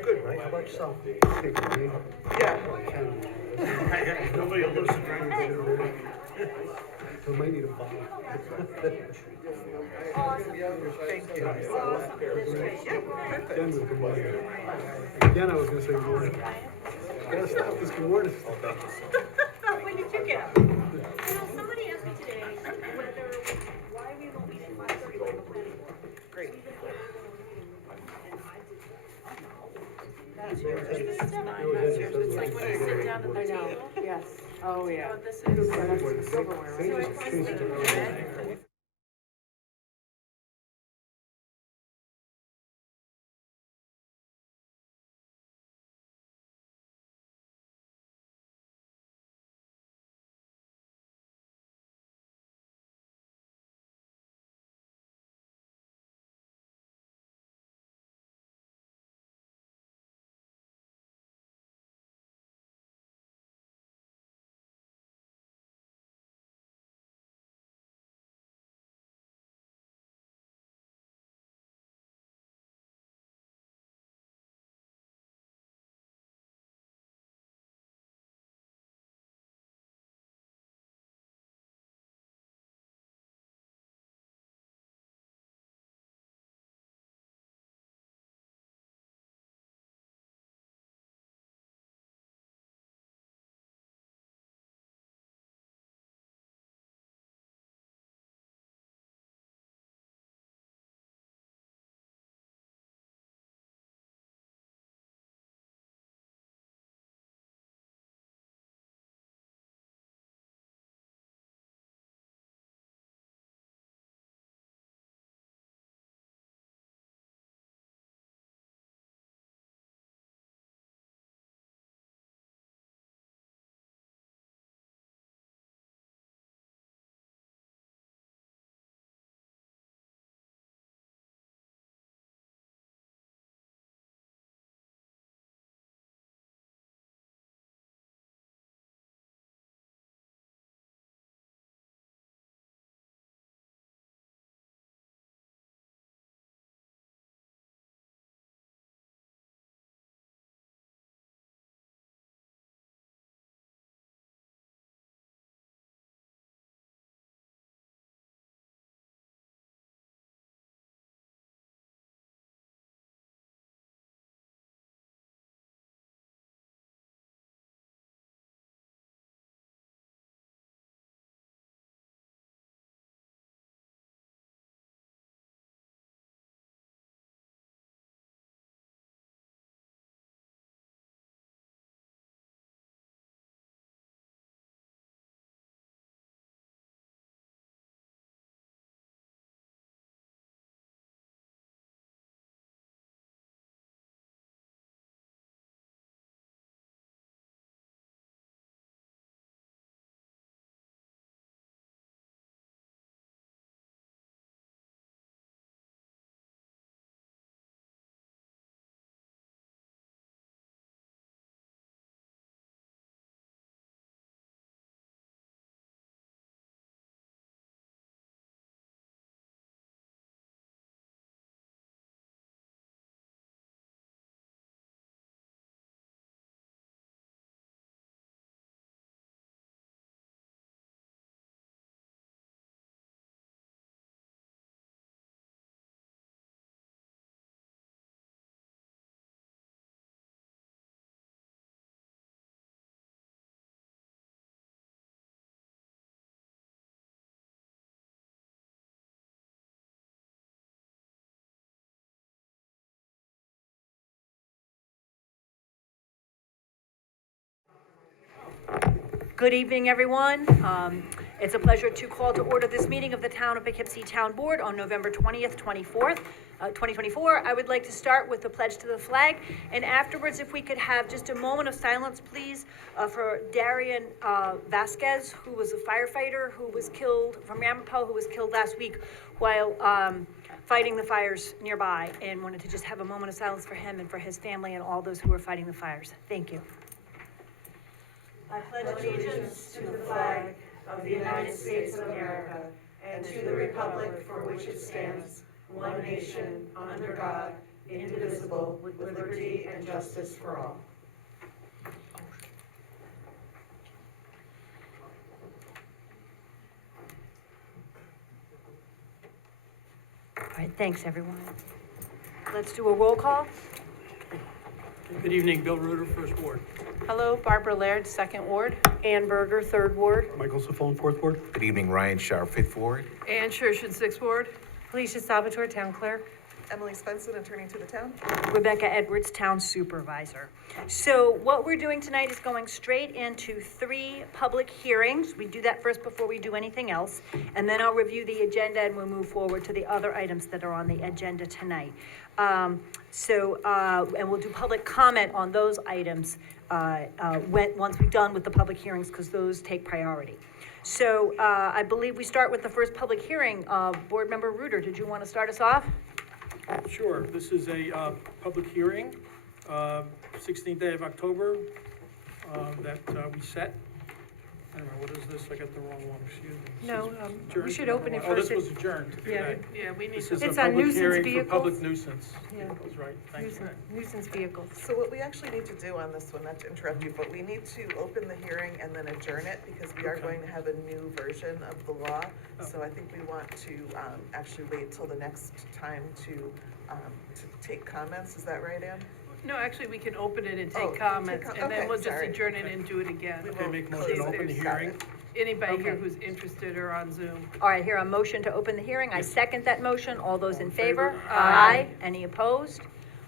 Good, Mike. How about yourself? Yeah. Nobody will listen to we might need a bottle. Thank you. Again with good morning. Again, I was gonna say good morning. Gotta stop this good morning. When did you get up? You know, somebody asked me today why we won't meet at 5:30 like the planning board. Great. That's yours. This is mine, that's yours. It's like when you sit down at the table. Yes. Oh, yeah. But this is. That's silverware, right? Good evening, everyone. It's a pleasure to call to order this meeting of the Town of Poughkeepsie Town Board on November 20th, 2024. I would like to start with the pledge to the flag, and afterwards, if we could have just a moment of silence, please, for Darian Vasquez, who was a firefighter who was killed from Ramapo, who was killed last week while fighting the fires nearby, and wanted to just have a moment of silence for him and for his family and all those who were fighting the fires. Thank you. I pledge allegiance to the flag of the United States of America and to the republic for which it stands, one nation, under God, indivisible, with liberty and justice for all. All right, thanks, everyone. Let's do a roll call. Good evening, Bill Reuter, First Ward. Hello, Barbara Laird, Second Ward. Ann Berger, Third Ward. Michael Safone, Fourth Ward. Good evening, Ryan Sharp, Fifth Ward. Ann Shershin, Sixth Ward. Felicia Salvatore, Town Clerk. Emily Svensson, Attorney to the Town. Rebecca Edwards, Town Supervisor. So what we're doing tonight is going straight into 3 public hearings. We do that first before we do anything else, and then I'll review the agenda and we'll move forward to the other items that are on the agenda tonight. And we'll do public comment on those items once we're done with the public hearings, because those take priority. So I believe we start with the first public hearing. Board Member Reuter, did you want to start us off? Sure, this is a public hearing, 16th day of October, that we set. I don't know, what is this? I got the wrong one, excuse me. No, Adjourned we should to open it Oh, this first. was adjourned Yeah. today. Yeah, we need This to. is a It's on public nuisance hearing for vehicles. public nuisance. Yeah. That's right, thank you. Nuisance vehicles. So what we actually need to do on this one, not to interrupt you, but we need to open the hearing and then adjourn it because we are Okay. going to have a new version of the law. Oh. So I think we want to actually wait till the next time to take comments. Is that right, Ann? No, actually, we can open it and Oh, take comments, take and then okay, we'll just sorry. adjourn it and do it again. We Okay, won't make a close motion to it. open the Got hearing. it. Anybody here Okay. who's interested or on Zoom. All right, here, a motion to open the hearing. I second that motion. All those in favor? Aye. Any opposed?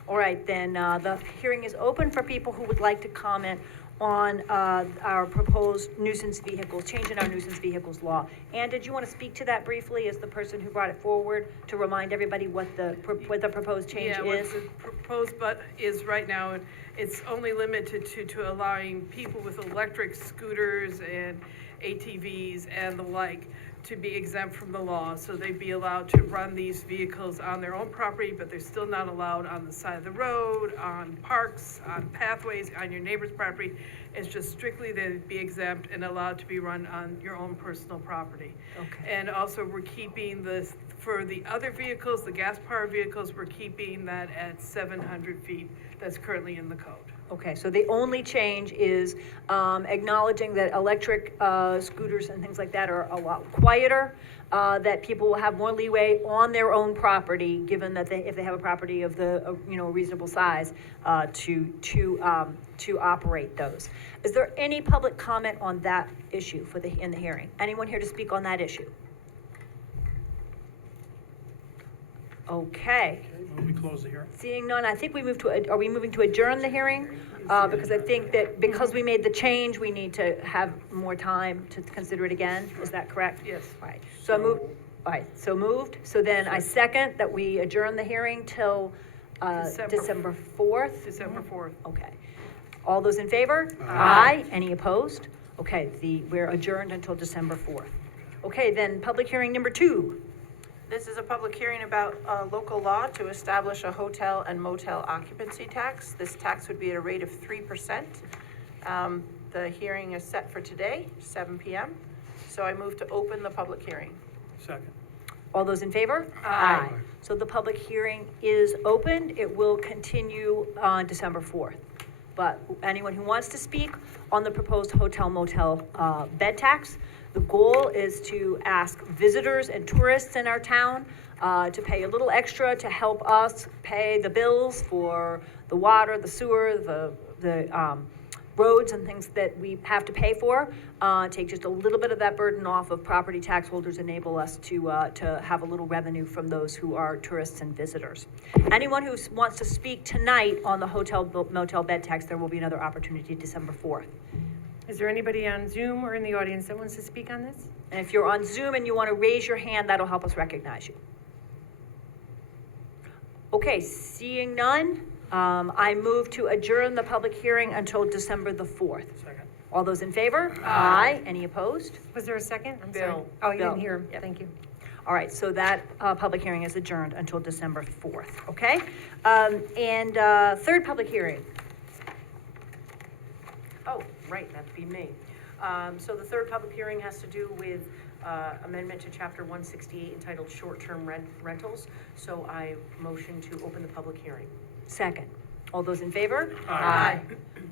All right, then, the hearing is open for people who would like to comment on, our proposed nuisance vehicles, change in our nuisance vehicles law. Ann, did you want to speak to that briefly as the person who brought it forward, to remind everybody what the proposed change Yeah, what is? the proposed but is right now, it's only limited to allowing people with electric scooters and ATVs and the like to be exempt from the law. So they'd be allowed to run these vehicles on their own property, but they're still not allowed on the side of the road, on parks, on pathways, on your neighbor's property. It's just strictly they'd be exempt and allowed to be run on your own personal property. Okay. And also, we're keeping this, for the other vehicles, the gas-powered vehicles, we're keeping that at 700 feet. That's currently in the code. Okay, so the only change is acknowledging that electric scooters and things like that are a lot quieter, that people will have more leeway on their own property, given that if they have a property of the, reasonable size, to operate those. Is there any public comment on that issue in the hearing? Anyone here to speak on that issue? Okay. Will we close the hearing? Seeing none, I think are we moving to adjourn the hearing? Because I think that because we made the change, we need to have more time to consider it again. Is that correct? Yes. All right, so moved. So then I second that we adjourn the hearing till December 4th. December 4th. Okay. All those in favor? Aye. Any opposed? Okay, we're adjourned until December 4th. Okay, then public hearing number 2. This is a public hearing about a local law to establish a hotel and motel occupancy tax. This tax would be at a rate of 3%. The hearing is set for today, 7 p.m. So I move to open the public hearing. Second. All those in favor? Aye. So the public hearing is opened. It will continue on December 4th. But anyone who wants to speak on the proposed hotel motel bed tax, the goal is to ask visitors and tourists in our town to pay a little extra to help us pay the bills for the water, the sewer, the roads and things that we have to pay for. Take just a little bit of that burden off of property tax holders, enable us to have a little revenue from those who are tourists and visitors. Anyone who wants to speak tonight on the hotel motel bed tax, there will be another opportunity December 4th. Is there anybody on Zoom or in the audience that wants to speak on this? And if you're on Zoom and you want to raise your hand, that'll help us recognize you. Okay, seeing none, I move to adjourn the public hearing until December the 4th. Second. All those in favor? Aye. Any opposed? Was there a second? I'm sorry. Bill. Oh, you Bill. didn't hear him. Yep. Thank you. All right, so that public hearing is adjourned until December 4th, okay? Third public hearing. Oh, right, that'd be me. So the third public hearing has to do with amendment to Chapter 168 entitled Short-Term Rentals. So I motion to open the public hearing. Second. All those in favor? Aye.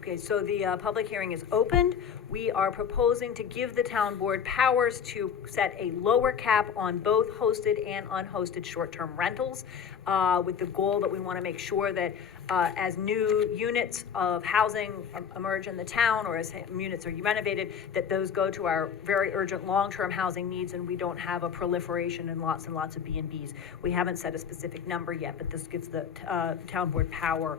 Okay, so the public hearing is opened. We are proposing to give the town board powers to set a lower cap on both hosted and unhosted short-term rentals, with the goal that we want to make sure that as new units of housing emerge in the town, or as units are renovated, that those go to our very urgent long-term housing needs, and we don't have a proliferation and lots of B&Bs. We haven't set a specific number yet, but this gives the town board power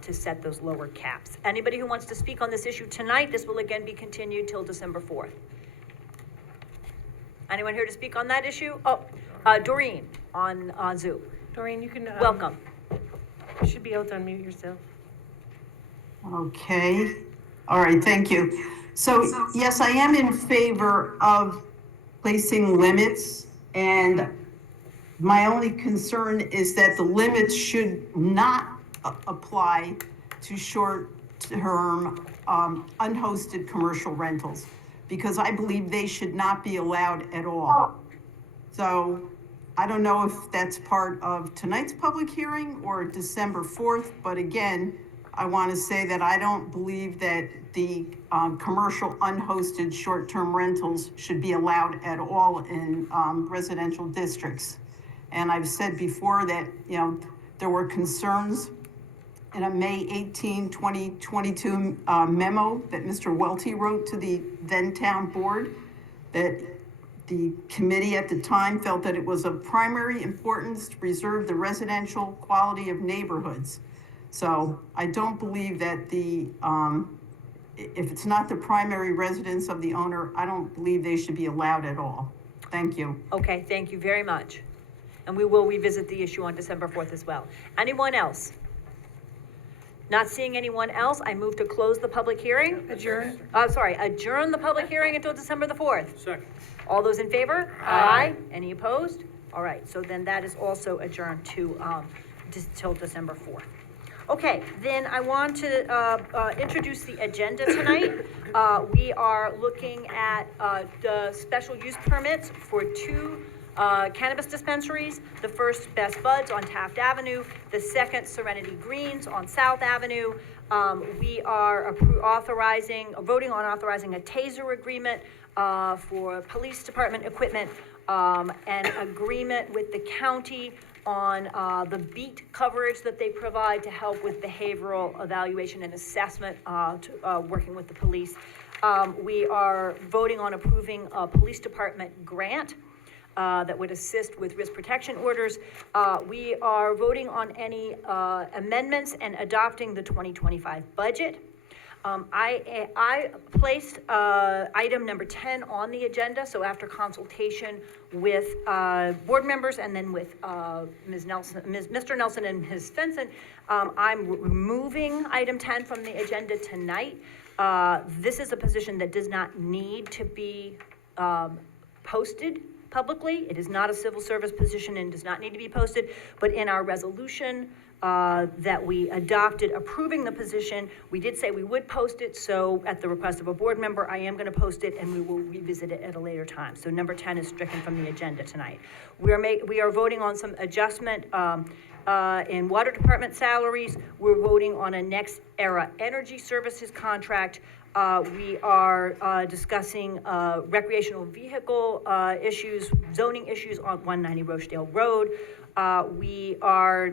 to set those lower caps. Anybody who wants to speak on this issue tonight, this will again be continued till December 4th. Anyone here to speak on that issue? Oh, Doreen on Zoom. Doreen, you can. Welcome. You should be able to unmute yourself. Okay, all right, thank you. So, yes, I am in favor of placing limits, and my only concern is that the limits should not apply to short-term, unhosted commercial rentals, because I believe they should not be allowed at all. So, I don't know if that's part of tonight's public hearing or December 4th, but again, I want to say that I don't believe that the commercial unhosted short-term rentals should be allowed at all in residential districts. And I've said before that, you know, there were concerns in a May 18, 2022 memo that Mr. Welty wrote to the then town board, that the committee at the time felt that it was of primary importance to preserve the residential quality of neighborhoods. So I don't believe that if it's not the primary residence of the owner, I don't believe they should be allowed at all. Thank you. Okay, thank you very much. And we will revisit the issue on December 4th as well. Anyone else? Not seeing anyone else, I move to close the public hearing. Adjourn. Adjourn the public hearing until December the 4th. Second. All those in favor? Aye. Any opposed? All right, so then that is also adjourned to, till December 4th. Okay, then I want to introduce the agenda tonight. We are looking at the special use permits for two cannabis dispensaries. The first, Best Buds on Taft Avenue. The second, Serenity Greens on South Avenue. We are voting on authorizing a TASER agreement for police department equipment, and agreement with the county on the beat coverage that they provide to help with behavioral evaluation and assessment, working with the police. We are voting on approving a police department grant that would assist with risk protection orders. We are voting on any amendments and adopting the 2025 budget. I placed item number 10 on the agenda, so after consultation with board members and then with Mr. Nelson and Ms. Svensson, I'm removing item 10 from the agenda tonight. This is a position that does not need to be posted publicly. It is not a civil service position and does not need to be posted, but in our resolution that we adopted approving the position, we did say we would post it, so at the request of a board member, I am going to post it and we will revisit it at a later time. So number 10 is stricken from the agenda tonight. We are voting on some adjustment in water department salaries. We're voting on a Next Era Energy Services contract. We are discussing recreational vehicle issues, zoning issues on 190 Rochdale Road. We are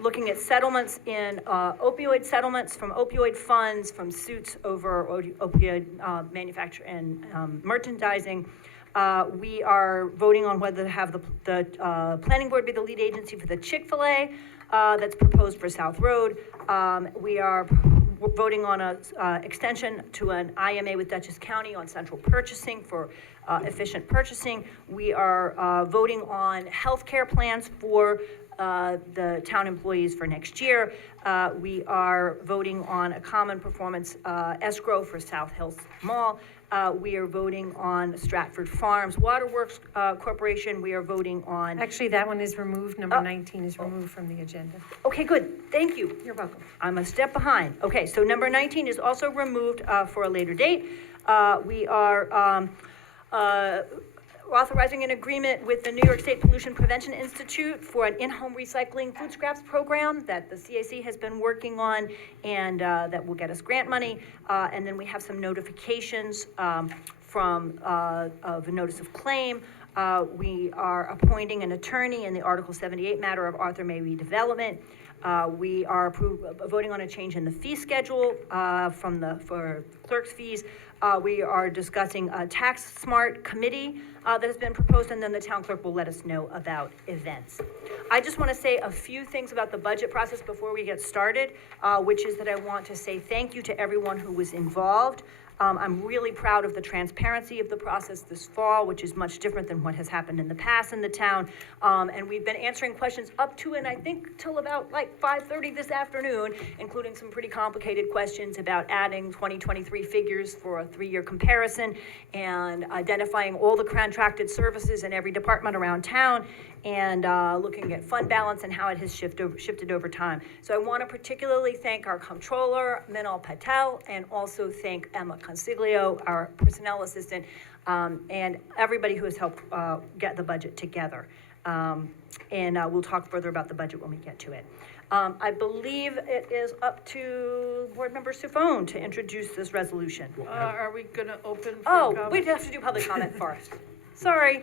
looking at settlements in opioid settlements from opioid funds, from suits over opioid manufacture and merchandising. We are voting on whether to have the planning board be the lead agency for the Chick-fil-A that's proposed for South Road. We are voting on a extension to an IMA with Dutchess County on central purchasing for efficient purchasing. We are voting on healthcare plans for the town employees for next year. We are voting on a common performance escrow for South Hills Mall. We are voting on Stratford Farms Waterworks Corporation. We are voting on... Actually, that one is removed. Number 19 is removed from the agenda. Okay, good. Thank you. You're welcome. I'm a step behind. Okay, so number 19 is also removed for a later date. We are We're authorizing an agreement with the New York State Pollution Prevention Institute for an in-home recycling food scraps program that the CAC has been working on, and that will get us grant money. And then we have some notifications of a notice of claim. We are appointing an attorney in the Article 78 matter of Arthur May redevelopment. We are voting on a change in the fee schedule for clerk's fees. We are discussing a tax smart committee that has been proposed, and then the town clerk will let us know about events. I just want to say a few things about the budget process before we get started, which is that I want to say thank you to everyone who was involved. I'm really proud of the transparency of the process this fall, which is much different than what has happened in the past in the town. And we've been answering questions up to, and I think till about like 5:30 this afternoon, including some pretty complicated questions about adding 2023 figures for a 3-year comparison and identifying all the contracted services in every department around town, and looking at fund balance and how it has shifted over time. So I want to particularly thank our comptroller, Minal Patel, and also thank Emma Consiglio, our personnel assistant, and everybody who has helped get the budget together. And we'll talk further about the budget when we get to it. I believe it is up to Board Member Sufone to introduce this resolution. Are we gonna open for Oh, comment? we'd have to do public comment first. Sorry,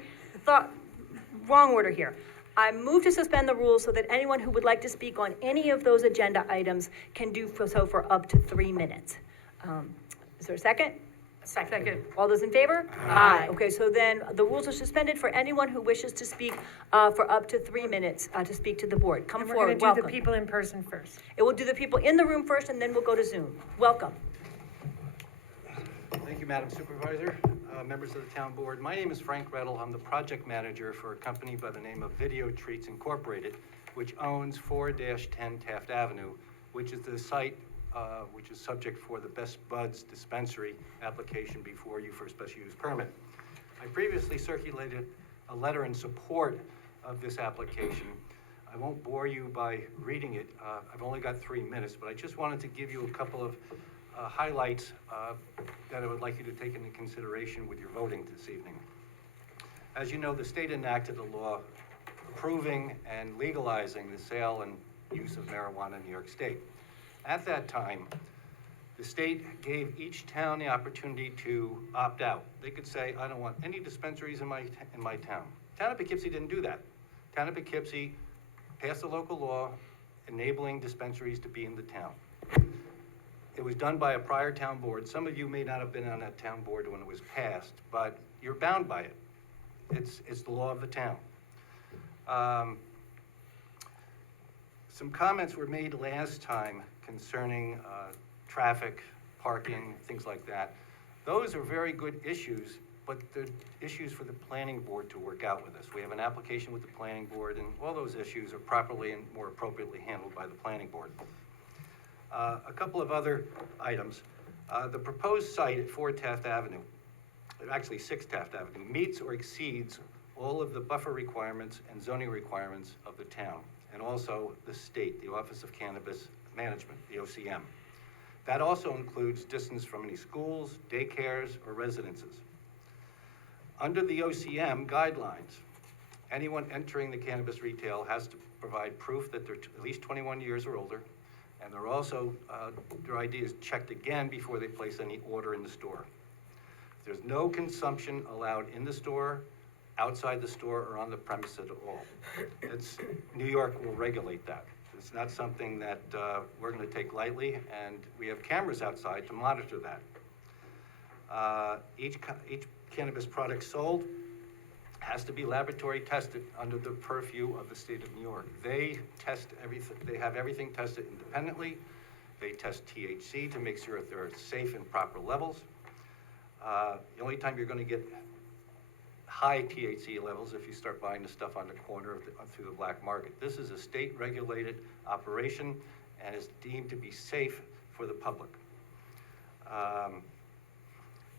wrong order here. I move to suspend the rules so that anyone who would like to speak on any of those agenda items can do so for up to 3 minutes. Is there a second? Second. All those in favor? Aye. Okay, so then the rules are suspended for anyone who wishes to speak for up to 3 minutes to speak to the board. Come And we're forward, going to do welcome. the people in person first. It will do the people in the room first, and then we'll go to Zoom. Welcome. Thank you, Madam Supervisor, members of the town board. My name is Frank Rettel. I'm the project manager for a company by the name of Video Treats Incorporated, which owns 4-10 Taft Avenue, which is the site which is subject for the Best Buds dispensary application before you for a special use permit. I previously circulated a letter in support of this application. I won't bore you by reading it. I've only got 3 minutes, but I just wanted to give you a couple of highlights that I would like you to take into consideration with your voting this evening. As you know, the state enacted a law approving and legalizing the sale and use of marijuana in New York State. At that time, the state gave each town the opportunity to opt out. They could say, I don't want any dispensaries in my town. Town of Poughkeepsie didn't do that. Town of Poughkeepsie passed a local law enabling dispensaries to be in the town. It was done by a prior town board. Some of you may not have been on that town board when it was passed, but you're bound by it. It's the law of the town. Some comments were made last time concerning traffic, parking, things like that. Those are very good issues, but they're issues for the planning board to work out with us. We have an application with the planning board, and all those issues are properly and more appropriately handled by the planning board. A couple of other items. The proposed site at 4 Taft Avenue, actually 6 Taft Avenue, meets or exceeds all of the buffer requirements and zoning requirements of the town, and also the state, the Office of Cannabis Management, the OCM. That also includes distance from any schools, daycares, or residences. Under the OCM guidelines, anyone entering the cannabis retail has to provide proof that they're at least 21 years or older, and they're also, their ID is checked again before they place any order in the store. There's no consumption allowed in the store, outside the store, or on the premise at all. New York will regulate that. It's not something that we're going to take lightly, and we have cameras outside to monitor that. Each cannabis product sold has to be laboratory tested under the purview of the state of New York. They test everything, they have everything tested independently. They test THC to make sure that they're safe and proper levels. The only time you're going to get high THC levels if you start buying the stuff on the corner through the black market. This is a state-regulated operation and is deemed to be safe for the public.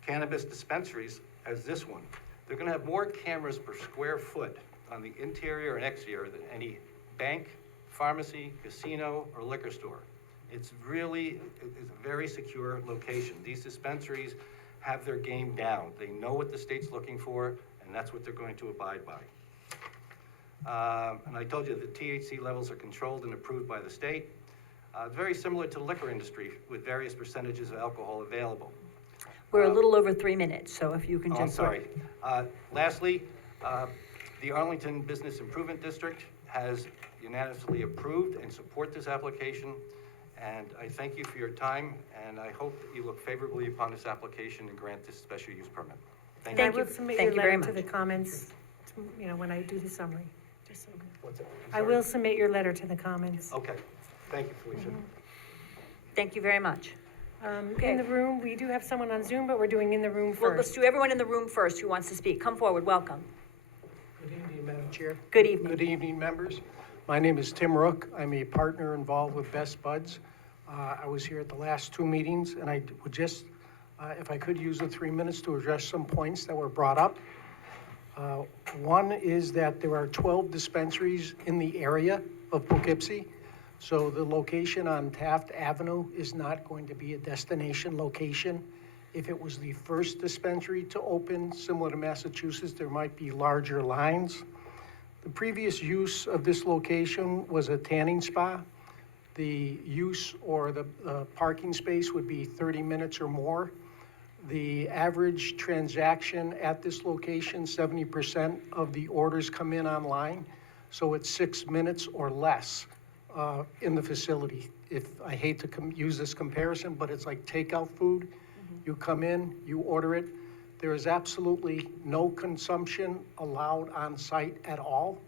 Cannabis dispensaries, as this one, they're going to have more cameras per square foot on the interior and exterior than any bank, pharmacy, casino, or liquor store. It's a very secure location. These dispensaries have their game down. They know what the state's looking for, and that's what they're going to abide by. And I told you the THC levels are controlled and approved by the state. Very similar to the liquor industry with various percentages of alcohol available. We're a little over 3 minutes, so if you can Oh, just. I'm sorry. Lastly, the Arlington Business Improvement District has unanimously approved and support this application. And I thank you for your time, and I hope that you look favorably upon this application and grant this special use permit. Thank I Thank you. you. will submit Thank your you very letter to the much. comments, when I do the summary. Just so you know. What's that? I'm I sorry. will submit your letter to the comments. Okay. Thank you, Felicia. Thank you very much. Okay. In the room, we do have someone on Zoom, but we're doing in the room Well, let's first. do everyone in the room first who wants to speak. Come forward, welcome. Good evening, Madam Chair. Good evening. Good evening, members. My name is Tim Rook. I'm a partner involved with Best Buds. I was here at the last 2 meetings, and I would just, if I could use the 3 minutes to address some points that were brought up. One is that there are 12 dispensaries in the area of Poughkeepsie. So the location on Taft Avenue is not going to be a destination location. If it was the first dispensary to open, similar to Massachusetts, there might be larger lines. The previous use of this location was a tanning spa. The use or the parking space would be 30 minutes or more. The average transaction at this location, 70% of the orders come in online, so it's 6 minutes or less in the facility. If I hate to use this comparison, but it's like takeout food. You come in, you order it. There is absolutely no consumption allowed on site at all.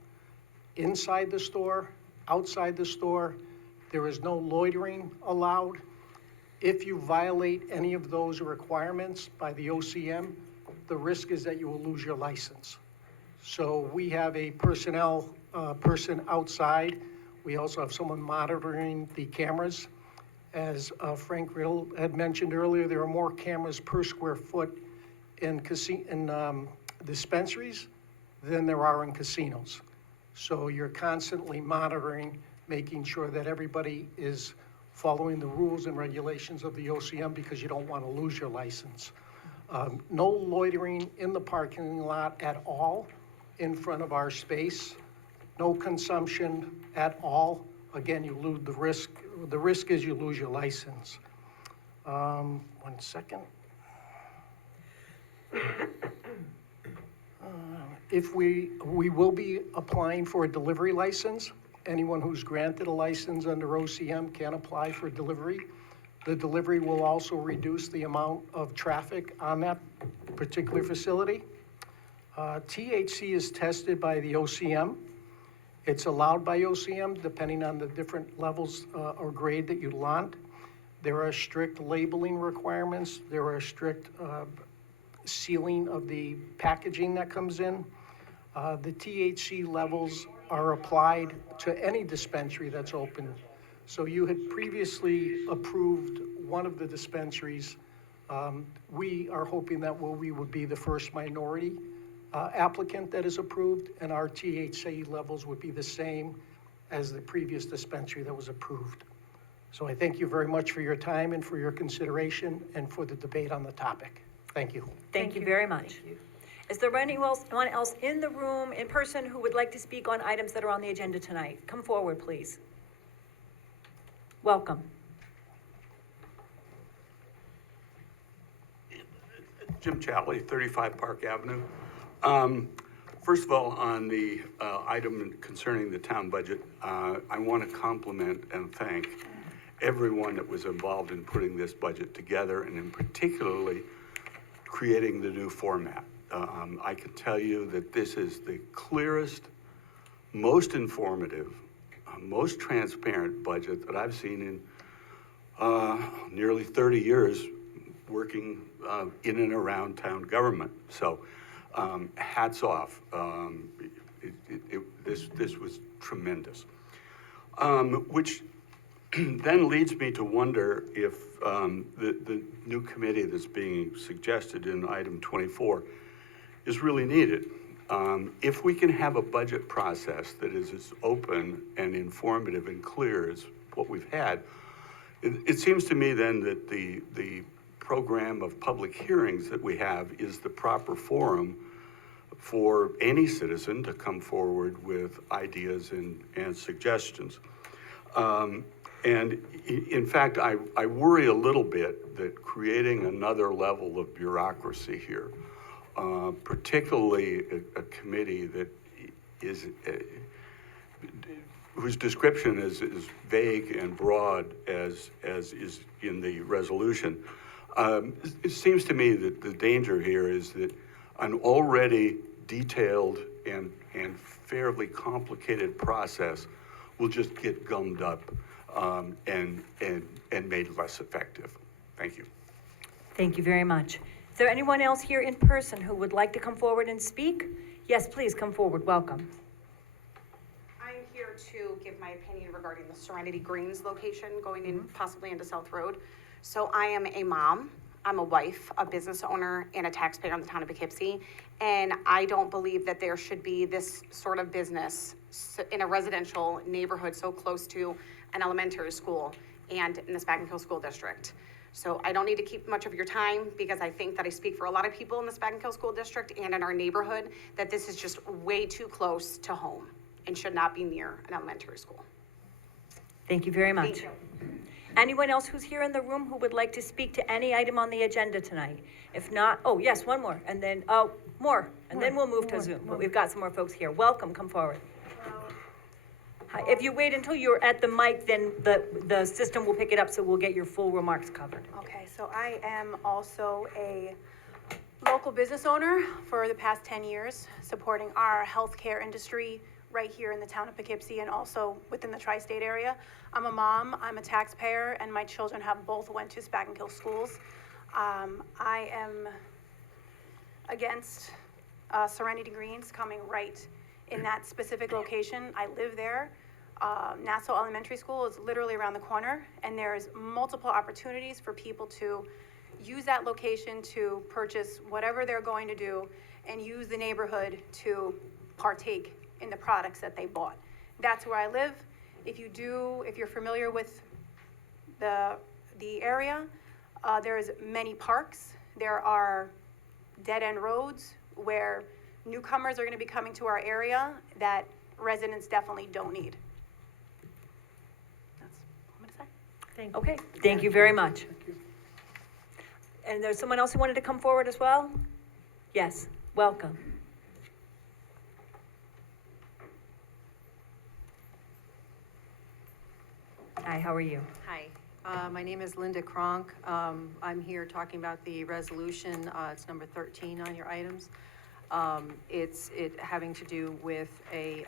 Inside the store, outside the store, there is no loitering allowed. If you violate any of those requirements by the OCM, the risk is that you will lose your license. So we have a personnel person outside. We also have someone monitoring the cameras. As Frank Riddle had mentioned earlier, there are more cameras per square foot in dispensaries than there are in casinos. So you're constantly monitoring, making sure that everybody is following the rules and regulations of the OCM because you don't want to lose your license. No loitering in the parking lot at all in front of our space. No consumption at all. Again, you lose the risk. The risk is you lose your license. 1 second. If we will be applying for a delivery license. Anyone who's granted a license under OCM can apply for delivery. The delivery will also reduce the amount of traffic on that particular facility. THC is tested by the OCM. It's allowed by OCM depending on the different levels or grade that you want. There are strict labeling requirements. There are strict sealing of the packaging that comes in. The THC levels are applied to any dispensary that's open. So you had previously approved one of the dispensaries. We are hoping that we would be the first minority applicant that is approved, and our THC levels would be the same as the previous dispensary that was approved. So I thank you very much for your time and for your consideration and for the debate on the topic. Thank you. Thank you very much. Is there anyone else in the room, in person, who would like to speak on items that are on the agenda tonight? Come forward, please. Welcome. Jim Chatley, 35 Park Avenue. First of all, on the item concerning the town budget, I want to compliment and thank everyone that was involved in putting this budget together, and in particularly creating the new format. I can tell you that this is the clearest, most informative, most transparent budget that I've seen in nearly 30 years working in and around town government. So hats off. This was tremendous. Which then leads me to wonder if the new committee that's being suggested in item 24 is really needed. If we can have a budget process that is as open and informative and clear as what we've had, it seems to me then that the program of public hearings that we have is the proper forum for any citizen to come forward with ideas and suggestions. And in fact, I worry a little bit that creating another level of bureaucracy here, particularly a committee that is, whose description is vague and broad as is in the resolution. It seems to me that the danger here is that an already detailed and fairly complicated process will just get gummed up and made less effective. Thank you. Thank you very much. Is there anyone else here in person who would like to come forward and speak? Yes, please come forward. Welcome. I'm here to give my opinion regarding the Serenity Greens location going in possibly into South Road. So I am a mom, I'm a wife, a business owner, and a taxpayer in the town of Poughkeepsie. And I don't believe that there should be this sort of business in a residential neighborhood so close to an elementary school and in the Spakenville Hill School District. So I don't need to keep much of your time because I think that I speak for a lot of people in the Spakenville Hill School District and in our neighborhood that this is just way too close to home and should not be near an elementary school. Thank you very much. Thank you. Anyone else who's here in the room who would like to speak to any item on the agenda tonight? If not, oh, yes, one more, and then, more, and then we'll move to Zoom. But we've got some more folks here. Welcome, come forward. Hi, if you wait until you're at the mic, then the system will pick it up, so we'll get your full remarks covered. Okay, so I am also a local business owner for the past 10 years, supporting our healthcare industry right here in the town of Poughkeepsie and also within the tri-state area. I'm a mom, I'm a taxpayer, and my children have both went to Spakenville schools. I am against Serenity Greens coming right in that specific location. I live there. Nassau Elementary School is literally around the corner, and there's multiple opportunities for people to use that location to purchase whatever they're going to do and use the neighborhood to partake in the products that they bought. That's where I live. If you're familiar with the area, there's many parks. There are dead-end roads where newcomers are going to be coming to our area that residents definitely don't need. That's all I'm going to say. Thank you. Okay, thank you very much. And there's someone else who wanted to come forward as well? Yes, welcome. Hi, how are you? Hi, my name is Linda Kronk. I'm here talking about the resolution. It's number 13 on your items. It's having to do with a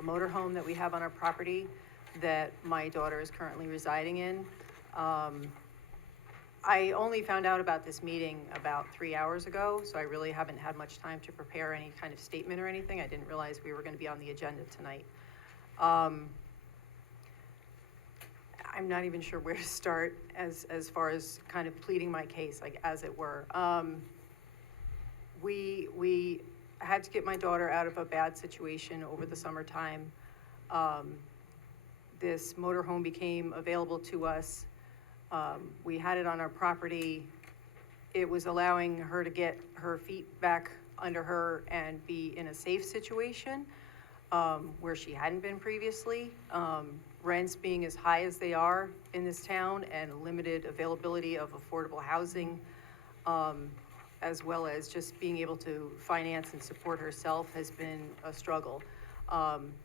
motorhome that we have on our property that my daughter is currently residing in. I only found out about this meeting about 3 hours ago, so I really haven't had much time to prepare any kind of statement or anything. I didn't realize we were going to be on the agenda tonight. I'm not even sure where to start as far as kind of pleading my case, like, as it were. We had to get my daughter out of a bad situation over the summertime. This motorhome became available to us. We had it on our property. It was allowing her to get her feet back under her and be in a safe situation where she hadn't been previously. Rents being as high as they are in this town and limited availability of affordable housing, as well as just being able to finance and support herself has been a struggle.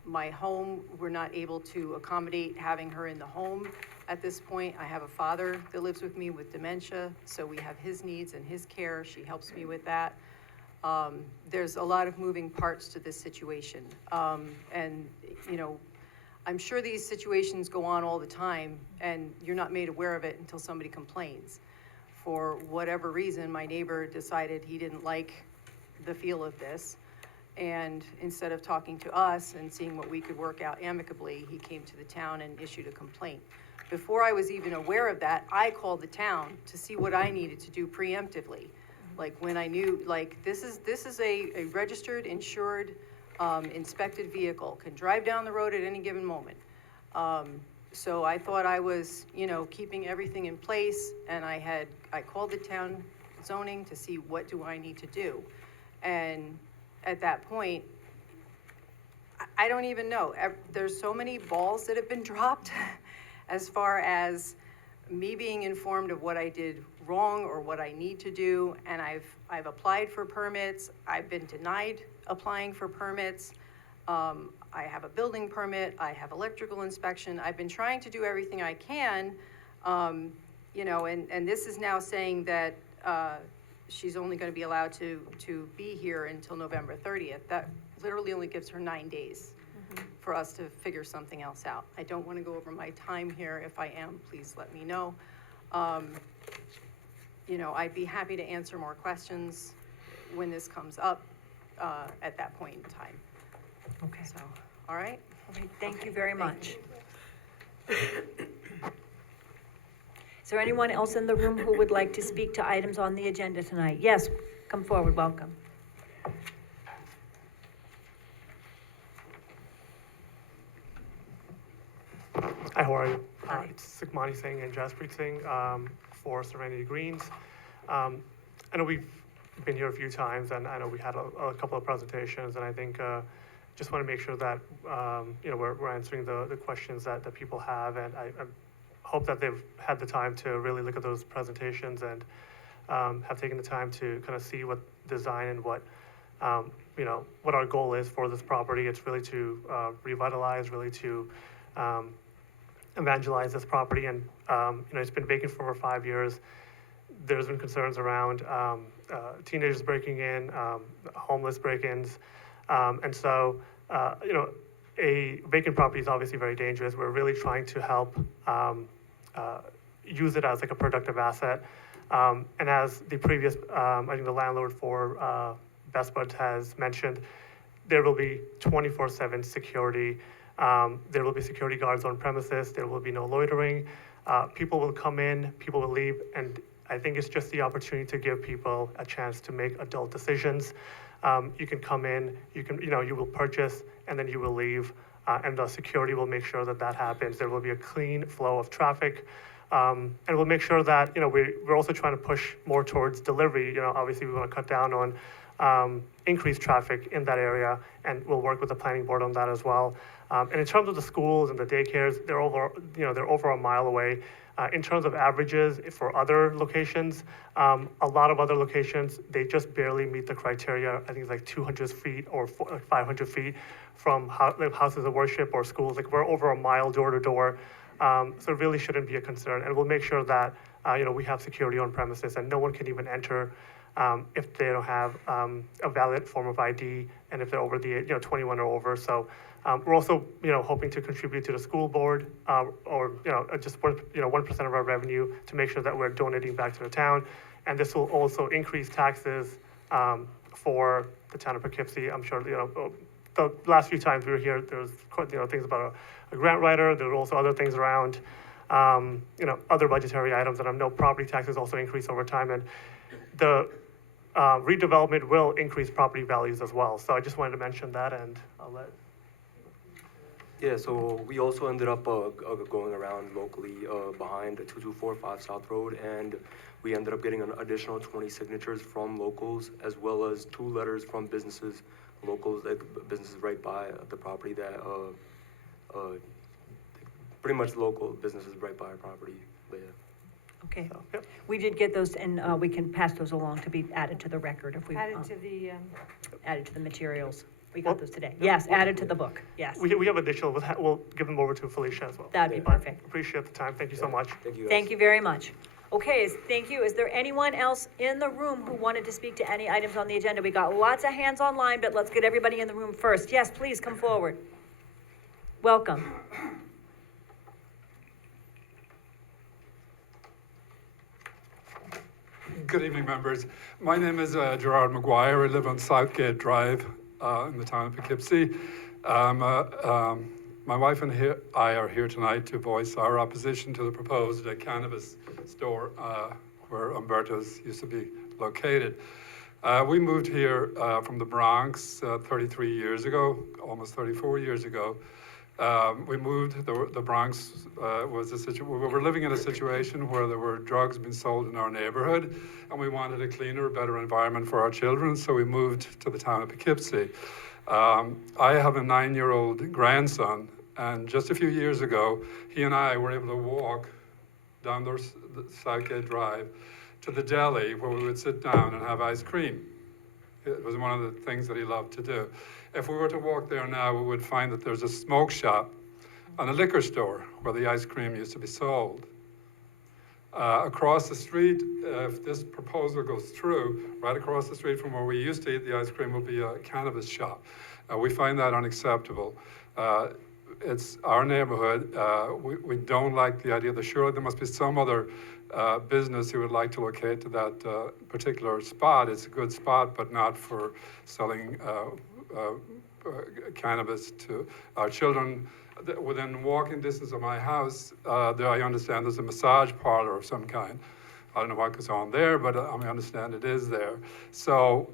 My home, we're not able to accommodate having her in the home at this point. I have a father that lives with me with dementia, so we have his needs and his care. She helps me with that. There's a lot of moving parts to this situation. And, you know, I'm sure these situations go on all the time, and you're not made aware of it until somebody complains. For whatever reason, my neighbor decided he didn't like the feel of this, and instead of talking to us and seeing what we could work out amicably, he came to the town and issued a complaint. Before I was even aware of that, I called the town to see what I needed to do preemptively. Like, when I knew, like, this is a registered, insured, inspected vehicle, can drive down the road at any given moment. So I thought I was, you know, keeping everything in place, and I called the town zoning to see what do I need to do. And at that point, I don't even know. There's so many balls that have been dropped as far as me being informed of what I did wrong or what I need to do. And I've applied for permits. I've been denied applying for permits. I have a building permit. I have electrical inspection. I've been trying to do everything I can, you know, and this is now saying that she's only going to be allowed to be here until November 30th. That literally only gives her 9 days for us to figure something else out. I don't want to go over my time here. If I am, please let me know. You know, I'd be happy to answer more questions when this comes up at that point in time. Okay. So, all right? Thank you very much. Is there anyone else in the room who would like to speak to items on the agenda tonight? Yes, come forward, welcome. Hi, how are you? Hi. It's Sukhmani Singh and Jaspreet Singh for Serenity Greens. I know we've been here a few times, and I know we had a couple of presentations, and I think just want to make sure that you know, we're answering the questions that people have, and I hope that they've had the time to really look at those presentations and have taken the time to kind of see what design and what you know, what our goal is for this property. It's really to revitalize, really to evangelize this property, and you know, it's been vacant for over 5 years. There's been concerns around teenagers breaking in, homeless break-ins, and so you know, a vacant property is obviously very dangerous. We're really trying to help use it as like a productive asset, and as the previous, I think the landlord for Best Buds has mentioned, there will be 24/7 security. There will be security guards on premises. There will be no loitering. People will come in, people will leave, and I think it's just the opportunity to give people a chance to make adult decisions. You can come in, you know, you will purchase, and then you will leave, and the security will make sure that that happens. There will be a clean flow of traffic, and we'll make sure that, you know, we're also trying to push more towards delivery. You know, obviously we want to cut down on increased traffic in that area, and we'll work with the planning board on that as well. And in terms of the schools and the daycares, they're over a mile away. In terms of averages for other locations, a lot of other locations, they just barely meet the criteria. I think it's like 200 feet or 500 feet from houses of worship or schools. Like, we're over a mile door to door. So it really shouldn't be a concern. And we'll make sure that, you know, we have security on premises and no one can even enter if they don't have a valid form of ID, and if they're over the, you know, 21 or over. So we're also, you know, hoping to contribute to the school board, or, you know, just 1% of our revenue to make sure that we're donating back to the town. And this will also increase taxes for the town of Poughkeepsie. I'm sure, you know, the last few times we were here, there was, you know, things about a grant writer. There were also other things around, you know, other budgetary items, and I know property taxes also increase over time, and the redevelopment will increase property values as well. So I just wanted to mention that, and I'll let. Yeah, so we also ended up going around locally behind 2245 South Road, and we ended up getting an additional 20 signatures from locals, as well as 2 letters from businesses, locals, like businesses right by the property that, pretty much local businesses right by our property. But yeah. Okay. So, yep. We did get those, and we can pass those along to be added to the record if we. Added to the, Added to the materials. We got those today. Yes, added to the book, yes. We have additional, we'll give them over to Felicia as well. That'd be But perfect. Appreciate the time. Thank you so much. Thank you guys. Thank you very much. Okay, thank you. Is there anyone else in the room who wanted to speak to any items on the agenda? We got lots of hands online, but let's get everybody in the room first. Yes, please come forward. Welcome. Good evening, members. My name is Gerard McGuire. I live on Southgate Drive in the town of Poughkeepsie. My wife and I are here tonight to voice our opposition to the proposed cannabis store where Umberto's used to be located. We moved here from the Bronx 33 years ago, almost 34 years ago, We moved, the Bronx we were living in a situation where there were drugs being sold in our neighborhood, and we wanted a cleaner, better environment for our children, so we moved to the town of Poughkeepsie. I have a 9-year-old grandson, and just a few years ago, he and I were able to walk down the Southgate Drive to the deli where we would sit down and have ice cream. It was one of the things that he loved to do. If we were to walk there now, we would find that there's a smoke shop and a liquor store where the ice cream used to be sold. Across the street, if this proposal goes through, right across the street from where we used to eat the ice cream will be a cannabis shop. We find that unacceptable. It's our neighborhood. We don't like the idea that surely there must be some other business who would like to locate to that particular spot. It's a good spot, but not for selling cannabis to our children. Within walking distance of my house, there I understand there's a massage parlor of some kind. I don't know what goes on there, but I understand it is there. So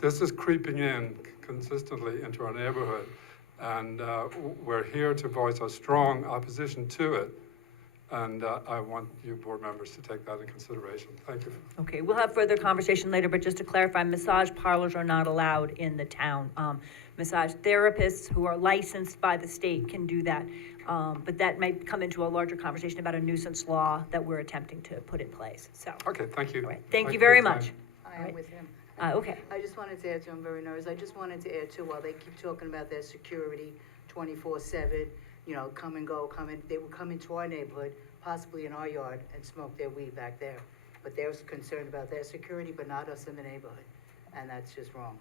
this is creeping in consistently into our neighborhood, and we're here to voice our strong opposition to it. And I want you board members to take that in consideration. Thank you. Okay, we'll have further conversation later, but just to clarify, massage parlors are not allowed in the town. Massage therapists who are licensed by the state can do that. But that might come into a larger conversation about a nuisance law that we're attempting to put in place, so. Okay, thank you. All right, thank you very much. I am with him. Okay. I just wanted to add to, I'm very nervous, I just wanted to add to, while they keep talking about their security 24/7, you know, come and go, they would come into our neighborhood, possibly in our yard, and smoke their weed back there. But they're concerned about their security, but not us in the neighborhood, and that's just wrong.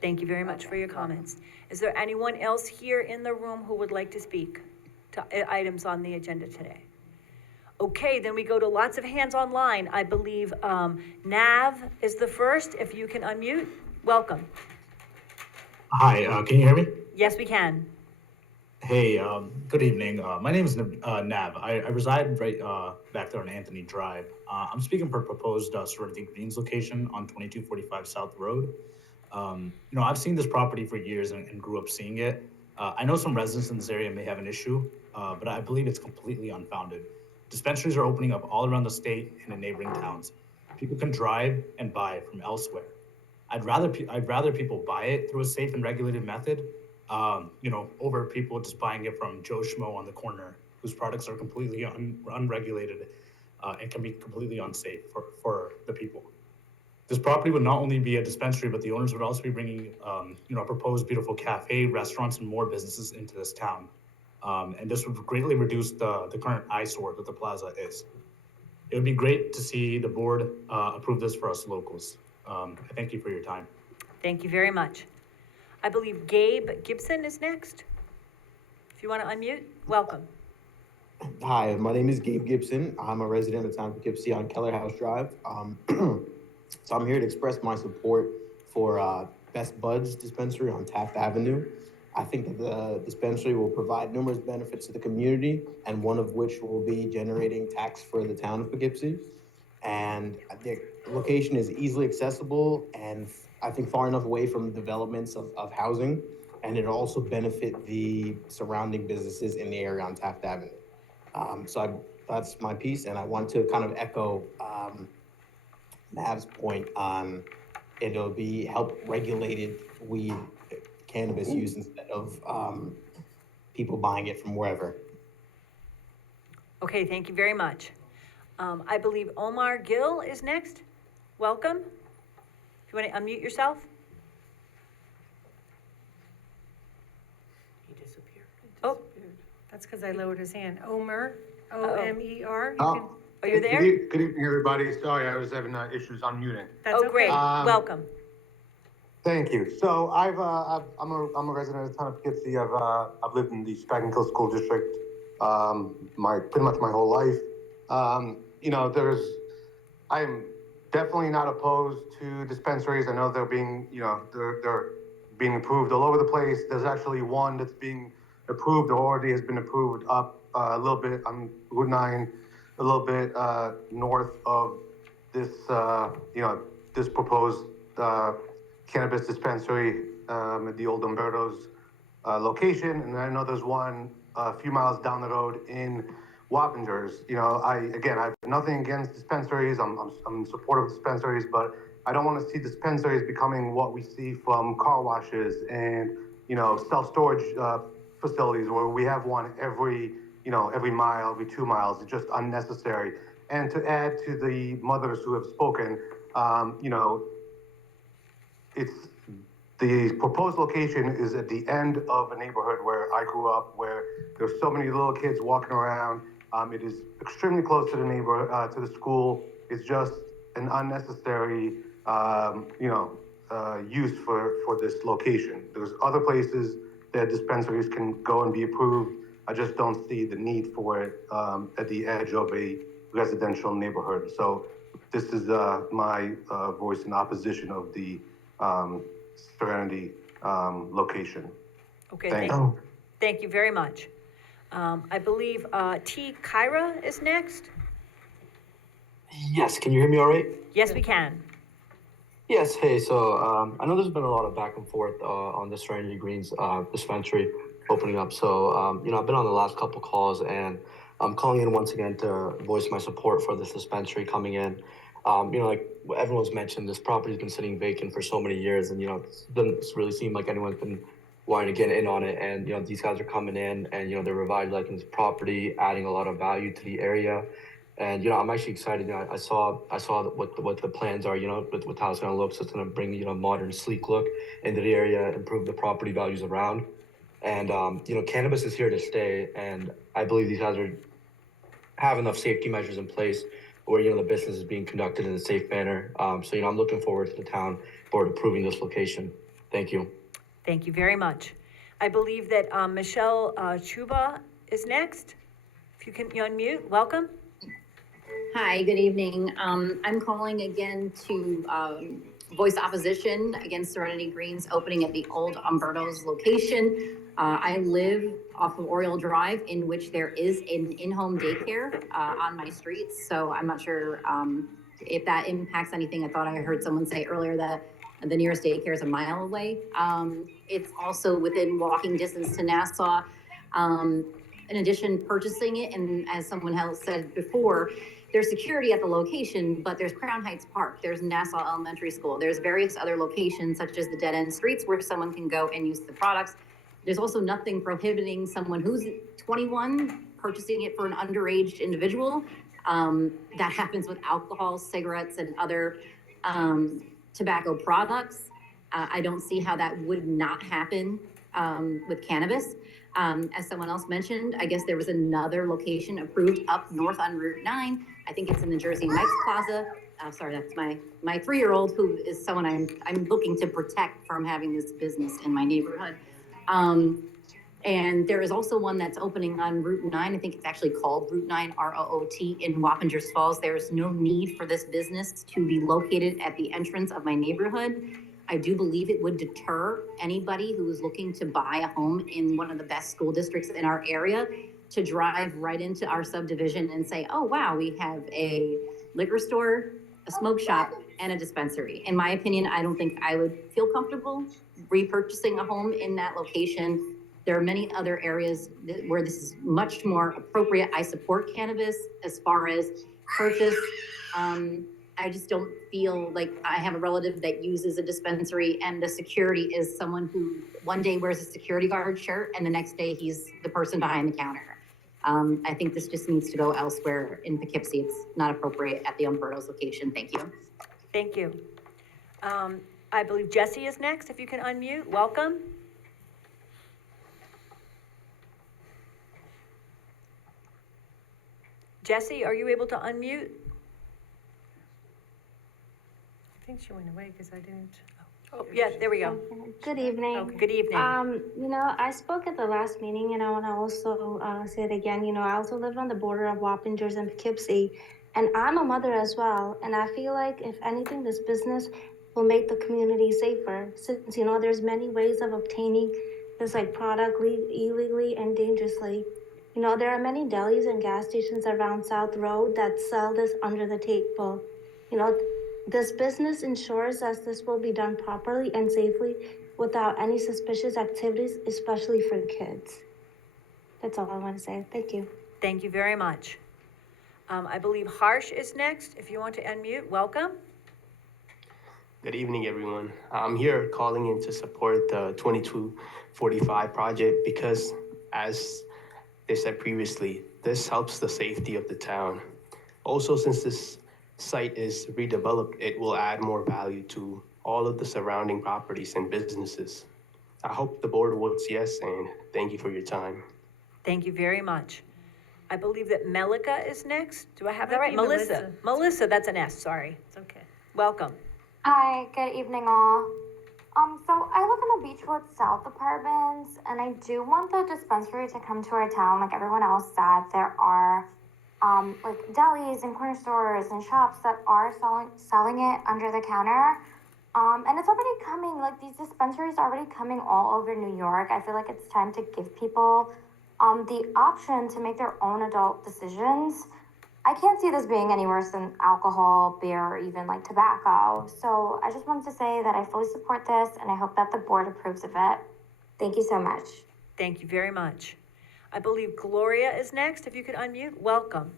Thank you very much for your comments. Is there anyone else here in the room who would like to speak to items on the agenda today? Okay, then we go to lots of hands online. I believe Nav is the first. If you can unmute, welcome. Hi, can you hear me? Yes, we can. Hey, good evening. My name is Nav. I reside right back there on Anthony Drive. I'm speaking for proposed Serenity Greens location on 2245 South Road. You know, I've seen this property for years and grew up seeing it. I know some residents in this area may have an issue, but I believe it's completely unfounded. Dispensaries are opening up all around the state and in neighboring towns. People can drive and buy from elsewhere. I'd rather people buy it through a safe and regulated method, you know, over people just buying it from Joe Schmo on the corner, whose products are completely unregulated and can be completely unsafe for the people. This property would not only be a dispensary, but the owners would also be bringing, you know, a proposed beautiful cafe, restaurants, and more businesses into this town. And this would greatly reduce the current eyesore that the plaza is. It would be great to see the board approve this for us locals. I thank you for your time. Thank you very much. I believe Gabe Gibson is next. If you want to unmute, welcome. Hi, my name is Gabe Gibson. I'm a resident of town of Poughkeepsie on Keller House Drive. So I'm here to express my support for Best Buds dispensary on Taft Avenue. I think that the dispensary will provide numerous benefits to the community, and one of which will be generating tax for the town of Poughkeepsie. And the location is easily accessible and I think far enough away from developments of housing, and it'll also benefit the surrounding businesses in the area on Taft Avenue. That's my piece, and I want to kind of echo Mav's point on it'll be help regulated weed cannabis use instead of people buying it from wherever. Okay, thank you very much. I believe Omar Gill is next. Welcome. If you want to unmute yourself. He disappeared. Oh. That's because I lowered his hand. Omer, O-M-E-R. Are you there? Good evening, everybody. Sorry, I was having issues unmuting. Oh, great. Welcome. Thank you. So I'm a resident of the town of Poughkeepsie. I've lived in the Spagin Hill School District pretty much my whole life. You know, I am definitely not opposed to dispensaries. I know they're being approved all over the place. There's actually one that's being approved or already has been approved up a little bit on Route 9, a little bit north of this, this proposed cannabis dispensary at the old Umberto's location, and I know there's one a few miles down the road in Wappingers. You know, I have nothing against dispensaries. I'm in support of dispensaries, but I don't want to see dispensaries becoming what we see from car washes and, you know, self-storage facilities where we have one every mile, every 2 miles. It's just unnecessary. And to add to the mothers who have spoken, you know, it's the proposed location is at the end of a neighborhood where I grew up, where there's so many little kids walking around. It is extremely close to the to the school. It's just an unnecessary, use for this location. There's other places that dispensaries can go and be approved. I just don't see the need for it at the edge of a residential neighborhood. So this is my voice in opposition of the Serenity location. Okay, Thank you. thank you very much. I believe T. Kyra is next. Yes, can you hear me all right? Yes, we can. Yes, hey, so I know there's been a lot of back and forth on the Serenity Greens dispensary opening up. So, I've been on the last couple calls, and I'm calling in once again to voice my support for this dispensary coming in. Like everyone's mentioned, this property's been sitting vacant for so many years, and, it doesn't really seem like anyone's been wanting to get in on it. And, these guys are coming in and, they're revitalizing this property, adding a lot of value to the area. And, I'm actually excited. I saw what the plans are, with how it's going to look. So it's going to bring, modern, sleek look into the area, improve the property values around. And, cannabis is here to stay. And I believe these guys have enough safety measures in place where, the business is being conducted in a safe manner. So, I'm looking forward to the town board approving this location. Thank you. Thank you very much. I believe that Michelle Chuba is next. If you can unmute, welcome. Hi, good evening. I'm calling again to voice opposition against Serenity Greens opening at the old Umberto's location. I live off of Oriole Drive, in which there is an in-home daycare on my street. So I'm not sure if that impacts anything. I thought I heard someone say earlier that the nearest daycare is a mile away. It's also within walking distance to Nassau. In addition, purchasing it, and as someone else said before, there's security at the location, but there's Crown Heights Park, there's Nassau Elementary School, there's various other locations such as the dead end streets where someone can go and use the products. There's also nothing prohibiting someone who's 21 purchasing it for an underage individual. That happens with alcohol, cigarettes, and other tobacco products. I don't see how that would not happen with cannabis. As someone else mentioned, I guess there was another location approved up north on Route 9. I think it's in the Jersey Mike's Plaza. Sorry, that's my 3-year-old, who is someone I'm looking to protect from having this business in my neighborhood. And there is also one that's opening on Route 9. I think it's actually called Route 9 ROOT in Wappingers Falls. There's no need for this business to be located at the entrance of my neighborhood. I do believe it would deter anybody who is looking to buy a home in one of the best school districts in our area to drive right into our subdivision and say, oh, wow, we have a liquor store, a smoke shop, and a dispensary. In my opinion, I don't think I would feel comfortable repurchasing a home in that location. There are many other areas where this is much more appropriate. I support cannabis as far as purchase. I just don't feel like I have a relative that uses a dispensary and the security is someone who one day wears a security guard shirt and the next day he's the person behind the counter. I think this just needs to go elsewhere in Poughkeepsie. It's not appropriate at the Umberto's location. Thank you. Thank you. I believe Jesse is next. If you can unmute, welcome. Jesse, are you able to unmute? I think she went away because I didn't. Oh, yeah, there we go. Good evening. Okay. Good evening. I spoke at the last meeting, and I want to also say it again. I also live on the border of Wappingers and Poughkeepsie, and I'm a mother as well. And I feel like, if anything, this business will make the community safer, since there's many ways of obtaining this product illegally and dangerously. There are many delis and gas stations around South Road that sell this under the table. This business ensures that this will be done properly and safely without any suspicious activities, especially for the kids. That's all I want to say. Thank you. Thank you very much. I believe Harsh is next. If you want to unmute, welcome. Good evening, everyone. I'm here calling in to support the 2245 project because, as they said previously, this helps the safety of the town. Also, since this site is redeveloped, it will add more value to all of the surrounding properties and businesses. I hope the board votes yes, and thank you for your time. Thank you very much. I believe that Melika is next. Do I have that Might right? be Melissa. Melissa. Melissa, that's an S, sorry. It's okay. Welcome. Hi, good evening all. So I live in the Beechwood South Apartments, and I do want the dispensary to come to our town. Like everyone else said, there are like delis and corner stores and shops that are selling it under the counter. And it's already coming. Like these dispensaries are already coming all over New York. I feel like it's time to give people the option to make their own adult decisions. I can't see this being any worse than alcohol, beer, or even like tobacco. So I just wanted to say that I fully support this and I hope that the board approves of it. Thank you so much. Thank you very much. I believe Gloria is next. If you could unmute, welcome.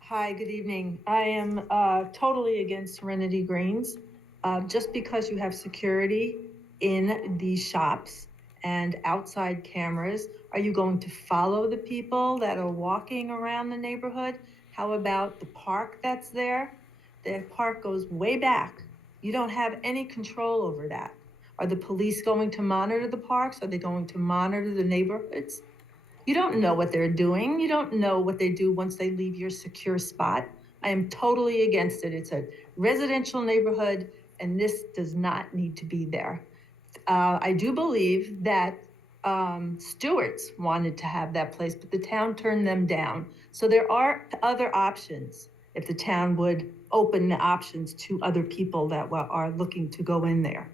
Hi, good evening. I am totally against Serenity Greens. Just because you have security in these shops and outside cameras, are you going to follow the people that are walking around the neighborhood? How about the park that's there? The park goes way back. You don't have any control over that. Are the police going to monitor the parks? Are they going to monitor the neighborhoods? You don't know what they're doing. You don't know what they do once they leave your secure spot. I am totally against it. It's a residential neighborhood, and this does not need to be there. I do believe that Stewart's wanted to have that place, but the town turned them down. So there are other options if the town would open the options to other people that are looking to go in there.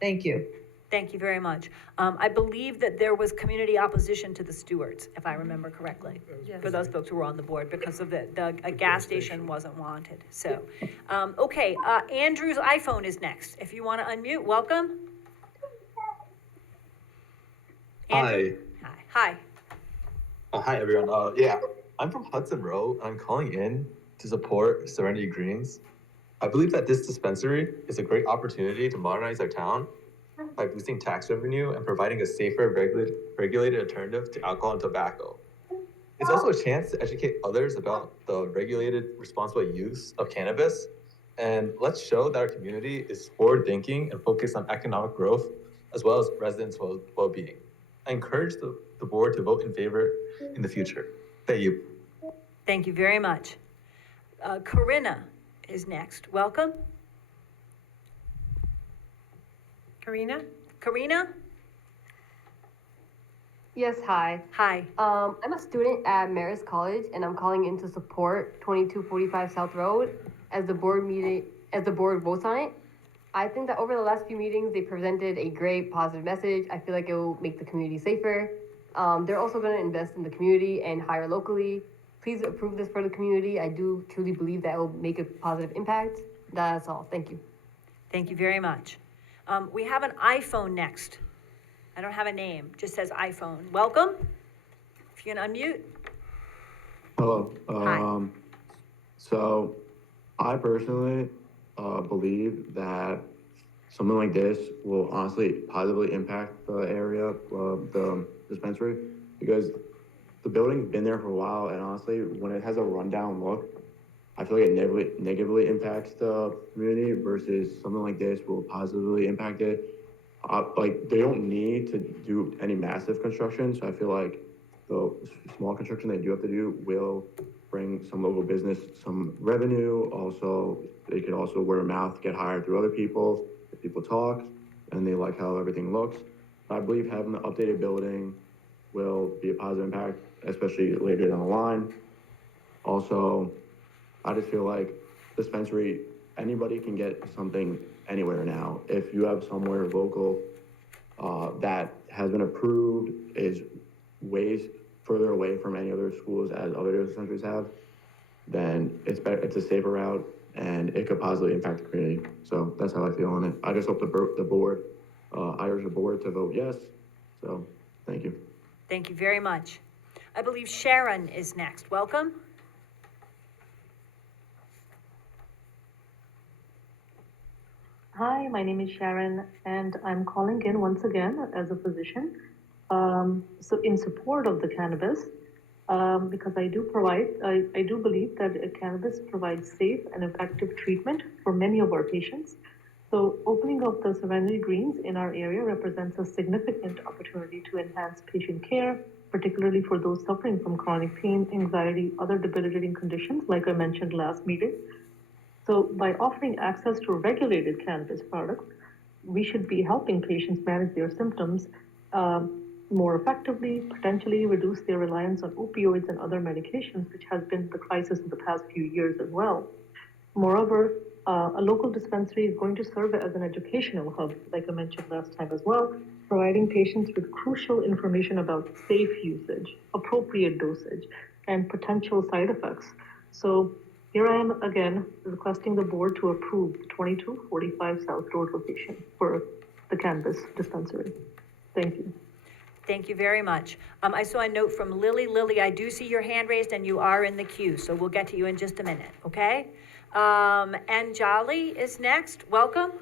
Thank you. Thank you very much. I believe that there was community opposition to the Stewarts, if I remember correctly, for those folks who were on the board, because of a gas station wasn't wanted. So, okay, Andrew's iPhone is next. If you want to unmute, welcome. Andrew? Hi. Hi, everyone. Yeah, I'm from Hudson Row. I'm calling in to support Serenity Greens. I believe that this dispensary is a great opportunity to modernize our town by boosting tax revenue and providing a safer, regulated alternative to alcohol and tobacco. It's also a chance to educate others about the regulated, responsible use of cannabis. And let's show that our community is forward-thinking and focused on economic growth, as well as residents' well-being. I encourage the board to vote in favor in the future. Thank you. Thank you very much. Corinna is next. Welcome. Karina? Karina? Yes, hi. Hi. I'm a student at Marist College, and I'm calling in to support 2245 South Road as the board votes on it. I think that over the last few meetings, they presented a great positive message. I feel like it will make the community safer. They're also going to invest in the community and hire locally. Please approve this for the community. I do truly believe that it will make a positive impact. That's all. Thank you. Thank you very much. We have an iPhone next. I don't have a name, just says iPhone. Welcome. If you can unmute. Hello. Hi. So I personally believe that something like this will honestly positively impact the area of the dispensary, because the building's been there for a while, and honestly, when it has a rundown look, I feel like it negatively impacts the community versus something like this will positively impact it. Like, they don't need to do any massive construction, so I feel like the small construction they do have to do will bring some local business some revenue. Also, they could also word of mouth get hired through other people. If people talk and they like how everything looks, I believe having the updated building will be a positive impact, especially later down the line. Also, I just feel like dispensary, anybody can get something anywhere now. If you have somewhere local that has been approved, is ways further away from any other schools as other dispensaries have, then it's better, it's a safer route and it could positively impact the community. So that's how I feel on it. I just hope the board, I urge the board to vote yes. So thank you. Thank you very much. I believe Sharon is next. Welcome. Hi, my name is Sharon, and I'm calling in once again as a physician. So in support of the cannabis, because I do believe that cannabis provides safe and effective treatment for many of our patients. So opening up the Serenity Greens in our area represents a significant opportunity to enhance patient care, particularly for those suffering from chronic pain, anxiety, other debilitating conditions, like I mentioned last meeting. So by offering access to regulated cannabis products, we should be helping patients manage their symptoms more effectively, potentially reduce their reliance on opioids and other medications, which has been the crisis of the past few years as well. Moreover, a local dispensary is going to serve as an educational hub, like I mentioned last time as well, providing patients with crucial information about safe usage, appropriate dosage, and potential side effects. So here I am again requesting the board to approve the 2245 South Road location for the cannabis dispensary. Thank you. Thank you very much. I saw a note from Lily. Lily, I do see your hand raised and you are in the queue, so we'll get to you in just a minute, okay? Anjali is next. Welcome.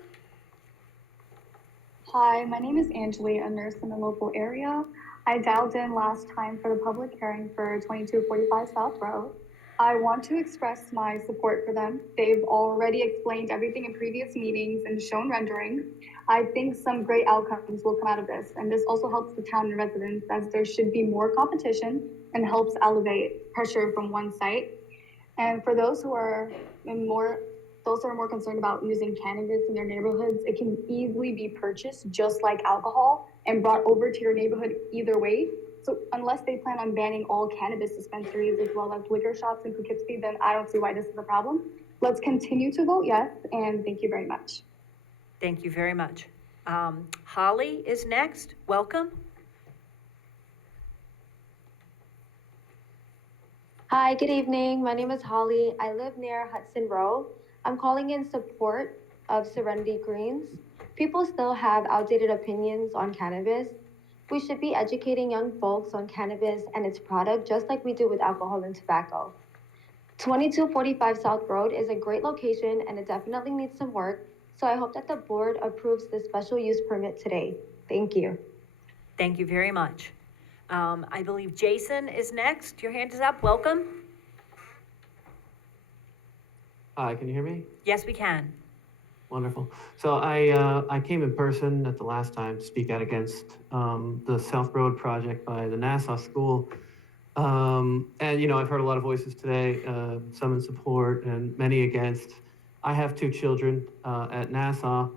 Hi, my name is Anjali, a nurse in the local area. I dialed in last time for the public hearing for 2245 South Road. I want to express my support for them. They've already explained everything in previous meetings and shown rendering. I think some great outcomes will come out of this, and this also helps the town and residents, as there should be more competition and helps elevate pressure from one site. And for those who are more concerned about using cannabis in their neighborhoods, it can easily be purchased just like alcohol and brought over to your neighborhood either way. So unless they plan on banning all cannabis dispensaries as well as liquor shops in Poughkeepsie, then I don't see why this is a problem. Let's continue to vote yes, and thank you very much. Thank you very much. Holly is next. Welcome. Hi, good evening. My name is Holly. I live near Hudson Row. I'm calling in support of Serenity Greens. People still have outdated opinions on cannabis. We should be educating young folks on cannabis and its product, just like we do with alcohol and tobacco. 2245 South Road is a great location and it definitely needs some work. So I hope that the board approves this special use permit today. Thank you. Thank you very much. I believe Jason is next. Your hand is up. Welcome. Hi, can you hear me? Yes, we can. Wonderful. So I came in person at the last time to speak out against the South Road project by the Nassau School. And, you know, I've heard a lot of voices today, some in support and many against. I have two children at Nassau.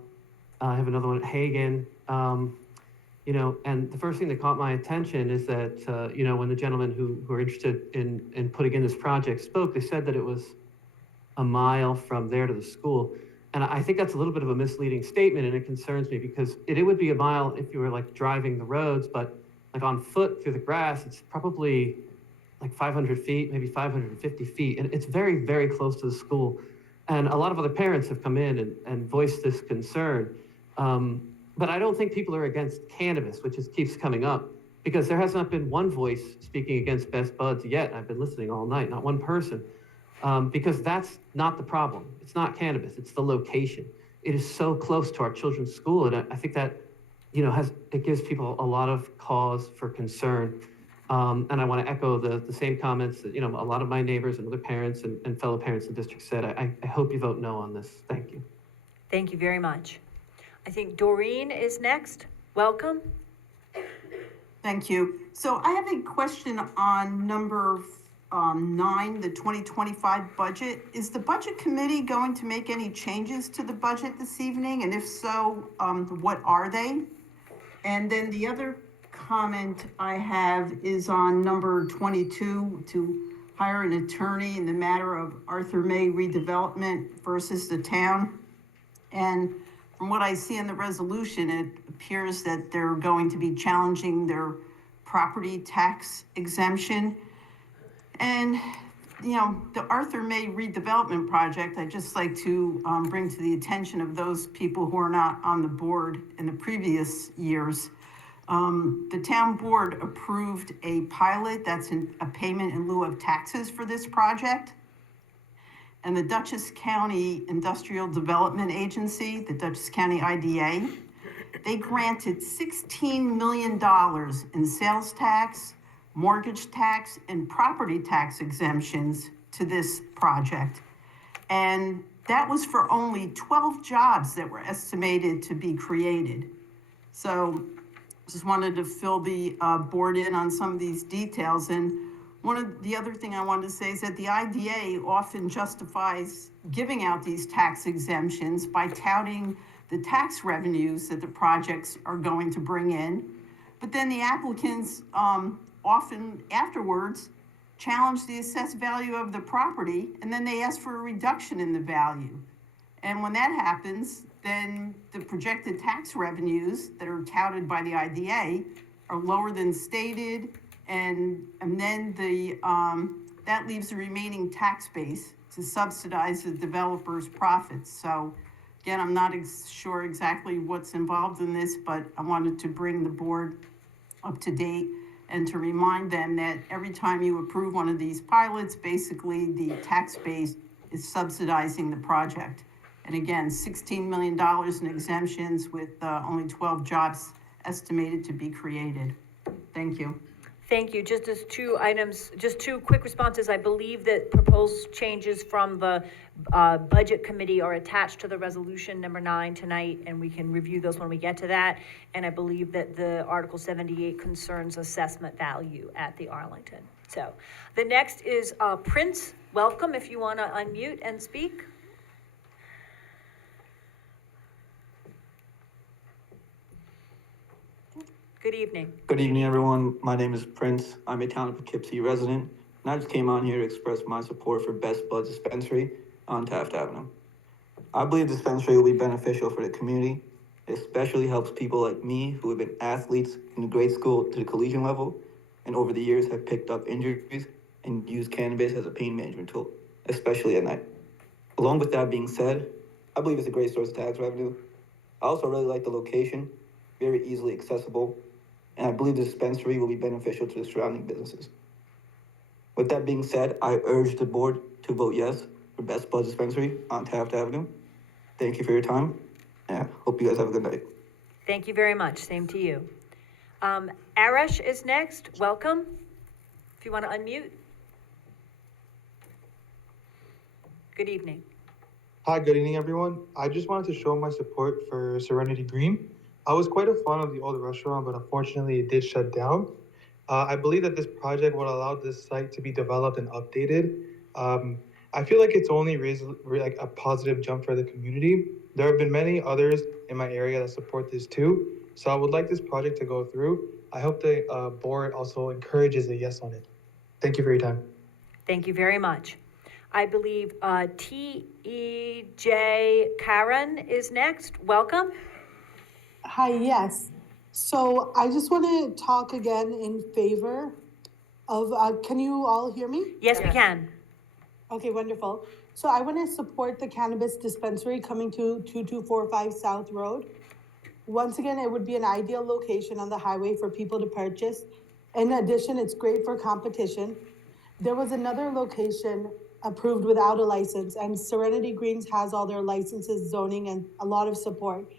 I have another one at Hagen. You know, and the first thing that caught my attention is that, you know, when the gentlemen who are interested in putting in this project spoke, they said that it was a mile from there to the school. And I think that's a little bit of a misleading statement, and it concerns me because it would be a mile if you were like driving the roads, but like on foot through the grass, it's probably like 500 feet, maybe 550 feet. And it's very, very close to the school. And a lot of other parents have come in and voiced this concern. But I don't think people are against cannabis, which keeps coming up, because there has not been one voice speaking against Best Buds yet. I've been listening all night, not one person. Because that's not the problem. It's not cannabis, it's the location. It is so close to our children's school, and I think that, you know, it gives people a lot of cause for concern. And I want to echo the same comments that, you know, a lot of my neighbors and other parents and fellow parents in the district said. I hope you vote no on this. Thank you. Thank you very much. I think Doreen is next. Welcome. Thank you. So I have a question on number 9, the 2025 budget. Is the budget committee going to make any changes to the budget this evening? And if so, what are they? And then the other comment I have is on number 22, to hire an attorney in the matter of Arthur May redevelopment versus the town. And from what I see in the resolution, it appears that they're going to be challenging their property tax exemption. And the Arthur May redevelopment project, I'd just like to bring to the attention of those people who are not on the board in the previous years. The town board approved a pilot that's a payment in lieu of taxes for this project. And the Dutchess County Industrial Development Agency, the Dutchess County IDA, they granted $16 million in sales tax, mortgage tax, and property tax exemptions to this project. And that was for only 12 jobs that were estimated to be created. So just wanted to fill the board in on some of these details. And one of the other thing I wanted to say is that the IDA often justifies giving out these tax exemptions by touting the tax revenues that the projects are going to bring in. But then the applicants often afterwards challenge the assessed value of the property, and then they ask for a reduction in the value. And when that happens, then the projected tax revenues that are touted by the IDA are lower than stated, and then that leaves the remaining tax base to subsidize the developer's profits. So again, I'm not sure exactly what's involved in this, but I wanted to bring the board up to date and to remind them that every time you approve one of these pilots, basically the tax base is subsidizing the project. And again, $16 million in exemptions with only 12 jobs estimated to be created. Thank you. Thank you. Just as two items, just two quick responses. I believe that proposed changes from the Budget Committee are attached to the resolution number 9 tonight, and we can review those when we get to that. And I believe that the Article 78 concerns assessment value at the Arlington. So the next is Prince. Welcome if you want to unmute and speak. Good evening. Good evening, everyone. My name is Prince. I'm a town of Poughkeepsie resident, and I just came on here to express my support for Best Buds Dispensary on Taft Avenue. I believe dispensary will be beneficial for the community. It especially helps people like me who have been athletes in grade school to the collegiate level, and over the years have picked up injuries and used cannabis as a pain management tool, especially at night. Along with that being said, I believe it's a great source of tax revenue. I also really like the location, very easily accessible, and I believe the dispensary will be beneficial to the surrounding businesses. With that being said, I urge the board to vote yes for Best Buds Dispensary on Taft Avenue. Thank you for your time, and hope you guys have a good night. Thank you very much. Same to you. Arash is next. Welcome. If you want to unmute. Good evening. Hi, good evening, everyone. I just wanted to show my support for Serenity Green. I was quite a fan of the old restaurant, but unfortunately it did shut down. I believe that this project will allow this site to be developed and updated. I feel like it's only like a positive jump for the community. There have been many others in my area that support this too. So I would like this project to go through. I hope the board also encourages a yes on it. Thank you for your time. Thank you very much. I believe T.E.J. Karen is next. Welcome. Hi, yes. So I just want to talk again in favor of, can you all hear me? Yes, we can. Okay, wonderful. So I want to support the cannabis dispensary coming to 2245 South Road. Once again, it would be an ideal location on the highway for people to purchase. In addition, it's great for competition. There was another location approved without a license, and Serenity Greens has all their licenses, zoning, and a lot of support.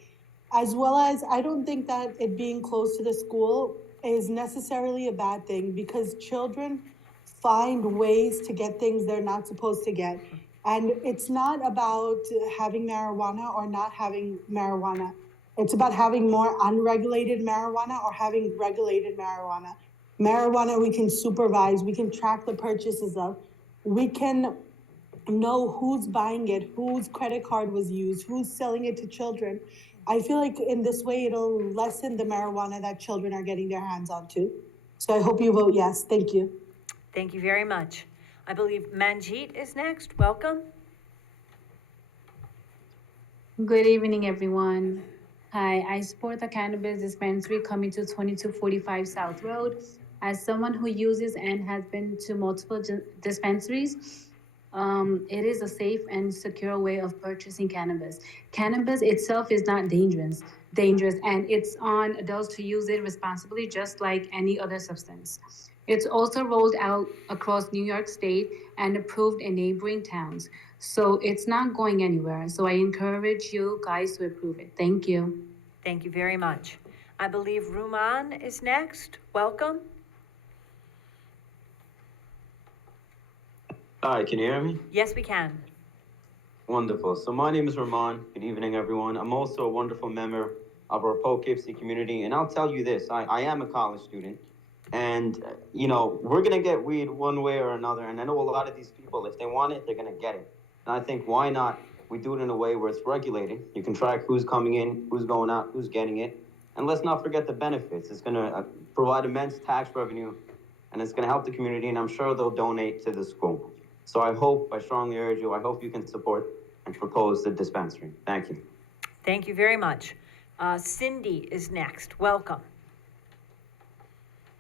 As well as, I don't think that it being close to the school is necessarily a bad thing, because children find ways to get things they're not supposed to get. And it's not about having marijuana or not having marijuana. It's about having more unregulated marijuana or having regulated marijuana. Marijuana we can supervise, we can track the purchases of, we can know who's buying it, whose credit card was used, who's selling it to children. I feel like in this way, it'll lessen the marijuana that children are getting their hands onto. So I hope you vote yes. Thank you. Thank you very much. I believe Manjeet is next. Welcome. Good evening, everyone. Hi, I support the cannabis dispensary coming to 2245 South Road. As someone who uses and has been to multiple dispensaries, it is a safe and secure way of purchasing cannabis. Cannabis itself is not dangerous, and it's on adults to use it responsibly, just like any other substance. It's also rolled out across New York State and approved in neighboring towns. So it's not going anywhere. So I encourage you guys to approve it. Thank you. Thank you very much. I believe Ruman is next. Welcome. Hi, can you hear me? Yes, we can. Wonderful. So my name is Rahman. Good evening, everyone. I'm also a wonderful member of our Poughkeepsie community. And I'll tell you this, I am a college student. And, we're going to get weed one way or another. And I know a lot of these people, if they want it, they're going to get it. And I think, why not? We do it in a way where it's regulated. You can track who's coming in, who's going out, who's getting it. And let's not forget the benefits. It's going to provide immense tax revenue, and it's going to help the community. And I'm sure they'll donate to the school. So I strongly urge you, I hope you can support and propose the dispensary. Thank you. Thank you very much. Cindy is next. Welcome.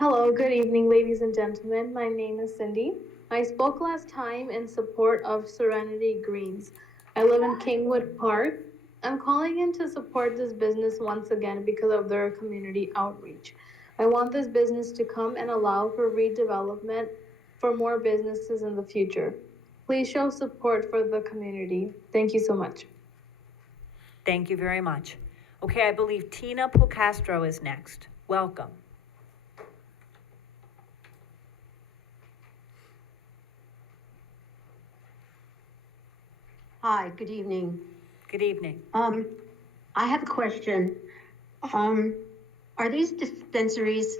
Hello, good evening, ladies and gentlemen. My name is Cindy. I spoke last time in support of Serenity Greens. I live in Kingwood Park. I'm calling in to support this business once again because of their community outreach. I want this business to come and allow for redevelopment for more businesses in the future. Please show support for the community. Thank you so much. Thank you very much. Okay, I believe Tina Pulcastro is next. Welcome. Hi, good evening. Good evening. I have a question. Are these dispensaries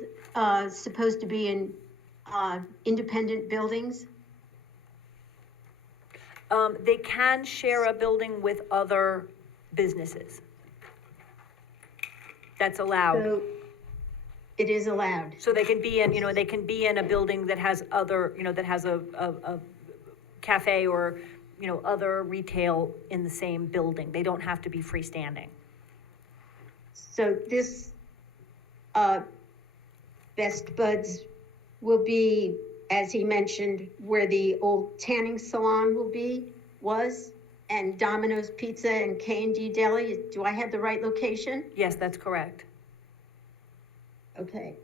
supposed to be in independent buildings? They can share a building with other businesses. That's allowed. So it is allowed. So they can be in, they can be in a building that has other, that has a cafe or, other retail in the same building. They don't have to be freestanding. So this Best Buds will be, as he mentioned, where the old tanning salon was, and Domino's Pizza and K&D Deli. Do I have the right location? Yes, that's correct. Okay.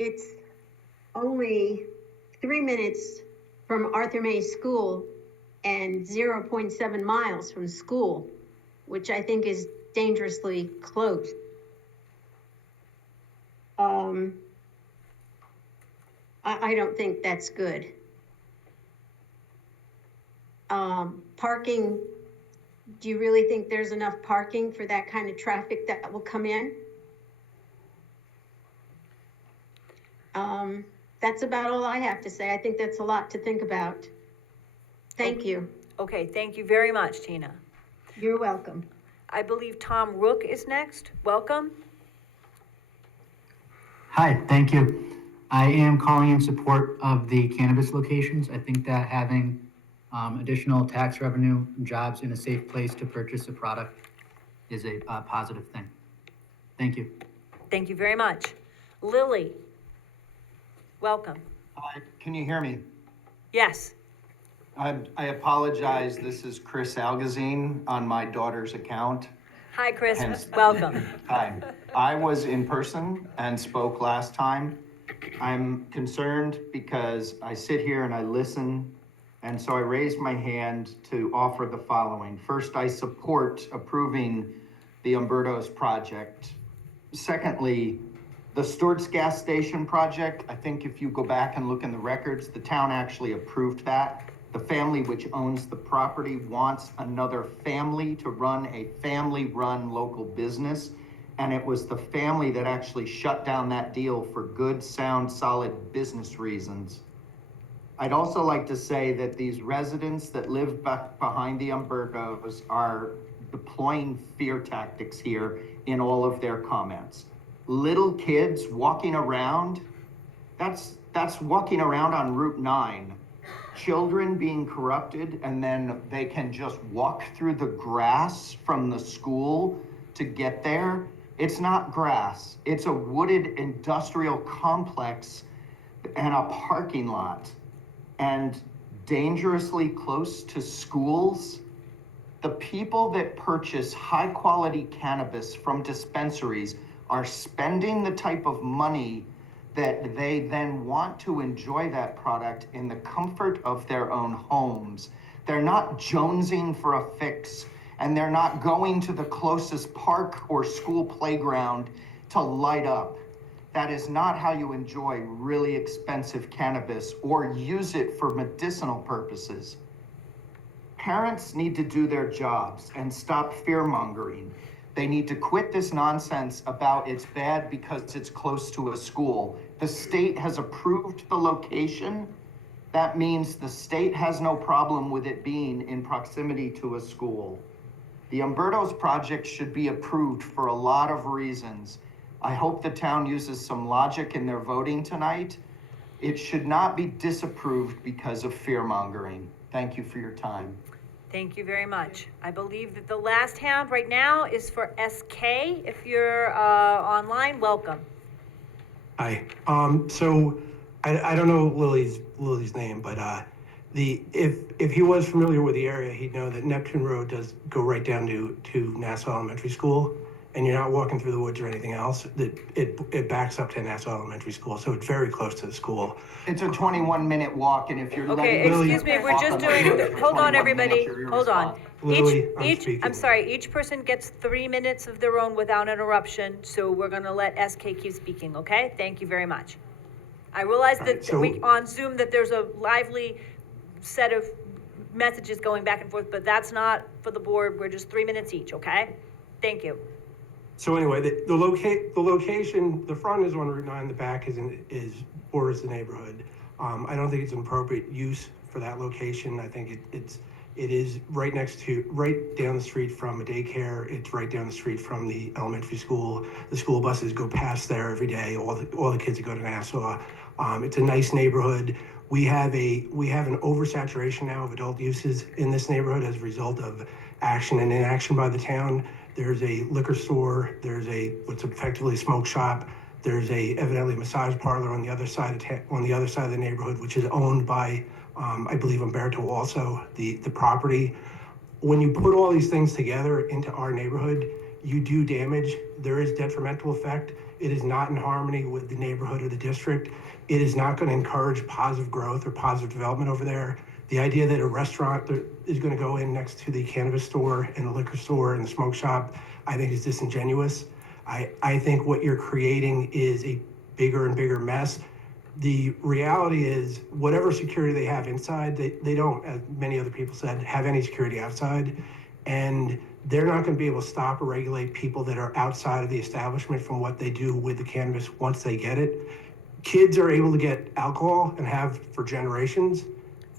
It's only 3 minutes from Arthur May School and 0.7 miles from school, which I think is dangerously close. I don't think that's good. Parking, do you really think there's enough parking for that kind of traffic that will come in? That's about all I have to say. I think that's a lot to think about. Thank you. Okay, thank you very much, Tina. You're welcome. I believe Tom Rook is next. Welcome. Hi, thank you. I am calling in support of the cannabis locations. I think that having additional tax revenue and jobs in a safe place to purchase a product is a positive thing. Thank you. Thank you very much. Lily, welcome. Hi, can you hear me? Yes. I apologize. This is Chris Algazine on my daughter's account. Hi, Chris. Hence- Welcome. Hi. I was in person and spoke last time. I'm concerned because I sit here and I listen, and so I raised my hand to offer the following. First, I support approving the Umberto's project. Secondly, the Stewart's gas station project, I think if you go back and look in the records, the town actually approved that. The family which owns the property wants another family to run a family-run local business. And it was the family that actually shut down that deal for good, sound, solid business reasons. I'd also like to say that these residents that live back behind the Umbertos are deploying fear tactics here in all of their comments. Little kids walking around, that's walking around on Route 9. Children being corrupted, and then they can just walk through the grass from the school to get there. It's not grass. It's a wooded industrial complex and a parking lot, and dangerously close to schools. The people that purchase high quality cannabis from dispensaries are spending the type of money that they then want to enjoy that product in the comfort of their own homes. They're not jonesing for a fix, and they're not going to the closest park or school playground to light up. That is not how you enjoy really expensive cannabis or use it for medicinal purposes. Parents need to do their jobs and stop fear-mongering. They need to quit this nonsense about it's bad because it's close to a school. The state has approved the location. That means the state has no problem with it being in proximity to a school. The Umberto's project should be approved for a lot of reasons. I hope the town uses some logic in their voting tonight. It should not be disapproved because of fear-mongering. Thank you for your time. Thank you very much. I believe that the last hand right now is for SK. If you're online, welcome. Hi. So I don't know Lily's name, but if he was familiar with the area, he'd know that Neptune Road does go right down to Nassau Elementary School, and you're not walking through the woods or anything else. It backs up to Nassau Elementary School, so it's very close to the school. It's a 21-minute walk, and if you're Okay, excuse me, we're just doing, hold on, everybody, hold on. Lily, I'm speaking. I'm sorry, each person gets 3 minutes of their own without interruption, so we're gonna let SK keep speaking, okay? Thank you very much. I realize that on Zoom that there's a lively set of messages going back and forth, but that's not for the board. We're just 3 minutes each, okay? Thank you. So anyway, the location, the front is on Route 9, the back is borders the neighborhood. I don't think it's an appropriate use for that location. I think it is right down the street from a daycare. It's right down the street from the elementary school. The school buses go past there every day. All the kids that go to Nassau. It's a nice neighborhood. We have an oversaturation now of adult uses in this neighborhood as a result of action and inaction by the town. There's a liquor store. There's what's effectively a smoke shop. There's evidently a massage parlor on the other side of the neighborhood, which is owned by, I believe, Umberto also, the property. When you put all these things together into our neighborhood, you do damage. There is detrimental effect. It is not in harmony with the neighborhood or the district. It is not going to encourage positive growth or positive development over there. The idea that a restaurant is going to go in next to the cannabis store and the liquor store and the smoke shop, I think is disingenuous. I think what you're creating is a bigger and bigger mess. The reality is whatever security they have inside, they don't, as many other people said, have any security outside. And they're not going to be able to stop or regulate people that are outside of the establishment from what they do with the cannabis once they get it. Kids are able to get alcohol and have for generations.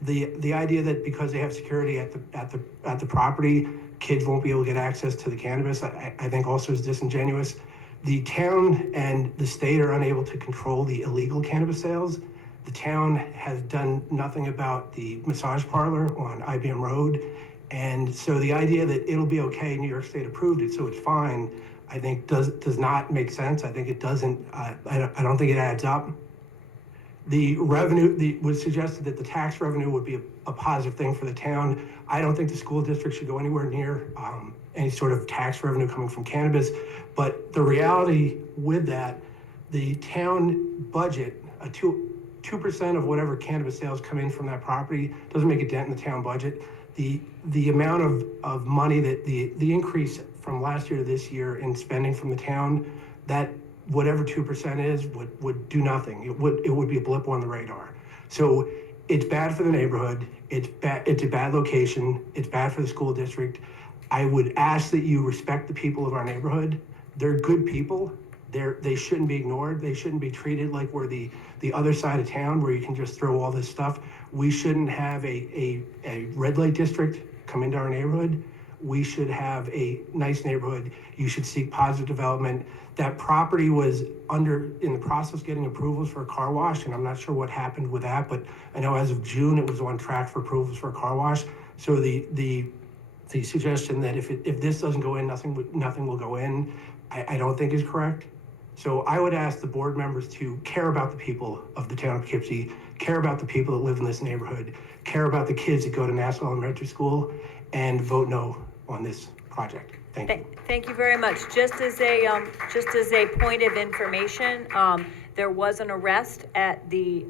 The idea that because they have security at the property, kids won't be able to get access to the cannabis, I think also is disingenuous. The town and the state are unable to control the illegal cannabis sales. The town has done nothing about the massage parlor on IBM Road. And so the idea that it'll be okay, New York State approved it, so it's fine, I think does not make sense. I think it doesn't, I don't think it adds up. The revenue, was suggested that the tax revenue would be a positive thing for the town. I don't think the school district should go anywhere near any sort of tax revenue coming from cannabis. But the reality with that, the town budget, 2% of whatever cannabis sales come in from that property doesn't make a dent in the town budget. The amount of money that the increase from last year to this year in spending from the town, that whatever 2% is would do nothing. It would be a blip on the radar. So it's bad for the neighborhood. It's a bad location. It's bad for the school district. I would ask that you respect the people of our neighborhood. They're good people. They shouldn't be ignored. They shouldn't be treated like we're the other side of town where you can just throw all this stuff. We shouldn't have a red light district come into our neighborhood. We should have a nice neighborhood. You should seek positive development. That property was in the process of getting approvals for a car wash, and I'm not sure what happened with that, but I know as of June it was on track for approvals for a car wash. So the suggestion that if this doesn't go in, nothing will go in. I don't think is correct. So I would ask the board members to care about the people of the town of Poughkeepsie, care about the people that live in this neighborhood, care about the kids that go to Nassau Elementary School, and vote no on this project. Thank you. Thank you very much. Just as a point of information, there was an arrest at the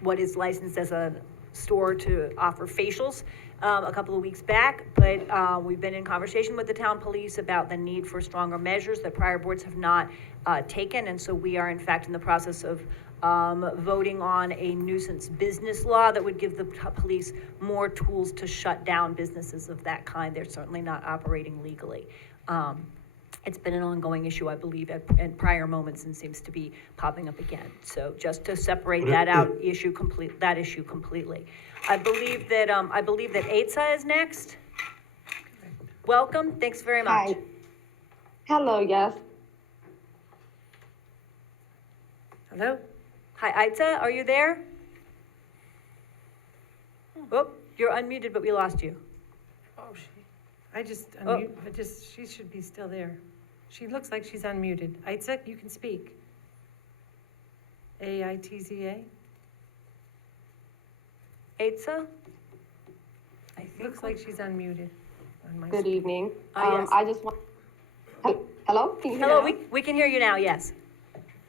what is licensed as a store to offer facials a couple of weeks back, but we've been in conversation with the town police about the need for stronger measures that prior boards have not taken, and so we are in fact in the process of voting on a nuisance business law that would give the police more tools to shut down businesses of that kind. They're certainly not operating legally. It's been an ongoing issue, I believe, at prior moments and seems to be popping up again. So just to separate that issue completely. I believe that Eitzah is next. Welcome. Thanks very much. Hi. Hello, yes. Hello. Hi, Eitzah, are you there? Oh, you're unmuted, but we lost you. Oh, she should be still there. She looks like she's unmuted. Eitzah, you can speak. Aitza? Eitzah? Looks like she's unmuted on my Good screen. evening. Yes. I just want. Hello? Can you hear Hello, me now? we can hear you now, yes.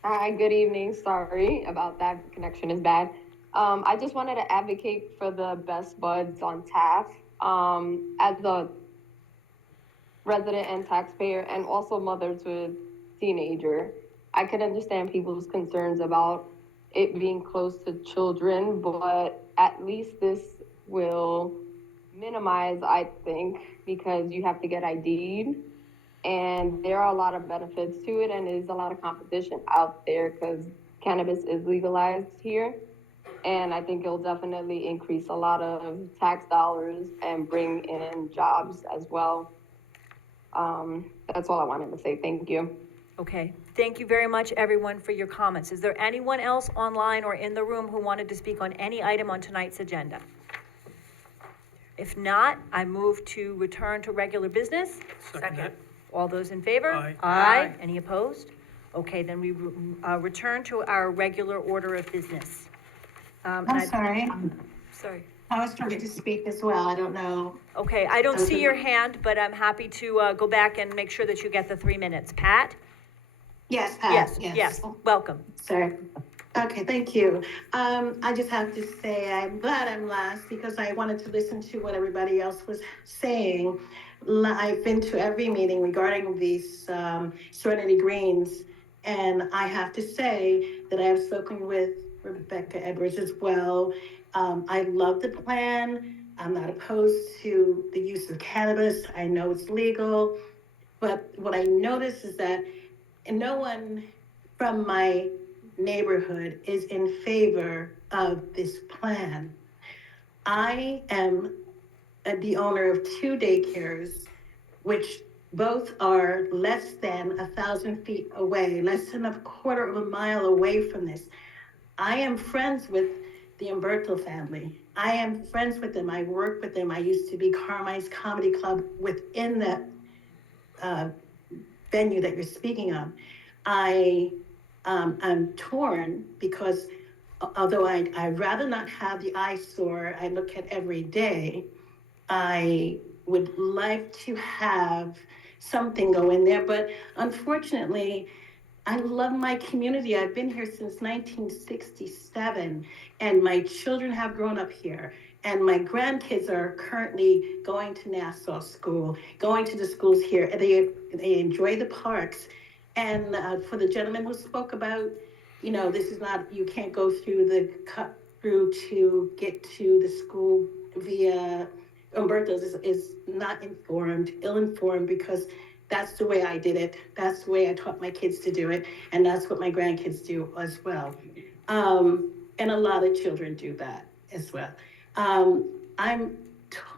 Hi, good evening. Sorry about that. Connection is bad. I just wanted to advocate for the Best Buds on Taft. As a resident and taxpayer, and also mother to a teenager, I could understand people's concerns about it being close to children, but at least this will minimize, I think, because you have to get ID'd. And there are a lot of benefits to it, and there's a lot of competition out there because cannabis is legalized here. And I think it'll definitely increase a lot of tax dollars and bring in jobs as well. That's all I wanted to say. Thank you. Okay, thank you very much, everyone, for your comments. Is there anyone else online or in the room who wanted to speak on any item on tonight's agenda? If not, I move to return to regular business. Second. All those in favor? Aye. Aye. Any opposed? Okay, then we return to our regular order of business. I'm sorry. Sorry. I was trying to speak as well. I don't know. Okay, I don't see your hand, but I'm happy to go back and make sure that you get the 3 minutes. Pat? Yes, Pat. Yes, welcome. Sorry. Okay, thank you. I just have to say I'm glad I'm last because I wanted to listen to what everybody else was saying. I've been to every meeting regarding these Serenity Greens, and I have to say that I have spoken with Rebecca Edwards as well. I love the plan. I'm not opposed to the use of cannabis. I know it's legal, but what I notice is that no one from my neighborhood is in favor of this plan. I am the owner of 2 daycares, which both are less than 1,000 feet away, less than a quarter of a mile away from this. I am friends with the Umberto family. I am friends with them. I work with them. I used to be Carmine's Comedy Club within that venue that you're speaking of. I'm torn because although I'd rather not have the eyesore I look at every day, I would like to have something go in there. But unfortunately, I love my community. I've been here since 1967, and my children have grown up here. And my grandkids are currently going to Nassau School, going to the schools here. And they enjoy the parks. And for the gentleman who spoke about, this is not, you can't go through the cut through to get to the school via Umberto's is not informed, ill-informed, because that's the way I did it. That's the way I taught my kids to do it. And that's what my grandkids do as well. And a lot of children do that as well. I'm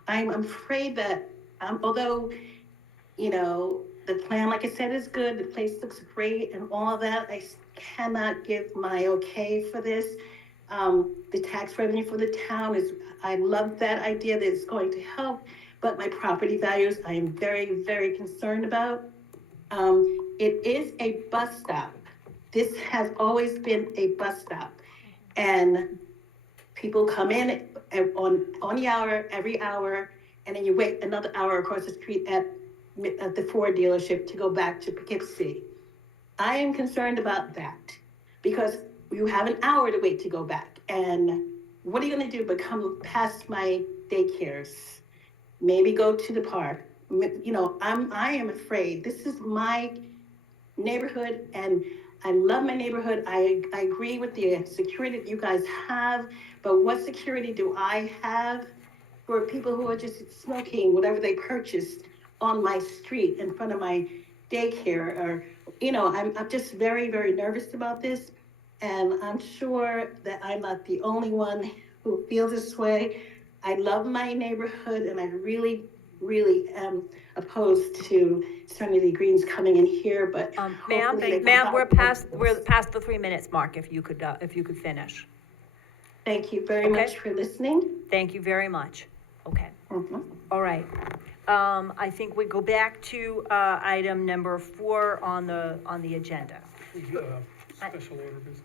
afraid that, although, the plan, like I said, is good, the place looks great and all of that, I cannot give my okay for this. The tax revenue for the town I love that idea that it's going to help, but my property values, I am very, very concerned about. It is a bus stop. This has always been a bus stop. And people come in on the hour, every hour, and then you wait another hour across the street at the Ford dealership to go back to Poughkeepsie. I am concerned about that because you have an hour to wait to go back. And what are you going to do but come past my daycares? Maybe go to the park. I am afraid. This is my neighborhood, and I love my neighborhood. I agree with the security that you guys have, but what security do I have for people who are just smoking whatever they purchased on my street in front of my daycare? Or, I'm just very, very nervous about this, and I'm sure that I'm not the only one who feels this way. I love my neighborhood, and I really, really am opposed to Serenity Greens coming in here, but Ma'am, we're past the 3 minutes mark, if you could finish. Thank you very much for listening. Thank you very much. Okay. All right. I think we go back to, item number 4 on the agenda. Special order business.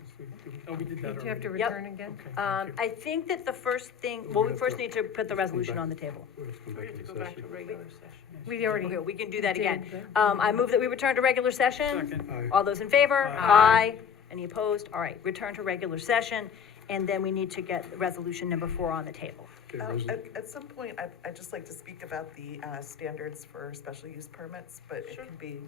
We did that Did you have to already. return again? I think that the first thing, we first need to put the resolution on the table. We have to go back to regular session. We already. Okay, we can do that again. did. I move that we return to regular session. Second. All those in favor? Aye. Any opposed? All right, return to regular session, and then we need to get resolution number 4 on the table. At some point, I'd just like to speak about the standards for special use permits, but it can be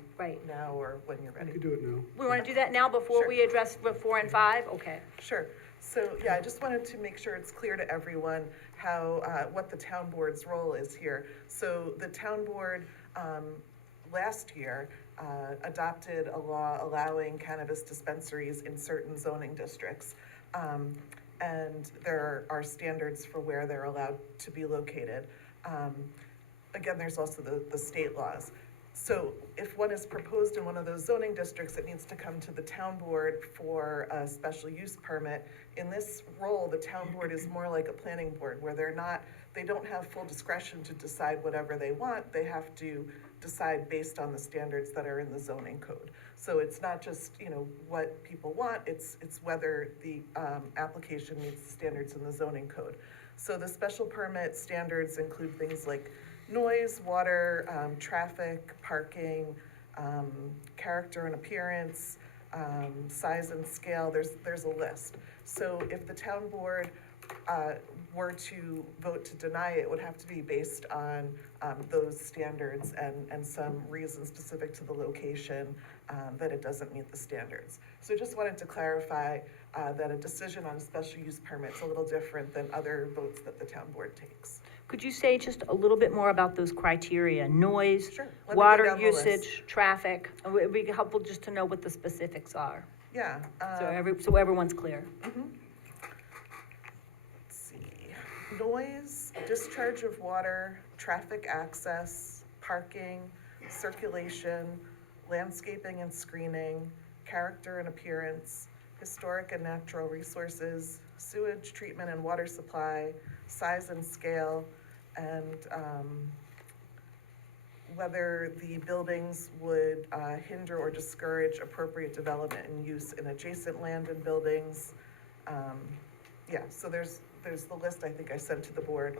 now or when you're ready. You can do it now. We want to do that now before we address 4 and 5? Okay. Sure. So, yeah, I just wanted to make sure it's clear to everyone how, what the town board's role is here. So the town board, last year, adopted a law allowing cannabis dispensaries in certain zoning districts. And there are standards for where they're allowed to be located. Again, there's also the state laws. So if one is proposed in one of those zoning districts, it needs to come to the town board for a special use permit. In this role, the town board is more like a planning board where they don't have full discretion to decide whatever they want. They have to decide based on the standards that are in the zoning code. So it's not just, what people want, it's whether the application meets the standards in the zoning code. So the special permit standards include things like noise, water, traffic, parking, character and appearance, size and scale. There's a list. So if the town board were to vote to deny it, would have to be based on those standards and some reason specific to the location that it doesn't meet the standards. So just wanted to clarify that a decision on a special use permit is a little different than other votes that the town board takes. Could you say just a little bit more about those criteria? Noise, Let me go water down the list. usage, traffic? It would be helpful just to know what the specifics are. Yeah. So everyone's clear. Let's see. Noise, discharge of water, traffic access, parking, circulation, landscaping and screening, character and appearance, historic and natural resources, sewage treatment and water supply, size and scale, and whether the buildings would hinder or discourage appropriate development and use in adjacent land and buildings. So there's the list I think I sent to the board.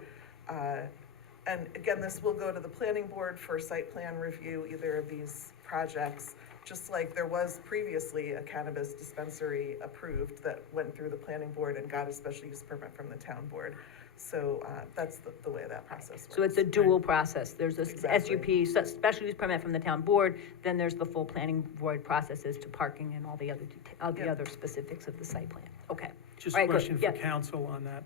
And again, this will go to the planning board for site plan review, either of these projects, just like there was previously a cannabis dispensary approved that went through the planning board and got a special use permit from the town board. So that's the way that process works. So it's a dual process. There's a Exactly. SUP, special use permit from the town board, then there's the full planning board processes to parking and all the other specifics of the site plan. Okay. Just All a right, good. question for Yeah. council on that.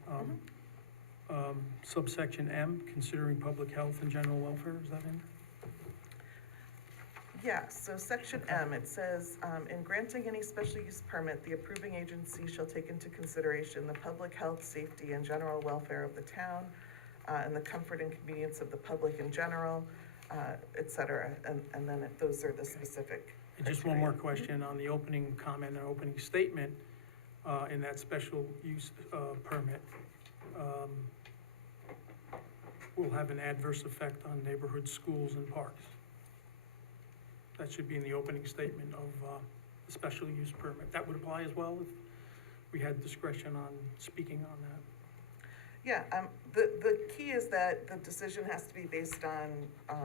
Subsection M, considering public health and general welfare, is that in? Yeah, so section M, it says, in granting any special use permit, the approving agency shall take into consideration the public health, safety, and general welfare of the town, and the comfort and convenience of the public in general, et cetera, and then those are the specific. And just one more question on the opening comment or opening statement, in that special use, permit, will have an adverse effect on neighborhood schools and parks. That should be in the opening statement of the special use permit. That would apply as well if we had discretion on speaking on that. Yeah, the key is that the decision has to be based on,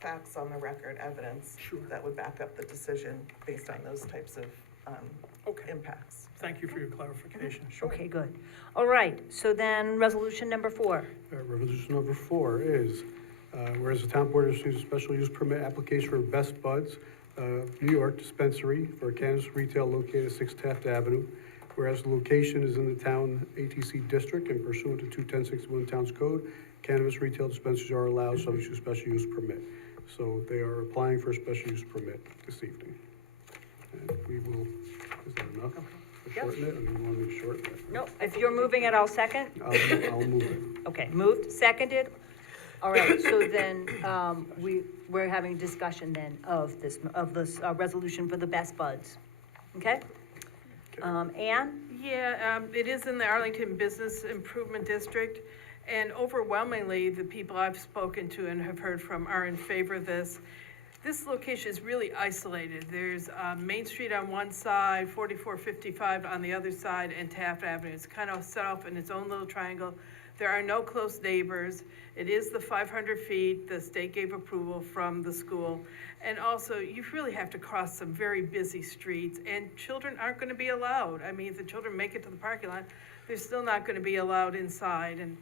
facts on the record, evidence. Sure. That would back up the decision based on those types of, Okay. impacts. Thank you for your clarification. Okay, good. All right, so then resolution number 4. Resolution number 4 is, whereas the town board issues a special use permit application for Best Buds, New York dispensary for a cannabis retail located at 6 Taft Avenue. Whereas the location is in the town ATC district and pursuant to 21061 Towns Code, cannabis retail dispensaries are allowed subject to special use permit. So they are applying for a special use permit this evening. And we will, is that enough? To shorten it? I mean, you want me to shorten it? No, if you're moving it, I'll second. I'll move it. Okay, moved, seconded. All right, so then, we're having discussion then of this resolution for the Best Buds. Okay? Ann? Yeah, it is in the Arlington Business Improvement District, and overwhelmingly, the people I've spoken to and have heard from are in favor of this. This location is really isolated. There's Main Street on one side, 4455 on the other side, and Taft Avenue. It's kind of set off in its own little triangle. There are no close neighbors. It is the 500 feet. The state gave approval from the school. And also, you really have to cross some very busy streets, and children aren't going to be allowed. I mean, if the children make it to the parking lot, they're still not going to be allowed inside. And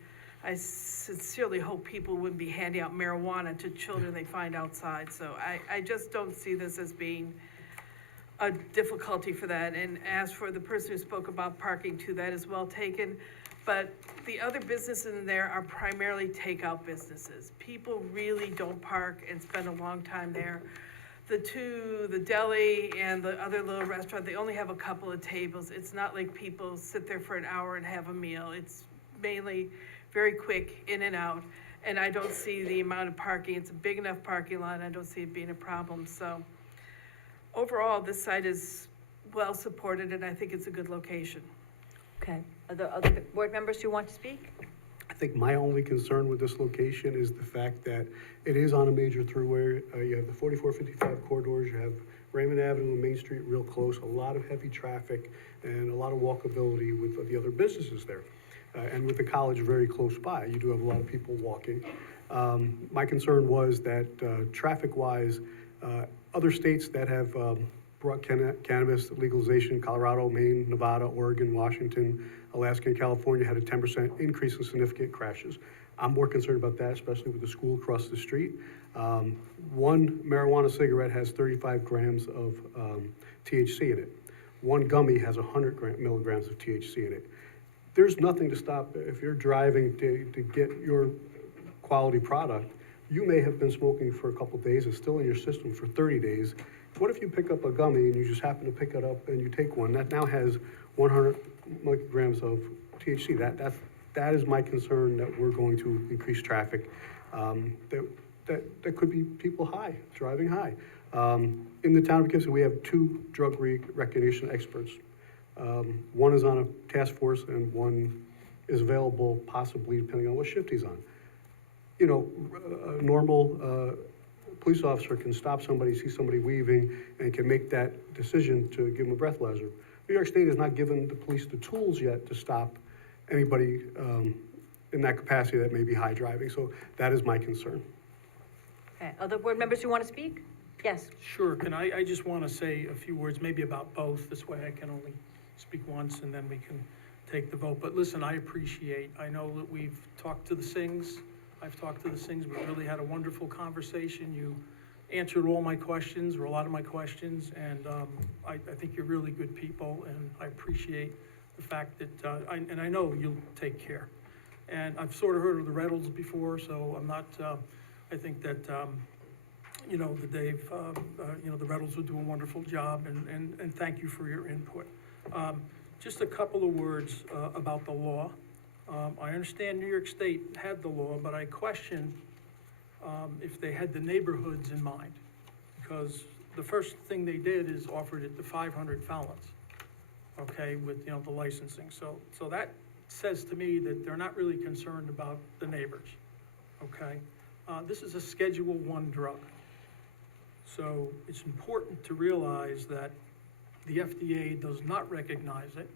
I sincerely hope people wouldn't be handing out marijuana to children they find outside. So I just don't see this as being a difficulty for that. And as for the person who spoke about parking too, that is well taken. But the other businesses in there are primarily takeout businesses. People really don't park and spend a long time there. The deli and the other little restaurant, they only have a couple of tables. It's not like people sit there for an hour and have a meal. It's mainly very quick, in and out. And I don't see the amount of parking. It's a big enough parking lot. I don't see it being a problem. So overall, this site is well supported, and I think it's a good location. Okay. Are there other board members who want to speak? I think my only concern with this location is the fact that it is on a major throughway. You have the 4455 corridors, you have Raymond Avenue and Main Street real close, a lot of heavy traffic and a lot of walkability with the other businesses there. And with the college very close by, you do have a lot of people walking. My concern was that traffic-wise, other states that have brought cannabis legalization, Colorado, Maine, Nevada, Oregon, Washington, Alaska, and California had a 10% increase in significant crashes. I'm more concerned about that, especially with the school across the street. One marijuana cigarette has 35 grams of THC in it. One gummy has 100 milligrams of THC in it. There's nothing to stop, if you're driving to get your quality product, you may have been smoking for a couple days, it's still in your system for 30 days. What if you pick up a gummy and you just happen to pick it up and you take one? That now has 100 micrograms of THC. That is my concern, that we're going to increase traffic. That could be people high, driving high. In the town of Poughkeepsie, we have 2 drug recognition experts. One is on a task force and one is available possibly depending on what shift he's on. You know, a normal police officer can stop somebody, see somebody weaving, and can make that decision to give them a breathalyzer. New York State has not given the police the tools yet to stop anybody in that capacity that may be high driving. So that is my concern. Okay. Other board members who want to speak? Yes. Sure, I just want to say a few words maybe about both. This way I can only speak once and then we can take the vote. But listen, I know that we've talked to the Singhs. I've talked to the Singhs. We really had a wonderful conversation. You answered all my questions, or a lot of my questions, and I think you're really good people, and I appreciate the fact that, and I know you'll take care. And I've sort of heard of the Reynolds before, so I'm not, I think that, that they've, the Reynolds will do a wonderful job, and thank you for your input. Just a couple of words about the law. I understand New York State had the law, but I question if they had the neighborhoods in mind, because the first thing they did is offered it to 500 felons, okay, with, the licensing. So that says to me that they're not really concerned about the neighbors, okay? This is a Schedule I drug. So it's important to realize that the FDA does not recognize it.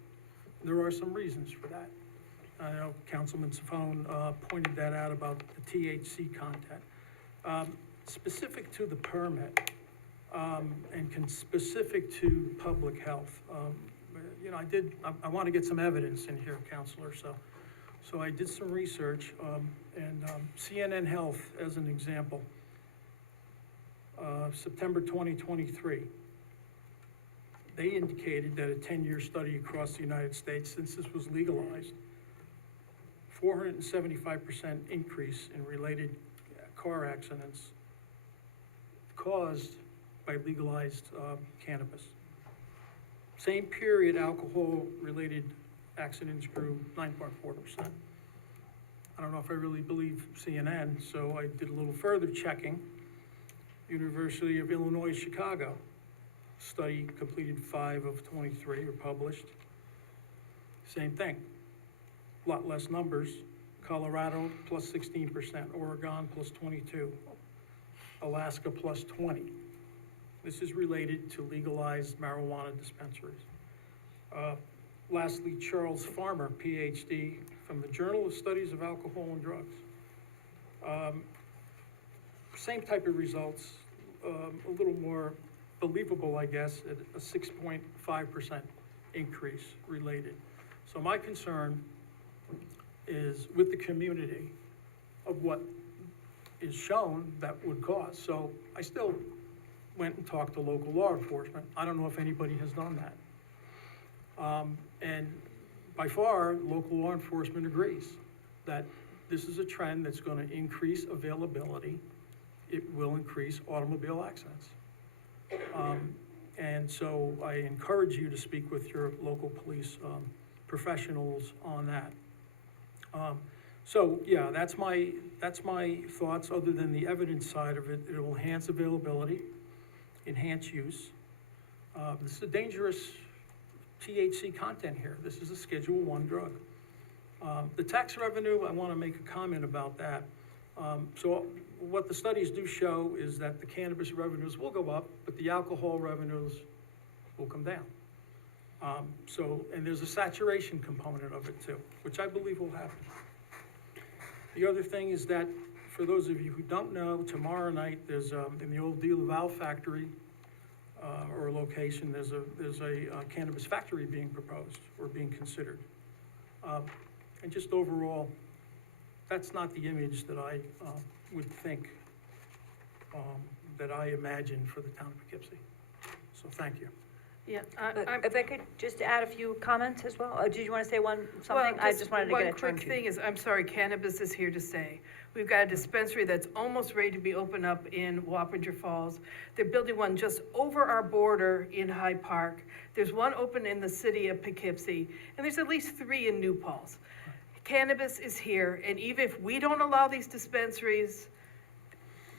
There are some reasons for that. I know Councilman Safone pointed that out about the THC content. Specific to the permit, and specific to public health, you know, I want to get some evidence in here, Counselor, so I did some research, and CNN Health, as an example, September 2023, they indicated that a 10-year study across the United States, since this was legalized, 475% increase in related car accidents caused by legalized cannabis. Same period, alcohol-related accidents grew 9.4%. I don't know if I really believe CNN, so I did a little further checking. University of Illinois, Chicago, study completed 5 of 23 are published. Same thing, a lot less numbers. Colorado plus 16%, Oregon plus 22, Alaska plus 20. This is related to legalized marijuana dispensaries. Lastly, Charles Farmer, PhD, from the Journal of Studies of Alcohol and Drugs. Same type of results, a little more believable, I guess, at a 6.5% increase related. So my concern is with the community of what is shown that would cause. So I still went and talked to local law enforcement. I don't know if anybody has done that. And by far, local law enforcement agrees that this is a trend that's going to increase availability. It will increase automobile accidents. And so I encourage you to speak with your local police professionals on that. So yeah, that's my thoughts. Other than the evidence side of it, it will enhance availability, enhance use. This is a dangerous THC content here. This is a Schedule I drug. The tax revenue, I want to make a comment about that. So what the studies do show is that the cannabis revenues will go up, but the alcohol revenues will come down. And there's a saturation component of it too, which I believe will happen. The other thing is that, for those of you who don't know, tomorrow night, there's, in the old Deal of Al factory, or location, there's a cannabis factory being proposed or being considered. And just overall, that's not the image that I would think, that I imagine for the town of Poughkeepsie. So thank you. Yeah, If I could just add a few comments as well, did you want to say something? I just wanted to get a turn One quick thing is, I'm sorry, cannabis is here to stay. We've got a dispensary that's almost ready to be opened up in Wappinger Falls. They're building one just over our border in Hyde Park. There's one open in the city of Poughkeepsie, and there's at least 3 in New Paltz. Cannabis is here, and even if we don't allow these dispensaries,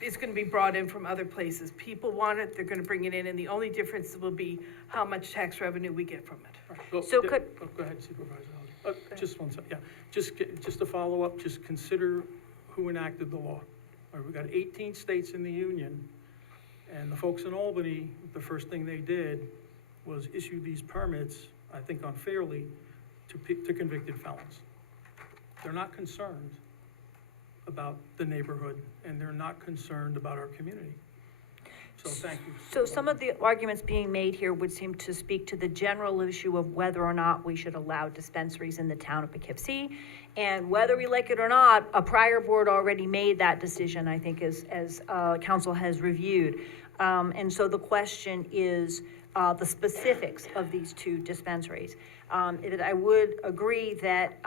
it's gonna be brought in from other places. People want it, they're gonna bring it in, and the only difference will be how much tax revenue we get from it. Well, So go ahead, Supervisor. Just one second, yeah. Just to follow up, just consider who enacted the law. All right, we've got 18 states in the union, and the folks in Albany, the first thing they did was issue these permits, I think unfairly, to convicted felons. They're not concerned about the neighborhood, and they're not concerned about our community. So thank you. So some of the arguments being made here would seem to speak to the general issue of whether or not we should allow dispensaries in the town of Poughkeepsie. And whether we like it or not, a prior board already made that decision, I think, as council has reviewed. And so the question is the specifics of these 2 dispensaries. I would agree that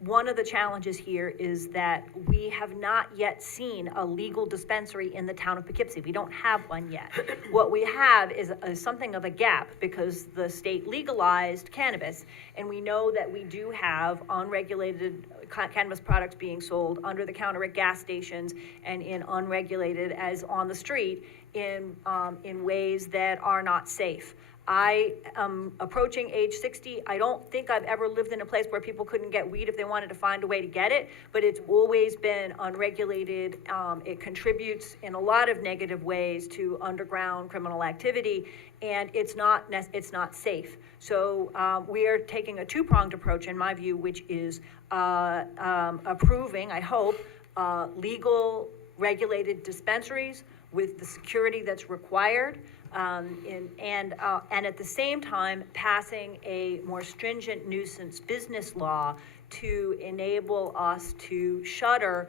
one of the challenges here is that we have not yet seen a legal dispensary in the town of Poughkeepsie. We don't have one yet. What we have is something of a gap because the state legalized cannabis, and we know that we do have unregulated cannabis products being sold under the counter at gas stations and in unregulated as on the street in ways that are not safe. I am approaching age 60. I don't think I've ever lived in a place where people couldn't get weed if they wanted to find a way to get it, but it's always been unregulated. It contributes in a lot of negative ways to underground criminal activity, and it's not safe. So we are taking a two-pronged approach, in my view, which is approving, I hope, legal regulated dispensaries with the security that's required, and at the same time passing a more stringent nuisance business law to enable us to shutter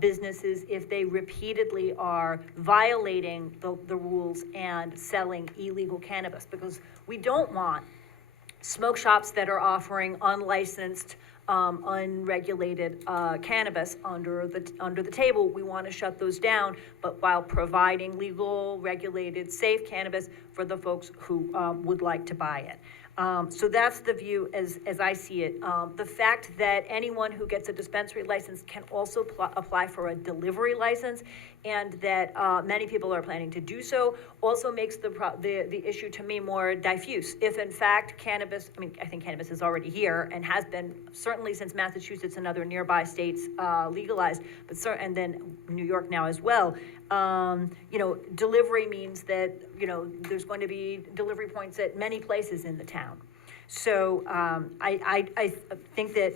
businesses if they repeatedly are violating the rules and selling illegal cannabis, because we don't want smoke shops that are offering unlicensed, unregulated cannabis under the table. We want to shut those down, but while providing legal, regulated, safe cannabis for the folks who would like to buy it. So that's the view as I see it. The fact that anyone who gets a dispensary license can also apply for a delivery license, and that many people are planning to do so, also makes the issue to me more diffuse. If in fact cannabis, I think cannabis is already here and has been certainly since Massachusetts and other nearby states legalized, and then New York now as well. Delivery means that, there's going to be delivery points at many places in the town. So I think that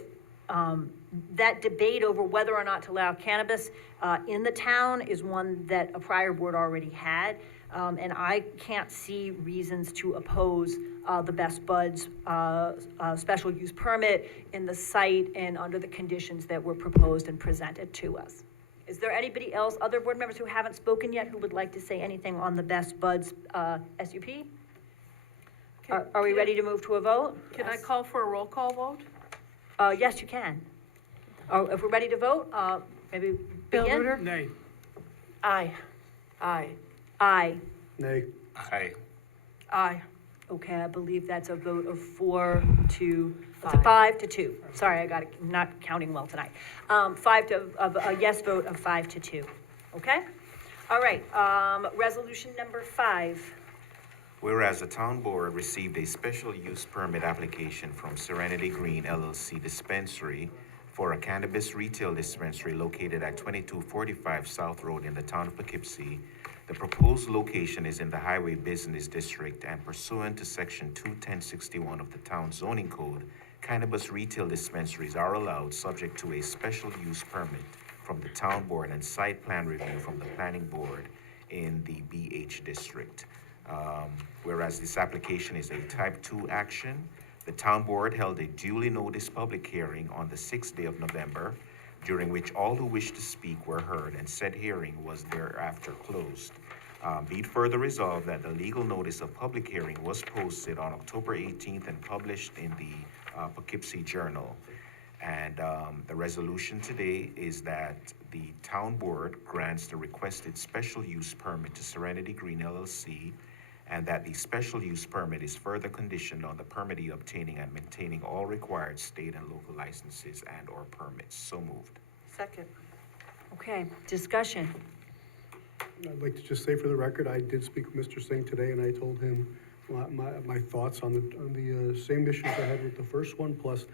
that debate over whether or not to allow cannabis in the town is one that a prior board already had. And I can't see reasons to oppose the Best Buds special use permit in the site and under the conditions that were proposed and presented to us. Is there anybody else, other board members who haven't spoken yet, who would like to say anything on the Best Buds SUP? Are we ready to move to a vote? Can I call for a roll call vote? Yes, you can. If we're ready to vote, maybe Bill begin? Reuter? Nay. Aye. Aye. Aye. Nay. Aye. Aye. Okay, I believe that's a vote of 4 to 5 to 2. Sorry, not counting well tonight. A yes vote of 5 to 2. Okay? All right, resolution number 5. Whereas the town board received a special use permit application from Serenity Green LLC dispensary for a cannabis retail dispensary located at 2245 South Road in the town of Poughkeepsie. The proposed location is in the Highway Business District, and pursuant to section 21061 of the town zoning code, cannabis retail dispensaries are allowed subject to a special use permit from the town board and site plan review from the planning board in the BH district. Whereas this application is a type 2 action, the town board held a duly noticed public hearing on the 6th day of November, during which all who wished to speak were heard, and said hearing was thereafter closed. Be it further resolved that the legal notice of public hearing was posted on October 18th and published in the Poughkeepsie Journal. And the resolution today is that the town board grants the requested special use permit to Serenity Green LLC, and that the special use permit is further conditioned on the permittee obtaining and maintaining all required state and local licenses and or permits. So moved. Second. Okay, discussion. I'd like to just say for the record, I did speak with Mr. Singh today, and I told him my thoughts on the same issues I had with the first one, plus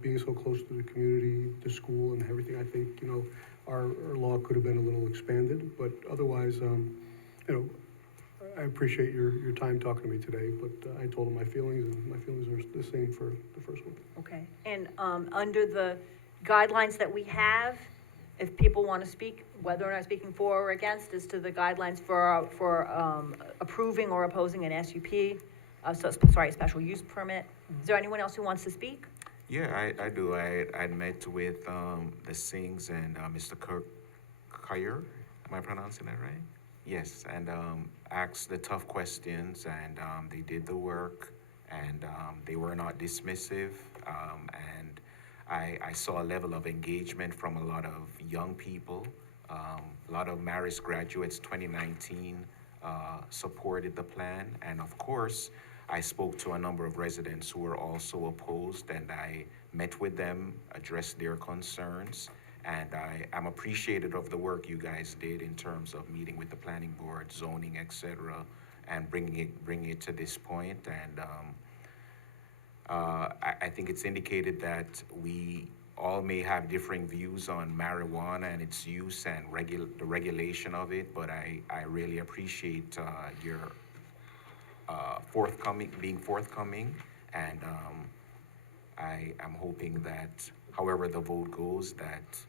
being so close to the community, the school, and everything. I think, our law could have been a little expanded, but otherwise, I appreciate your time talking to me today, but I told him my feelings, and my feelings are the same for the first one. Okay, and under the guidelines that we have, if people want to speak, whether or not speaking for or against, as to the guidelines for approving or opposing an SUP, a special use permit. Is there anyone else who wants to speak? Yeah, I do. I met with the Singhs and Mr. Kyer. Am I pronouncing that right? Yes, and asked the tough questions, and they did the work, and they were not dismissive, and I saw a level of engagement from a lot of young people. A lot of Marist graduates 2019 supported the plan, and of course, I spoke to a number of residents who were also opposed, and I met with them, addressed their concerns, and I'm appreciative of the work you guys did in terms of meeting with the planning board, zoning, etc., and bringing it to this point. And I think it's indicated that we all may have differing views on marijuana and its use and the regulation of it, but I really appreciate your being forthcoming, and I am hoping that however the vote goes, that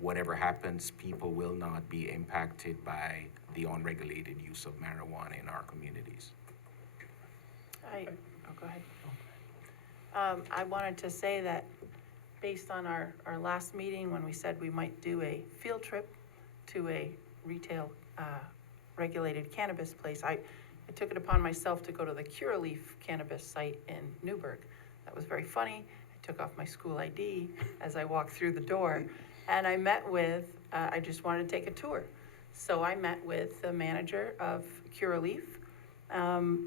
whatever happens, people will not be impacted by the unregulated use of marijuana in our communities. Go ahead. I wanted to say that based on our last meeting, when we said we might do a field trip to a retail regulated cannabis place, I took it upon myself to go to the Curaleaf cannabis site in Newburgh. That was very funny. I took off my school ID as I walked through the door, and I met with, I just wanted to take a tour. So I met with the manager of Curaleaf.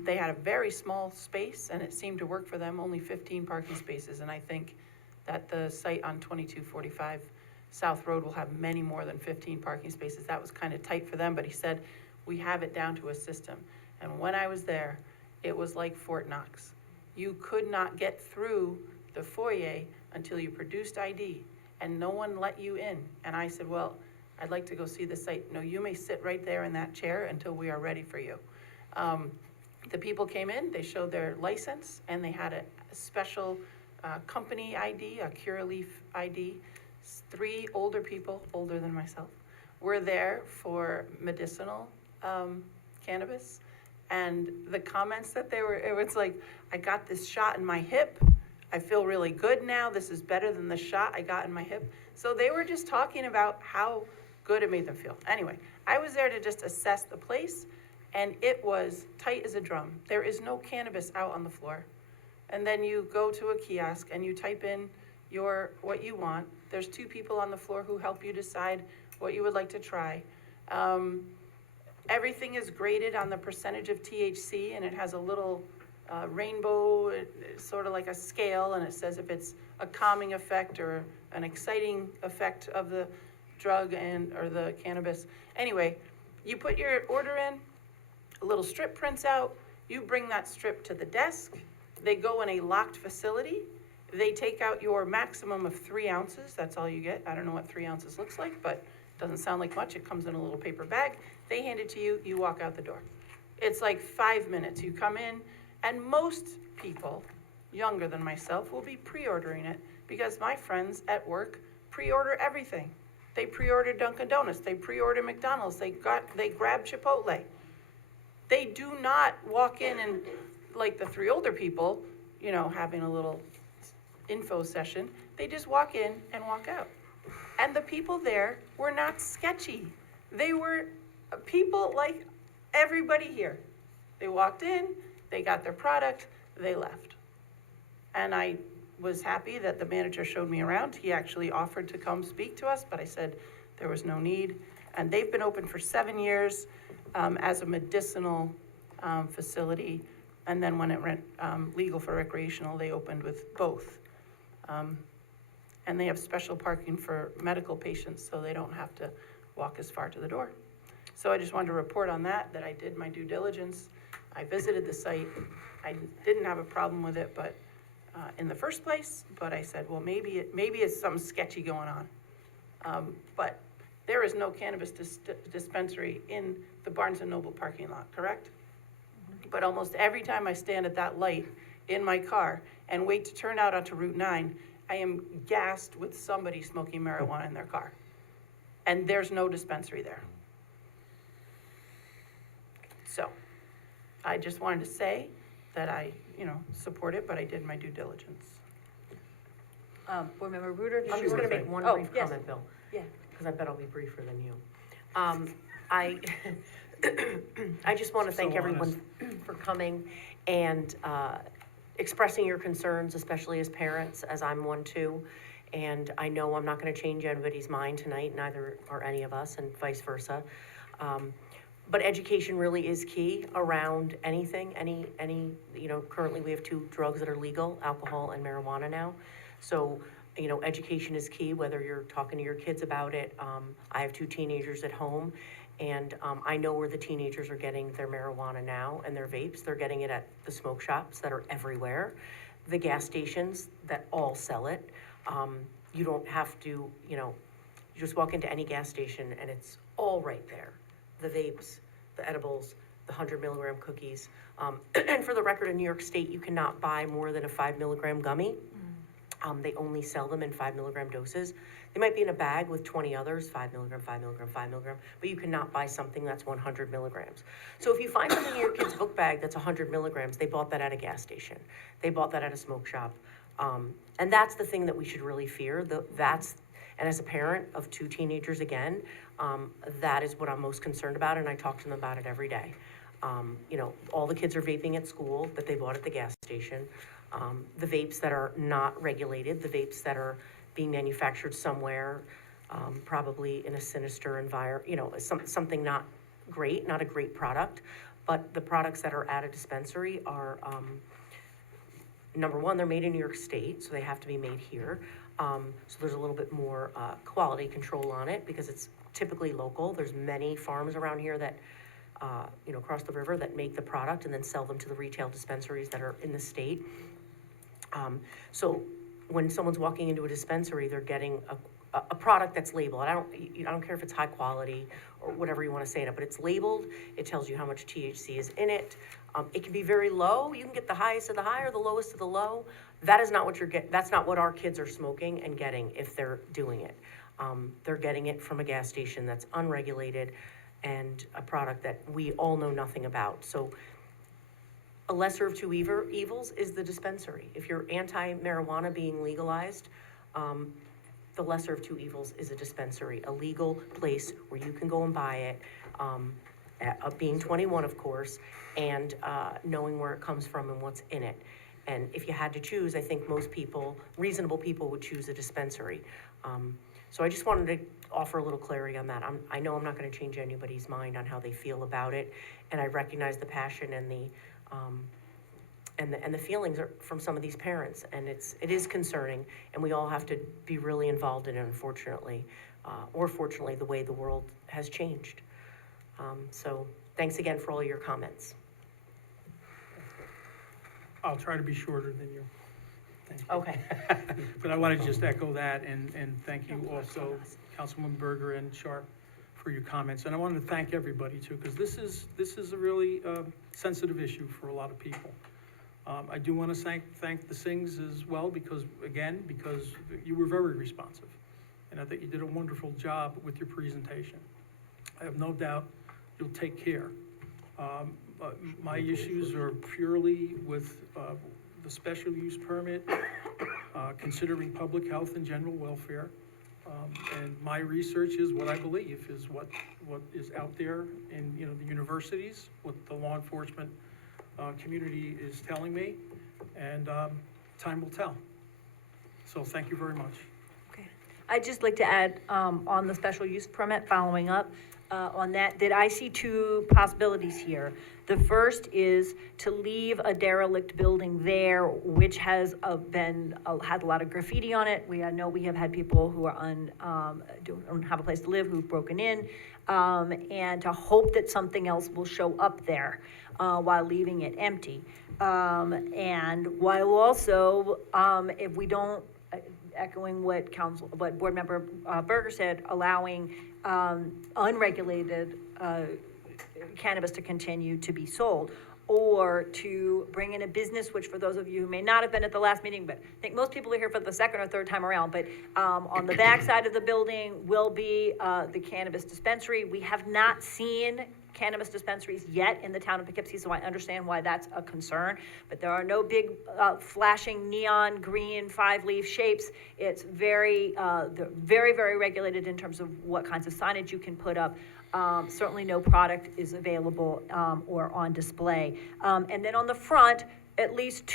They had a very small space, and it seemed to work for them, only 15 parking spaces, and I think that the site on 2245 South Road will have many more than 15 parking spaces. That was kind of tight for them, but he said, we have it down to a system. And when I was there, it was like Fort Knox. You could not get through the foyer until you produced ID, and no one let you in. And I said, well, I'd like to go see the site. No, you may sit right there in that chair until we are ready for you. The people came in, they showed their license, and they had a special company ID, a Curaleaf ID. 3 older people, older than myself, were there for medicinal cannabis. And the comments that it was like, I got this shot in my hip. I feel really good now. This is better than the shot I got in my hip. So they were just talking about how good it made them feel. Anyway, I was there to just assess the place, and it was tight as a drum. There is no cannabis out on the floor. And then you go to a kiosk and you type in what you want. There's 2 people on the floor who help you decide what you would like to try. Everything is graded on the percentage of THC, and it has a little rainbow, it's sort of like a scale, and it says if it's a calming effect or an exciting effect of the drug or the cannabis. Anyway, you put your order in, a little strip prints out, you bring that strip to the desk, they go in a locked facility, they take out your maximum of 3 ounces, that's all you get. I don't know what 3 ounces looks like, but it doesn't sound like much. It comes in a little paper bag. They hand it to you, you walk out the door. It's like 5 minutes. You come in, and most people, younger than myself, will be pre-ordering it because my friends at work pre-order everything. They pre-order Dunkin' Donuts, they pre-order McDonald's, they grab Chipotle. They do not walk in and, like the 3 older people, having a little info session, they just walk in and walk out. And the people there were not sketchy. They were people like everybody here. They walked in, they got their product, they left. And I was happy that the manager showed me around. He actually offered to come speak to us, but I said there was no need. And they've been open for 7 years as a medicinal facility. And then when it went legal for recreational, they opened with both. And they have special parking for medical patients, so they don't have to walk as far to the door. So I just wanted to report on that I did my due diligence. I visited the site. I didn't have a problem with it, but in the first place, but I said, well, maybe it's something sketchy going on. But there is no cannabis dispensary in the Barnes & Noble parking lot, correct? But almost every time I stand at that light in my car and wait to turn out onto Route 9, I am gassed with somebody smoking marijuana in their car. And there's no dispensary there. So, I just wanted to say that I, support it, but I did my due diligence. Board Member Reuter? I'm just gonna make one brief comment, Bill. Yeah. Because I bet I'll be briefer than you. I just want to thank everyone for coming and expressing your concerns, especially as parents, as I'm one too. And I know I'm not going to change anybody's mind tonight, neither are any of us, and vice versa. But education really is key around anything, currently we have 2 drugs that are legal, alcohol and marijuana now. So, education is key, whether you're talking to your kids about it. I have 2 teenagers at home, And I know where the teenagers are getting their marijuana now and their vapes. They're getting it at the smoke shops that are everywhere, the gas stations that all sell it. You don't have to, you just walk into any gas station and it's all right there. The vapes, the edibles, the 100 milligram cookies. And for the record, in New York State, you cannot buy more than a 5 milligram gummy. They only sell them in 5 milligram doses. They might be in a bag with 20 others, 5 milligram, 5 milligram, 5 milligram, but you cannot buy something that's 100 milligrams. So if you find something in your kid's book bag that's 100 milligrams, they bought that at a gas station. They bought that at a smoke shop. And that's the thing that we should really fear. And as a parent of 2 teenagers again, that is what I'm most concerned about, and I talk to them about it every day. All the kids are vaping at school that they bought at the gas station. The vapes that are not regulated, the vapes that are being manufactured somewhere, probably in a sinister environment, something not great, not a great product. But the products that are at a dispensary are, number one, they're made in New York State, so they have to be made here. So there's a little bit more quality control on it because it's typically local. There's many farms around here that, across the river that make the product and then sell them to the retail dispensaries that are in the state. So when someone's walking into a dispensary, they're getting a product that's labeled. I don't care if it's high quality or whatever you want to say it, but it's labeled. It tells you how much THC is in it. It can be very low. You can get the highest of the high or the lowest of the low. That is not what that's not what our kids are smoking and getting if they're doing it. They're getting it from a gas station that's unregulated and a product that we all know nothing about. So a lesser of 2 evils is the dispensary. If you're anti-marijuana being legalized, the lesser of 2 evils is a dispensary, a legal place where you can go and buy it, being 21, of course, and knowing where it comes from and what's in it. And if you had to choose, I think most people, reasonable people, would choose a dispensary. So I just wanted to offer a little clarity on that. I know I'm not going to change anybody's mind on how they feel about it, and I recognize the passion and the feelings from some of these parents, and it is concerning, and we all have to be really involved in it, unfortunately, or fortunately, the way the world has changed. So thanks again for all your comments. I'll try to be shorter than you. Thank you. Okay. But I want to just echo that and thank you also, Councilwoman Berger and Sharp, for your comments. And I wanted to thank everybody too, because this is a really sensitive issue for a lot of people. I do want to thank the Sings as well, because you were very responsive. And I think you did a wonderful job with your presentation. I have no doubt you'll take care. My issues are purely with the special use permit, considering public health and general welfare. And my research is what I believe is what is out there in the universities, what the law enforcement community is telling me, and time will tell. So thank you very much. Okay. I'd just like to add, on the special use permit, following up on that I see 2 possibilities here. The first is to leave a derelict building there, which has had a lot of graffiti on it. I know we have had people who are don't have a place to live, who've broken in, and to hope that something else will show up there while leaving it empty. And while also, if we don't, echoing what Board Member Berger said, allowing unregulated cannabis to continue to be sold, or to bring in a business, which for those of you who may not have been at the last meeting, but I think most people are here for the second or third time around, but on the back side of the building will be the cannabis dispensary. We have not seen cannabis dispensaries yet in the town of Poughkeepsie, so I understand why that's a concern, but there are no big flashing neon green 5-leaf shapes. It's very, very regulated in terms of what kinds of signage you can put up. Certainly no product is available or on display. And then on the front, at least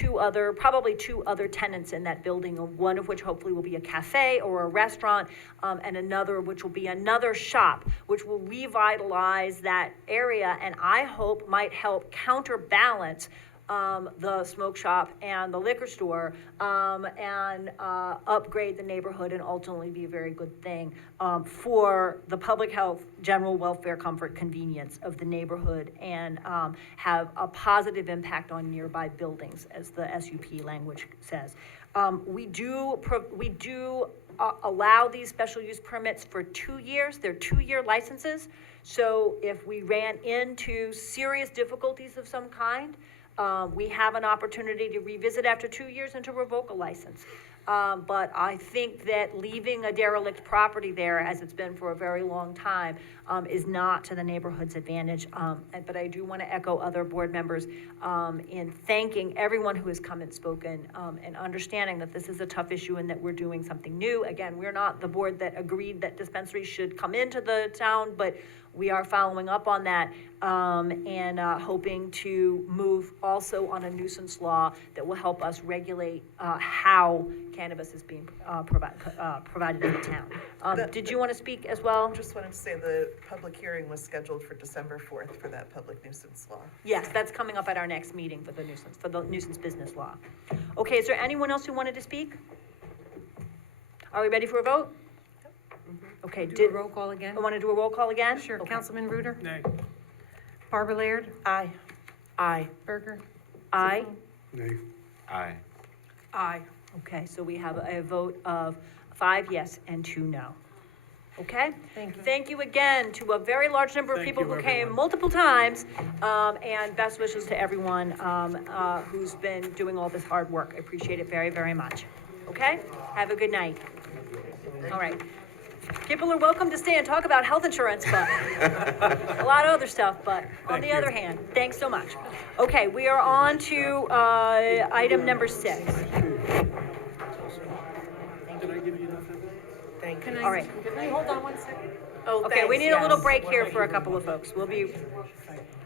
probably two other tenants in that building, one of which hopefully will be a cafe or a restaurant, and another which will be another shop, which will revitalize that area, and I hope might help counterbalance the smoke shop and the liquor store, and upgrade the neighborhood and ultimately be a very good thing for the public health, general welfare, comfort, convenience of the neighborhood, and have a positive impact on nearby buildings, as the SUP language says. We do allow these special use permits for 2 years. They're 2-year licenses. So if we ran into serious difficulties of some kind, we have an opportunity to revisit after 2 years and to revoke a license. But I think that leaving a derelict property there, as it's been for a very long time, is not to the neighborhood's advantage. But I do want to echo other board members in thanking everyone who has come and spoken, and understanding that this is a tough issue and that we're doing something new. Again, we're not the board that agreed that dispensaries should come into the town, but we are following up on that, and hoping to move also on a nuisance law that will help us regulate how cannabis is being provided in the town. Did you want to speak as well? Just wanted to say the public hearing was scheduled for December 4th for that public nuisance law. Yes, that's coming up at our next meeting for the nuisance business law. Okay, is there anyone else who wanted to speak? Are we ready for a vote? Okay, Do a roll call again? I want to do a roll call again? Sure. Okay. Councilman Reuter? Nay. Barbara Laird? Aye. Aye. Berger? Aye. Nay. Aye. Aye. Okay, so we have a vote of 5 yes and 2 no. Okay? Thank you. Thank you again to a very large number of Thank people you, who came everyone. multiple times, and best wishes to everyone who's been doing all this hard work. I appreciate it very, very much. Okay? Have a good night. All right. People are welcome to stay and talk about health insurance, but a lot of other stuff, but on the other hand, thanks so much. Okay, we are on to item number 6. Did I give you nothing? Thank you. All right. Can you hold on one second? Oh, Okay, we thanks, need a little yes. break here for a couple of folks. We'll be,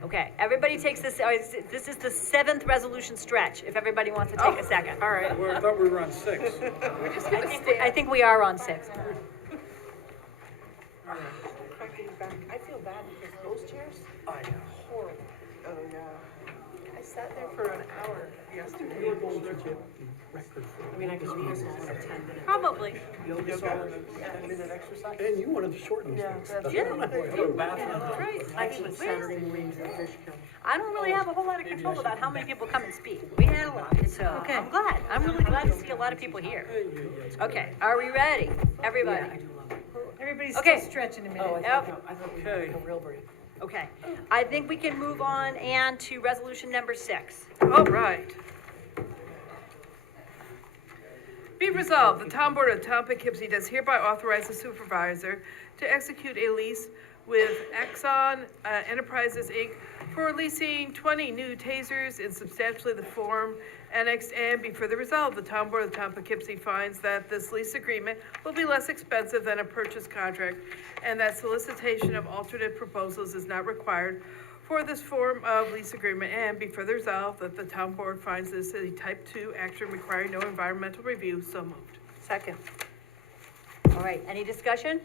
okay, everybody takes this, this is the 7th resolution stretch, if everybody wants to take a second. All right. Well, I thought we were on 6. We're just gonna stand. I think we are on 6. I feel bad because those chairs are horrible. Oh, yeah. I sat there for an hour yesterday. I mean, I could be here for 10 minutes. Probably. And you wanted to shorten these things. Yeah. That's Right. I spent Saturday mornings at Fish Kill. I don't really have a whole lot of control about how many people come and speak. We had a lot, so I'm glad. I'm really glad to see a lot of people here. Okay, are we ready? Everybody? Everybody's Okay. still stretching a minute. Yep. I thought we were Okay. a real break. Okay, I think we can move on and to resolution number 6. All right. Be resolved, the Town Board of the Town of Poughkeepsie does hereby authorize the supervisor to execute a lease with Exxon Enterprises, Inc. for leasing 20 new tasers in substantially the form annexed, and be further resolved, the Town Board of the Town of Poughkeepsie finds that this lease agreement will be less expensive than a purchase contract, and that solicitation of alternate proposals is not required for this form of lease agreement, and be further resolved that the Town Board finds this a type 2 action requiring no environmental review, so moved. Second. All right, any discussion?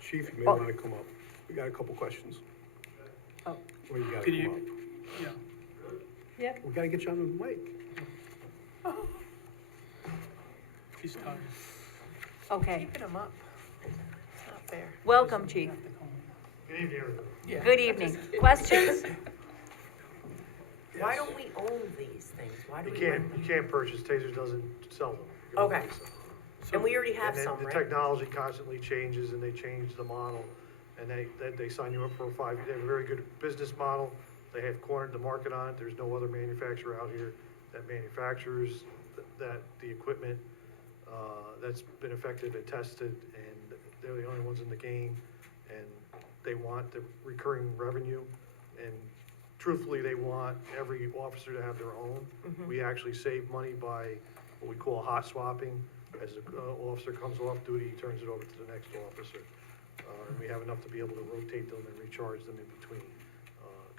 Chief, you may want to come up. We got a couple questions. Oh. Or you gotta Could come you, up. yeah. Yep. We gotta get you on the mic. He's tired. Okay, Keeping them up. It's not fair. welcome, Chief. Good evening, everyone. Good evening. Questions? Why don't we own these things? Why do You we can't, rent them? you can't purchase, Tasers doesn't sell them. You can only Okay. lease them. And we already have And then some, the right? technology constantly changes and they change the model. And they sign you up for they have a very good business model. They have cornered the market on it. There's no other manufacturer out here that manufactures the equipment, that's been effective and tested, and they're the only ones in the game. And they want the recurring revenue, and truthfully, they want every officer to have their own. We actually save money by what we call hot swapping. As an officer comes off duty, he turns it over to the next officer. And we have enough to be able to rotate them and recharge them in between.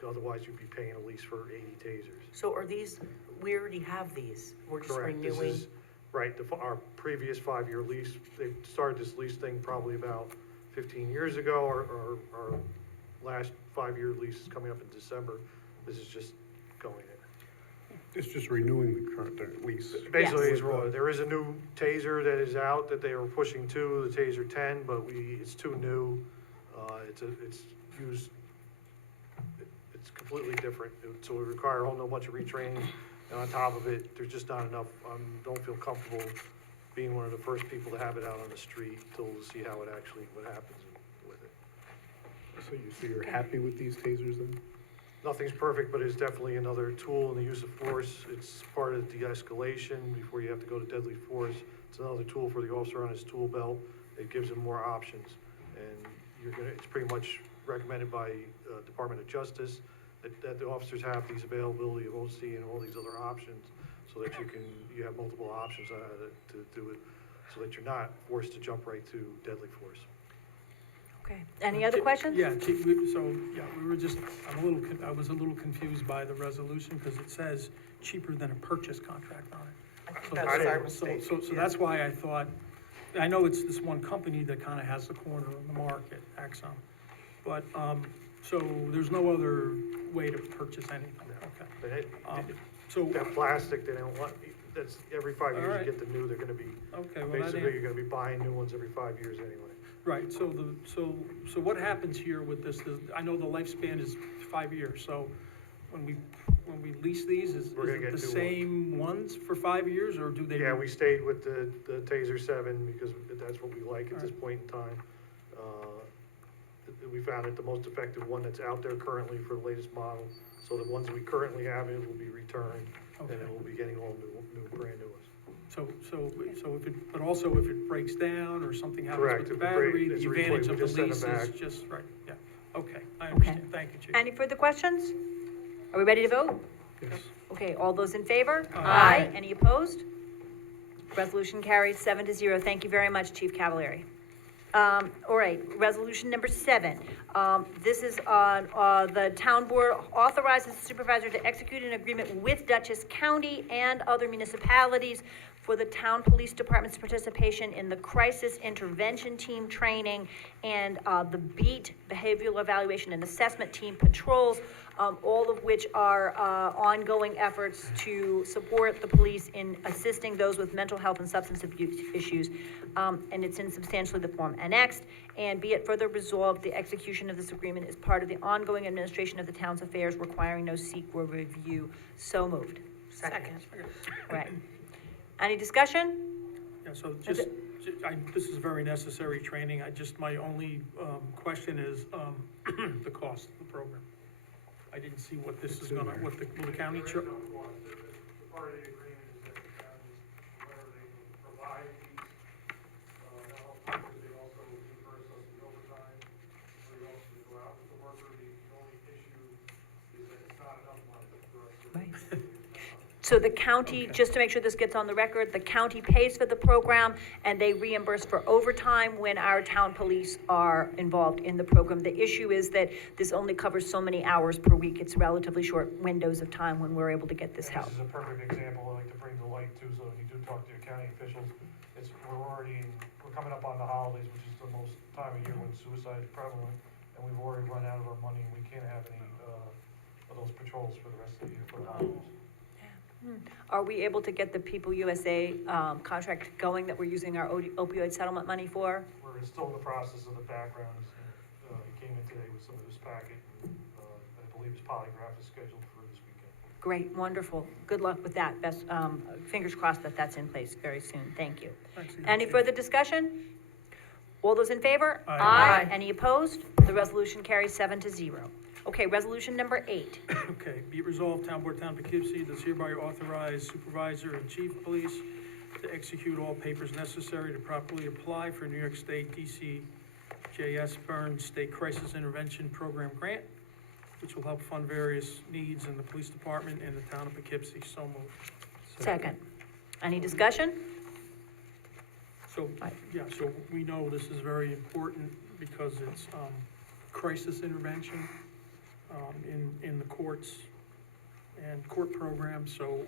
Otherwise, you'd be paying a lease for 80 tasers. So are these, we already have these, we're just Correct. This renewing? is, right, our previous 5-year lease, they started this lease thing probably about 15 years ago. Our last 5-year lease is coming up in December. This is just going in. It's just renewing the current lease. Basically, it's wrong. There is a new taser that is out that they were pushing to, the Taser 10, but it's too new. It's used, it's completely different. So it would require a whole new bunch of retraining. And on top of it, there's just not enough, don't feel comfortable being one of the first people to have it out on the street till to see how it actually, what happens with it. So you're happy with these tasers then? Nothing's perfect, but it's definitely another tool in the use of force. It's part of de-escalation before you have to go to deadly force. It's another tool for the officer on his tool belt. It gives him more options. And it's pretty much recommended by Department of Justice that the officers have these availability of OC and all these other options so that you have multiple options to do it, so that you're not forced to jump right to deadly force. Okay, any other questions? Yeah, Chief, we were just, I was a little confused by the resolution because it says cheaper than a purchase contract on it. That was our mistake. So that's why I thought, I know it's this one company that kind of has the corner of the market, Axon. But, so there's no other way to purchase anything, okay. But that plastic, they don't want, that's every 5 years Alright. you get the new, they're gonna be, Okay, well, that basically, you're gonna be buying new ones every 5 years anyway. Right, so what happens here with this, I know the lifespan is 5 years, so when we lease these, is We're gonna it get the new same ones for 5 years, or do they? Yeah, we stayed with the Taser 7 because that's what we like at this point in time. We found it the most effective one that's out there currently for the latest model. So the ones we currently have, it will be returned, and then we'll be getting all new, brand new ones. So if it, but also if it breaks down or something happens Correct, with the if it break- battery, it's the a replay, advantage we of the just send it lease is back. just, right, yeah, okay, I understand, thank you, Chief. Any further questions? Are we ready to vote? Yes. Okay, all those in favor? Aye. Any opposed? Resolution carries 7-0. Thank you very much, Chief Cavalieri. All right, resolution number 7. This is on, the town board authorizes the supervisor to execute an agreement with Dutchess County and other municipalities for the town police department's participation in the crisis intervention team training and, the BEAT behavioral evaluation and assessment team patrols, all of which are, ongoing efforts to support the police in assisting those with mental health and substance abuse issues. And it's in substantially the form annexed. And be it further resolved, the execution of this agreement is part of the ongoing administration of the town's affairs, requiring no sequel review. So moved. Second. Right. Any discussion? Yeah, so this is very necessary training, my only, question is, the cost of the program. I didn't see what this is gonna, what the county Part of the agreement is that the counties, whenever they provide these, mental health workers, they also reimburse us the overtime, for the officers to go out with the worker. The only issue is that it's not enough money for us to. Right. So the county, just to make sure this gets on the record, the county pays for the program and they reimburse for overtime when our town police are involved in the program. The issue is that this only covers so many hours per week. It's relatively short windows of time when we're able to get this help. This is a perfect example I like to bring to light too, so when you do talk to your county officials, we're coming up on the holidays, which is the most time of year when suicide is prevalent, and we've already run out of our money, and we can't have any, of those patrols for the rest of the year for the holidays. Are we able to get the People USA, contract going that we're using our opioid settlement money for? We're still in the process of the background. He came in today with some of his packet, and, I believe his polygraph is scheduled for this weekend. Great, wonderful. Good luck with that. Best, fingers crossed that that's in place very soon. Thank you. Any further discussion? All those in favor? Aye. Any opposed? The resolution carries 7-0. Okay, resolution number 8. Okay, be it resolved, Town Board, Town of Poughkeepsie, does hereby authorize Supervisor and Chief of Police to execute all papers necessary to properly apply for New York State DCJS Burns State Crisis Intervention Program grant, which will help fund various needs in the police department and the town of Poughkeepsie. So moved. Second. Any discussion? So, yeah, so we know this is very important because it's, crisis intervention, in the courts and court programs, so,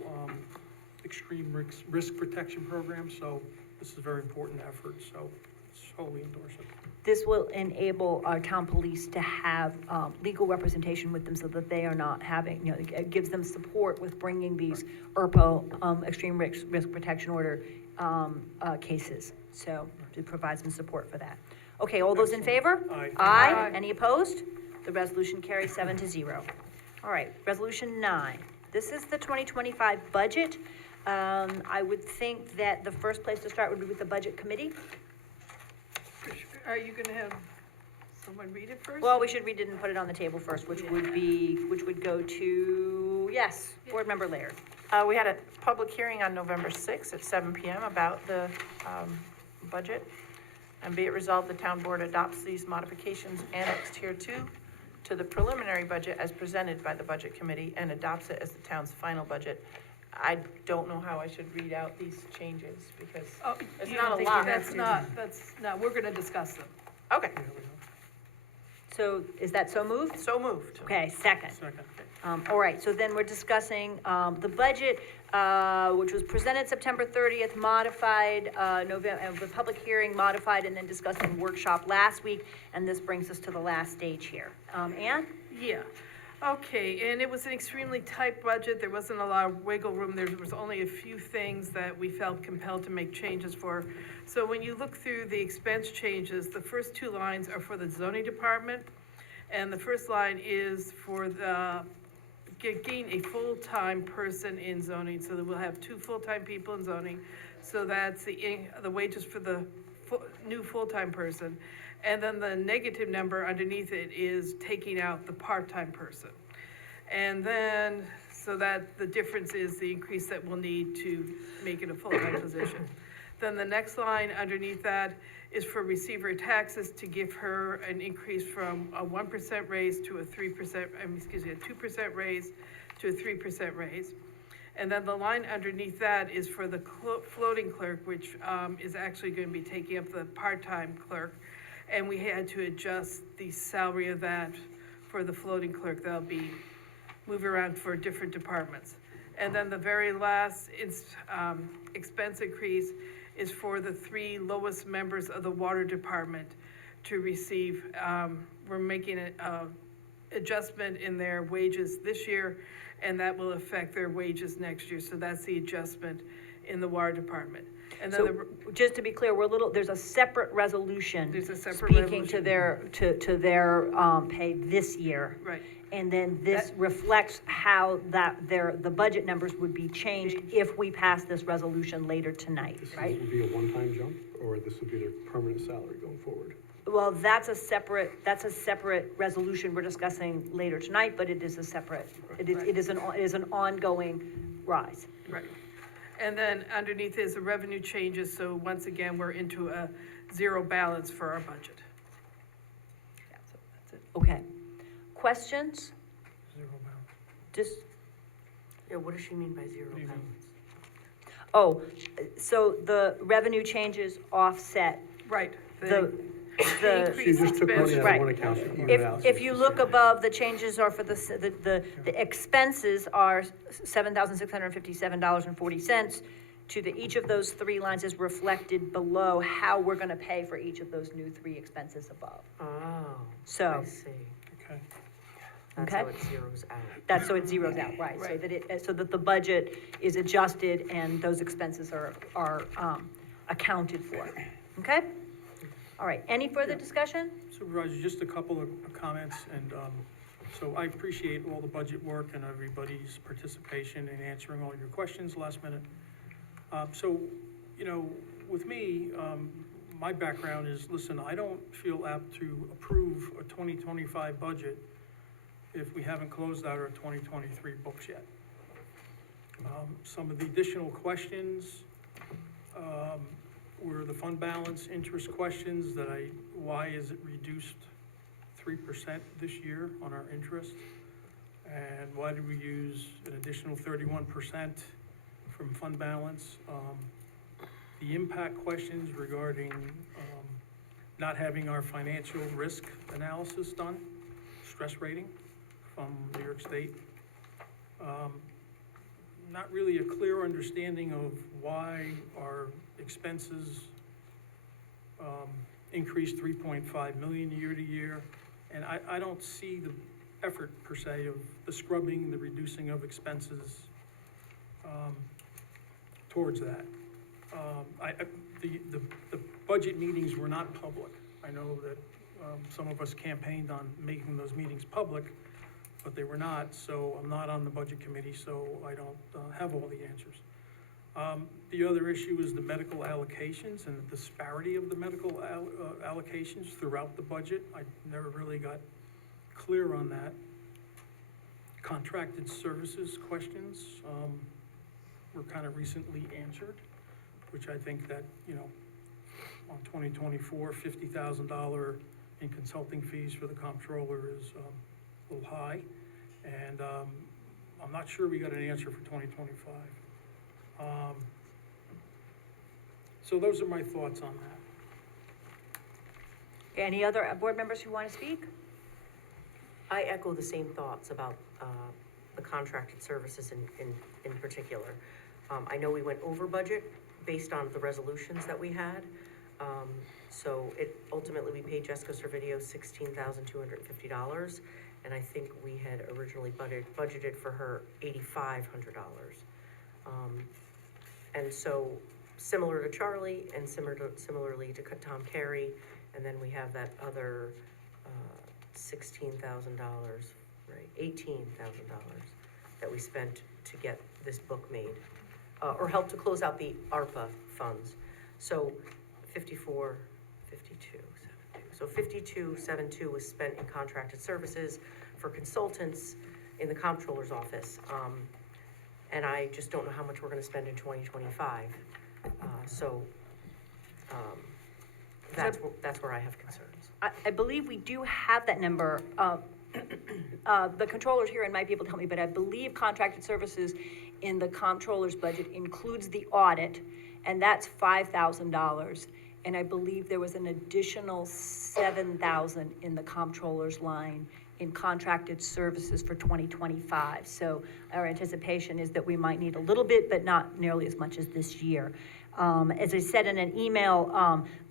extreme risk protection programs, so this is a very important effort, so wholly endorse it. This will enable our town police to have legal representation with them so that they are not having, it gives them support with bringing these ERPO, extreme risk protection order cases. So it provides them support for that. Okay, all those in favor? Aye. Aye. Any opposed? The resolution carries 7-0. All right, resolution 9. This is the 2025 budget. I would think that the first place to start would be with the budget committee. Are you gonna have someone read it first? Well, we should read it and put it on the table first, which would go to, yes, Board Member Laird. We had a public hearing on November 6th at 7 PM about the budget. And be it resolved, the town board adopts these modifications annexed here to the preliminary budget as presented by the budget committee and adopts it as the town's final budget. I don't know how I should read out these changes because it's not a lot. That's not, we're gonna discuss them. Okay, So is that so moved? so moved. Okay, second. Second. All right, so then we're discussing the budget, which was presented September 30th, modified, the public hearing modified, and then discussed in workshop last week, and this brings us to the last stage here. Ann? Yeah, okay, and it was an extremely tight budget, there wasn't a lot of wiggle room, there was only a few things that we felt compelled to make changes for. So when you look through the expense changes, the first two lines are for the zoning department, and the first line is for the, gain a full-time person in zoning, so that we'll have 2 full-time people in zoning. So that's the wages for the new full-time person. And then the negative number underneath it is taking out the part-time person. And then, so that the difference is the increase that we'll need to make it a full-time position. Then the next line underneath that is for receiver taxes to give her an increase from a 1% raise to a 3%, a 2% raise to a 3% raise. And then the line underneath that is for the floating clerk, which is actually going to be taking up the part-time clerk. And we had to adjust the salary of that for the floating clerk. That'll be move around for different departments. And then the very last expense increase is for the 3 lowest members of the water department to receive, we're making an adjustment in their wages this year, and that will affect their wages next year. So that's the adjustment in the water department. And then So, just to be clear, there's a separate resolution. There's a separate speaking to their, to their, pay this year. Right. And then this reflects how the budget numbers would be changed if we pass this resolution later tonight, right? This would be a one-time jump, or this would be their permanent salary going forward? Well, that's a separate resolution we're discussing later tonight, but it is a separate, it is an ongoing rise. Right. And then underneath is the revenue changes, so once again, we're into a zero balance for our budget. So that's it. Okay. Questions? Zero balance. Just, Yeah, what does she mean by zero balance? oh, so the revenue changes offset Right. the increase She just took money out Right. of one account and evened it out. If you look above, the changes are for the expenses are $7,657.40. Each of those 3 lines is reflected below how we're gonna pay for each of those new 3 expenses above. Oh, So, I see. Okay. That's Okay. how it zeroes out. that's so it zeroes out, right, so that the budget is adjusted and those expenses are accounted for, okay? All right, any further discussion? Supervisor, just a couple of comments, and so I appreciate all the budget work and everybody's participation in answering all your questions last minute. So, with me, my background is, listen, I don't feel apt to approve a 2025 budget if we haven't closed out our 2023 books yet. Some of the additional questions were the fund balance interest questions why is it reduced 3% this year on our interest? And why did we use an additional 31% from fund balance? The impact questions regarding not having our financial risk analysis done, stress rating from New York State. Not really a clear understanding of why our expenses increased 3.5 million year to year. And I don't see the effort per se of the scrubbing, the reducing of expenses towards that. The budget meetings were not public. I know that some of us campaigned on making those meetings public, but they were not, so I'm not on the budget committee, so I don't have all the answers. The other issue is the medical allocations and the disparity of the medical allocations throughout the budget. I never really got clear on that. Contracted services questions were kind of recently answered, which I think that, you know, on 2024, $50,000 in consulting fees for the comptroller is a little high. And I'm not sure we got an answer for 2025. So those are my thoughts on that. Any other board members who want to speak? I echo the same thoughts about the contracted services in particular. I know we went over budget based on the resolutions that we had. So ultimately we paid Jessica Servideo $16,250, and I think we had originally budgeted for her $8,500. And so similar to Charlie and similarly to Tom Carey, and then we have that other $16,000, right, $18,000 that we spent to get this book made, or help to close out the ARPA funds. So 52.72. So 52.72 was spent in contracted services for consultants in the comptroller's office. And I just don't know how much we're gonna spend in 2025. That's where I have concerns. I believe we do have that number. The controllers here and might be able to help me, but I believe contracted services in the comptroller's budget includes the audit, and that's $5,000. And I believe there was an additional $7,000 in the comptroller's line in contracted services for 2025. So our anticipation is that we might need a little bit, but not nearly as much as this year. As I said in an email,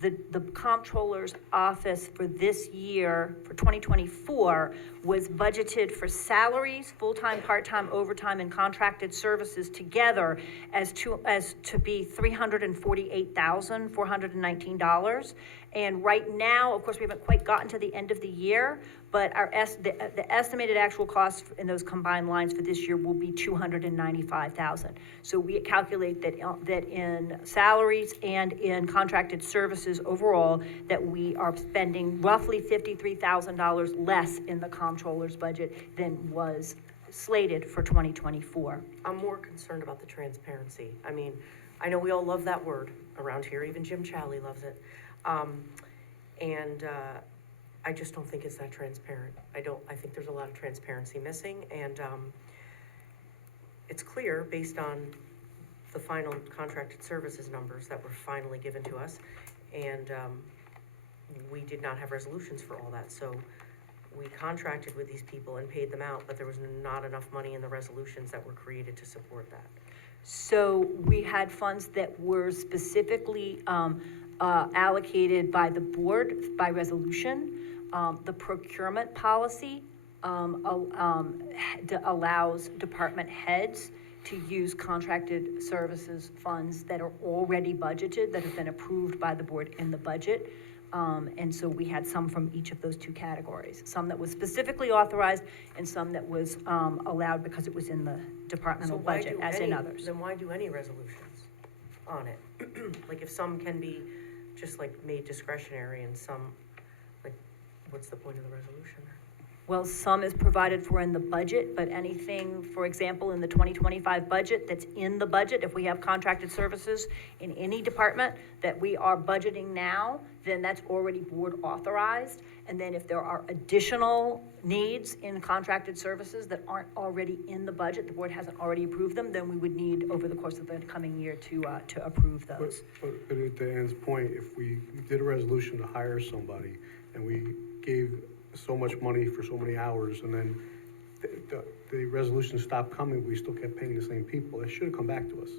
the comptroller's office for this year, for 2024, was budgeted for salaries, full-time, part-time, overtime, and contracted services together as to be $348,419. And right now, of course, we haven't quite gotten to the end of the year, but the estimated actual cost in those combined lines for this year will be $295,000. So we calculate that in salaries and in contracted services overall, that we are spending roughly $53,000 less in the comptroller's budget than was slated for 2024. I'm more concerned about the transparency. I mean, I know we all love that word around here, even Jim Challey loves it. I just don't think it's that transparent. I think there's a lot of transparency missing, and it's clear based on the final contracted services numbers that were finally given to us, and we did not have resolutions for all that, so we contracted with these people and paid them out, but there was not enough money in the resolutions that were created to support that. So we had funds that were specifically allocated by the board by resolution. The procurement policy allows department heads to use contracted services funds that are already budgeted, that have been approved by the board in the budget. And so we had some from each of those two categories, some that was specifically authorized and some that was allowed because it was in the departmental budget, as in others. Then why do any resolutions on it? Like if some can be just like made discretionary and some, like, what's the point of the resolution? Well, some is provided for in the budget, but anything, for example, in the 2025 budget that's in the budget, if we have contracted services in any department that we are budgeting now, then that's already board authorized. And then if there are additional needs in contracted services that aren't already in the budget, the board hasn't already approved them, then we would need over the course of the coming year to approve those. But to Ann's point, if we did a resolution to hire somebody and we gave so much money for so many hours, and then the resolution stopped coming, we still kept paying the same people, it should have come back to us.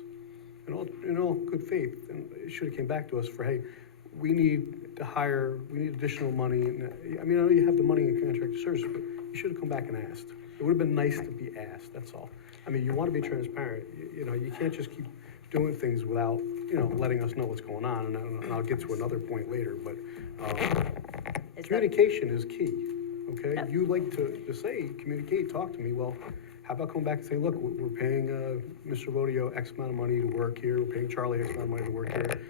In all good faith, and it should have came back to us for, hey, we need additional money, and, I mean, I know you have the money in contract service, but you should have come back and asked. It would have been nice to be asked, that's all. I mean, you want to be transparent, you know, you can't just keep doing things without, you know, letting us know what's going on, and I'll get to another point later, but, communication is key, okay? Yep. You like to say, communicate, talk to me, well, how about come back and say, look, we're paying, Mr. Rodeo X amount of money to work here, we're paying Charlie X amount of money to work here,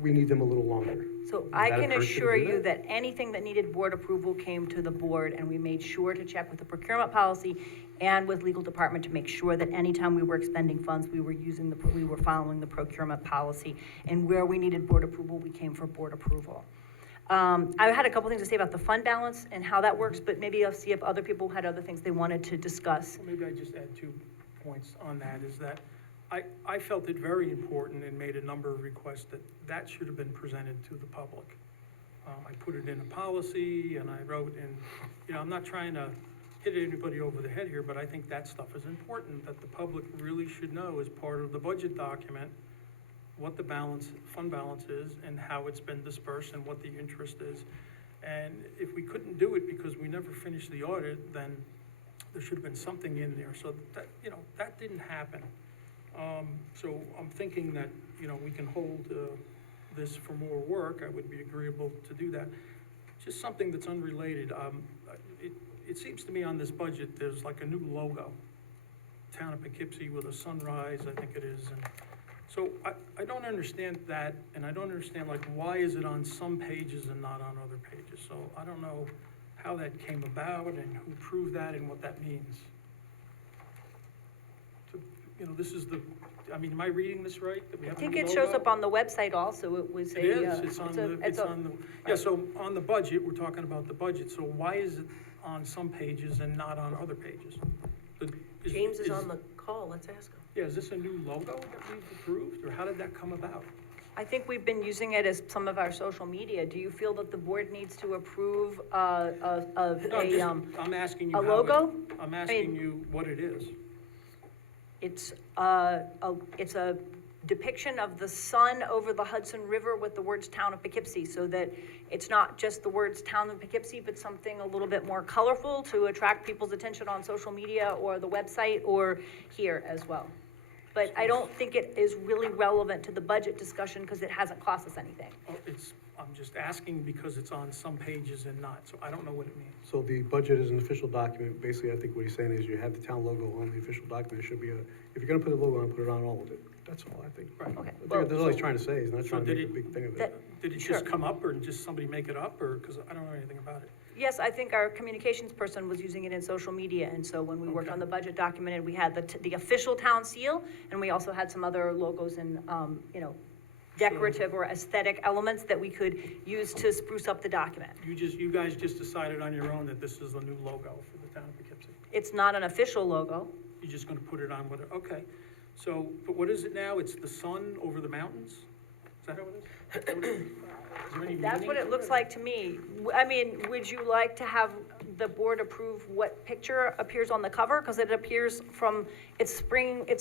we need them a little longer. So Is I that a can person to assure do you that? that anything that needed board approval came to the board, and we made sure to check with the procurement policy and with legal department to make sure that anytime we were expending funds, we were following the procurement policy. And where we needed board approval, we came for board approval. I had a couple things to say about the fund balance and how that works, but maybe I'll see if other people had other things they wanted to discuss. Well, maybe I just add 2 points on that, is that I felt it very important and made a number of requests that should have been presented to the public. I put it in a policy and I wrote in, you know, I'm not trying to hit anybody over the head here, but I think that stuff is important, that the public really should know as part of the budget document what the fund balance is and how it's been dispersed and what the interest is. And if we couldn't do it because we never finished the audit, then there should have been something in there. So that, you know, that didn't happen. So I'm thinking that, you know, we can hold this for more work. I would be agreeable to do that. Just something that's unrelated. It seems to me on this budget, there's like a new logo. Town of Poughkeepsie with a sunrise, I think it is. And so I don't understand that, and I don't understand, like, why is it on some pages and not on other pages? So I don't know how that came about and who proved that and what that means. You know, this is I mean, am I reading this right? That we I have a think new it shows logo? up on the website also, it was It is, it's on the, yeah, so on the budget, we're talking about the budget, so why is it on some pages and not on other pages? James is on the call, let's ask him. Yeah, is this a new logo that we've approved, or how did that come about? I think we've been using it as some of our social media. Do you feel that the board needs to approve No, I'm asking you a how logo? I'm asking you what it is. It's a depiction of the sun over the Hudson River with the words Town of Poughkeepsie, so that it's not just the words Town of Poughkeepsie, but something a little bit more colorful to attract people's attention on social media or the website or here as well. But I don't think it is really relevant to the budget discussion because it hasn't cost us anything. Oh, I'm just asking because it's on some pages and not, so I don't know what it means. So the budget is an official document. Basically, I think what he's saying is you have the town logo on the official document. It should be if you're gonna put a logo on, put it on all of it. That's all, I think. Right. Okay. That's all he's trying to say. He's not trying to make a big thing of it. Did it just come up, or just somebody make it up, or, because I don't know anything about it? Yes, I think our communications person was using it in social media, and so when we worked on the budget document, and we had the official town seal, and we also had some other logos and, you know, decorative or aesthetic elements that we could use to spruce up the document. You guys just decided on your own that this is the new logo for the town of Poughkeepsie? It's not an official logo. You're just gonna put it on with it, okay. So, but what is it now? It's the sun over the mountains? Is that how it is? Is there any That's what meaning it to looks like to me. I mean, would you like to have the board approve what picture appears on the cover? Because it appears it's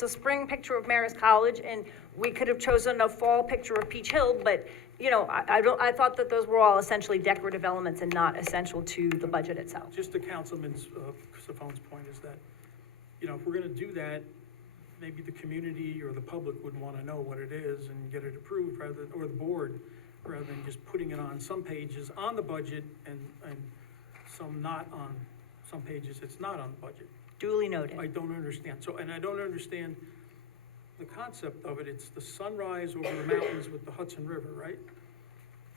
a spring picture of Marist College, and we could have chosen a fall picture of Peach Hill, but, you know, I thought that those were all essentially decorative elements and not essential to the budget itself. Just to Councilman Saffone's point is that, you know, if we're gonna do that, maybe the community or the public would wanna know what it is and get it approved or the board, rather than just putting it on some pages on the budget and some not on, some pages it's not on the budget. Duly noted. I don't understand. So, and I don't understand the concept of it. It's the sunrise over the mountains with the Hudson River, right?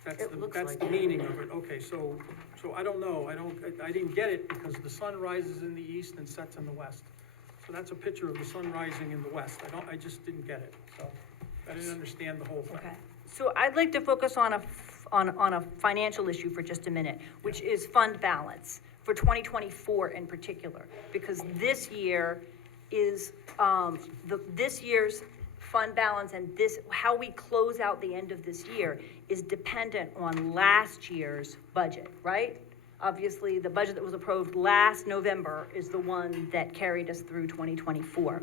That's the meaning of it. Okay, so I don't know. I didn't get it because the sun rises in the east and sets in the west. So that's a picture of the sun rising in the west. I just didn't get it. So I didn't understand the whole thing. Okay. So I'd like to focus on a financial issue for just a minute, which is fund balance for 2024 in particular, because this year is, this year's fund balance and how we close out the end of this year is dependent on last year's budget, right? Obviously, the budget that was approved last November is the one that carried us through 2024.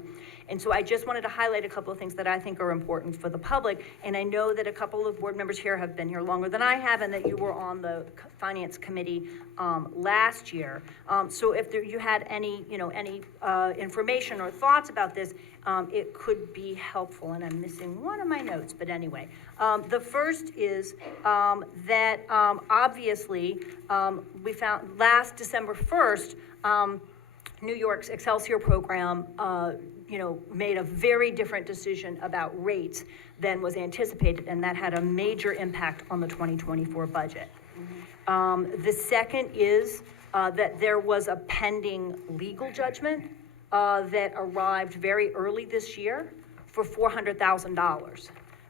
And so I just wanted to highlight a couple of things that I think are important for the public. And I know that a couple of board members here have been here longer than I have, and that you were on the finance committee last year. So if you had any, information or thoughts about this, it could be helpful. And I'm missing one of my notes, but anyway. The first is that obviously we found last December 1st, New York's Excelsior program, made a very different decision about rates than was anticipated, and that had a major impact on the 2024 budget. The second is that there was a pending legal judgment that arrived very early this year for $400,000.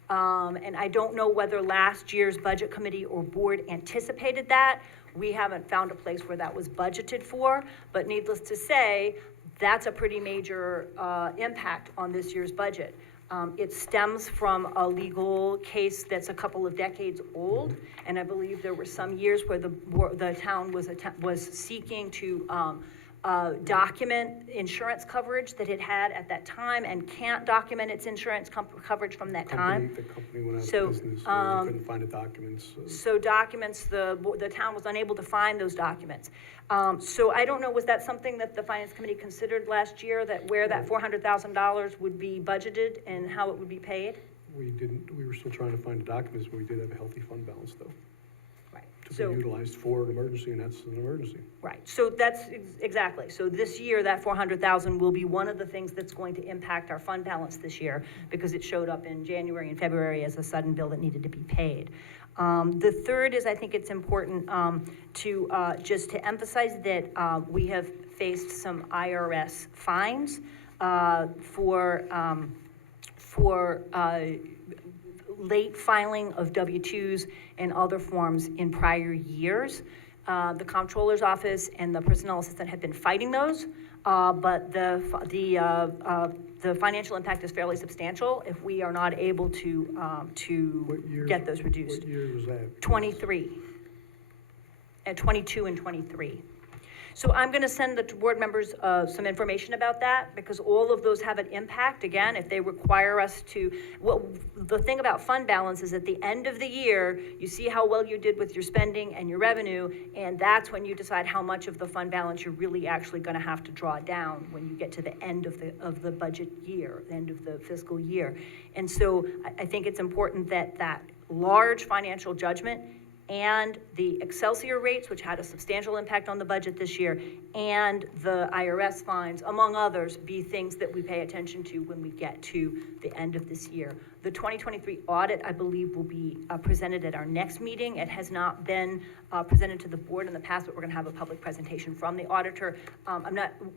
And I don't know whether last year's budget committee or board anticipated that. We haven't found a place where that was budgeted for, but needless to say, that's a pretty major impact on this year's budget. It stems from a legal case that's a couple of decades old, and I believe there were some years where the town was seeking to document insurance coverage that it had at that time and can't document its insurance coverage from that time. The company went out So, of business, or couldn't find the documents. So documents, the town was unable to find those documents. So I don't know, was that something that the finance committee considered last year, that where that $400,000 would be budgeted and how it would be paid? We were still trying to find the documents, but we did have a healthy fund balance though. Right. To be utilized for an emergency, and that's an emergency. Right, so that's exactly. So this year, that $400,000 will be one of the things that's going to impact our fund balance this year, because it showed up in January and February as a sudden bill that needed to be paid. The third is, I think it's important to just to emphasize that we have faced some IRS fines for late filing of W-2s and other forms in prior years. The comptroller's office and the personnel assistant have been fighting those, but the financial impact is fairly substantial if we are not able to get those reduced. What year was that? 23, at 22 and 23. So I'm going to send the board members some information about that, because all of those have an impact. Again, if they require us to, well, the thing about fund balance is at the end of the year, you see how well you did with your spending and your revenue, and that's when you decide how much of the fund balance you're really actually going to have to draw down when you get to the end of the budget year, the end of the fiscal year. And so I think it's important that that large financial judgment and the Excelsior rates, which had a substantial impact on the budget this year, and the IRS fines, among others, be things that we pay attention to when we get to the end of this year. The 2023 audit, I believe, will be presented at our next meeting. It has not been presented to the board in the past, but we're going to have a public presentation from the auditor.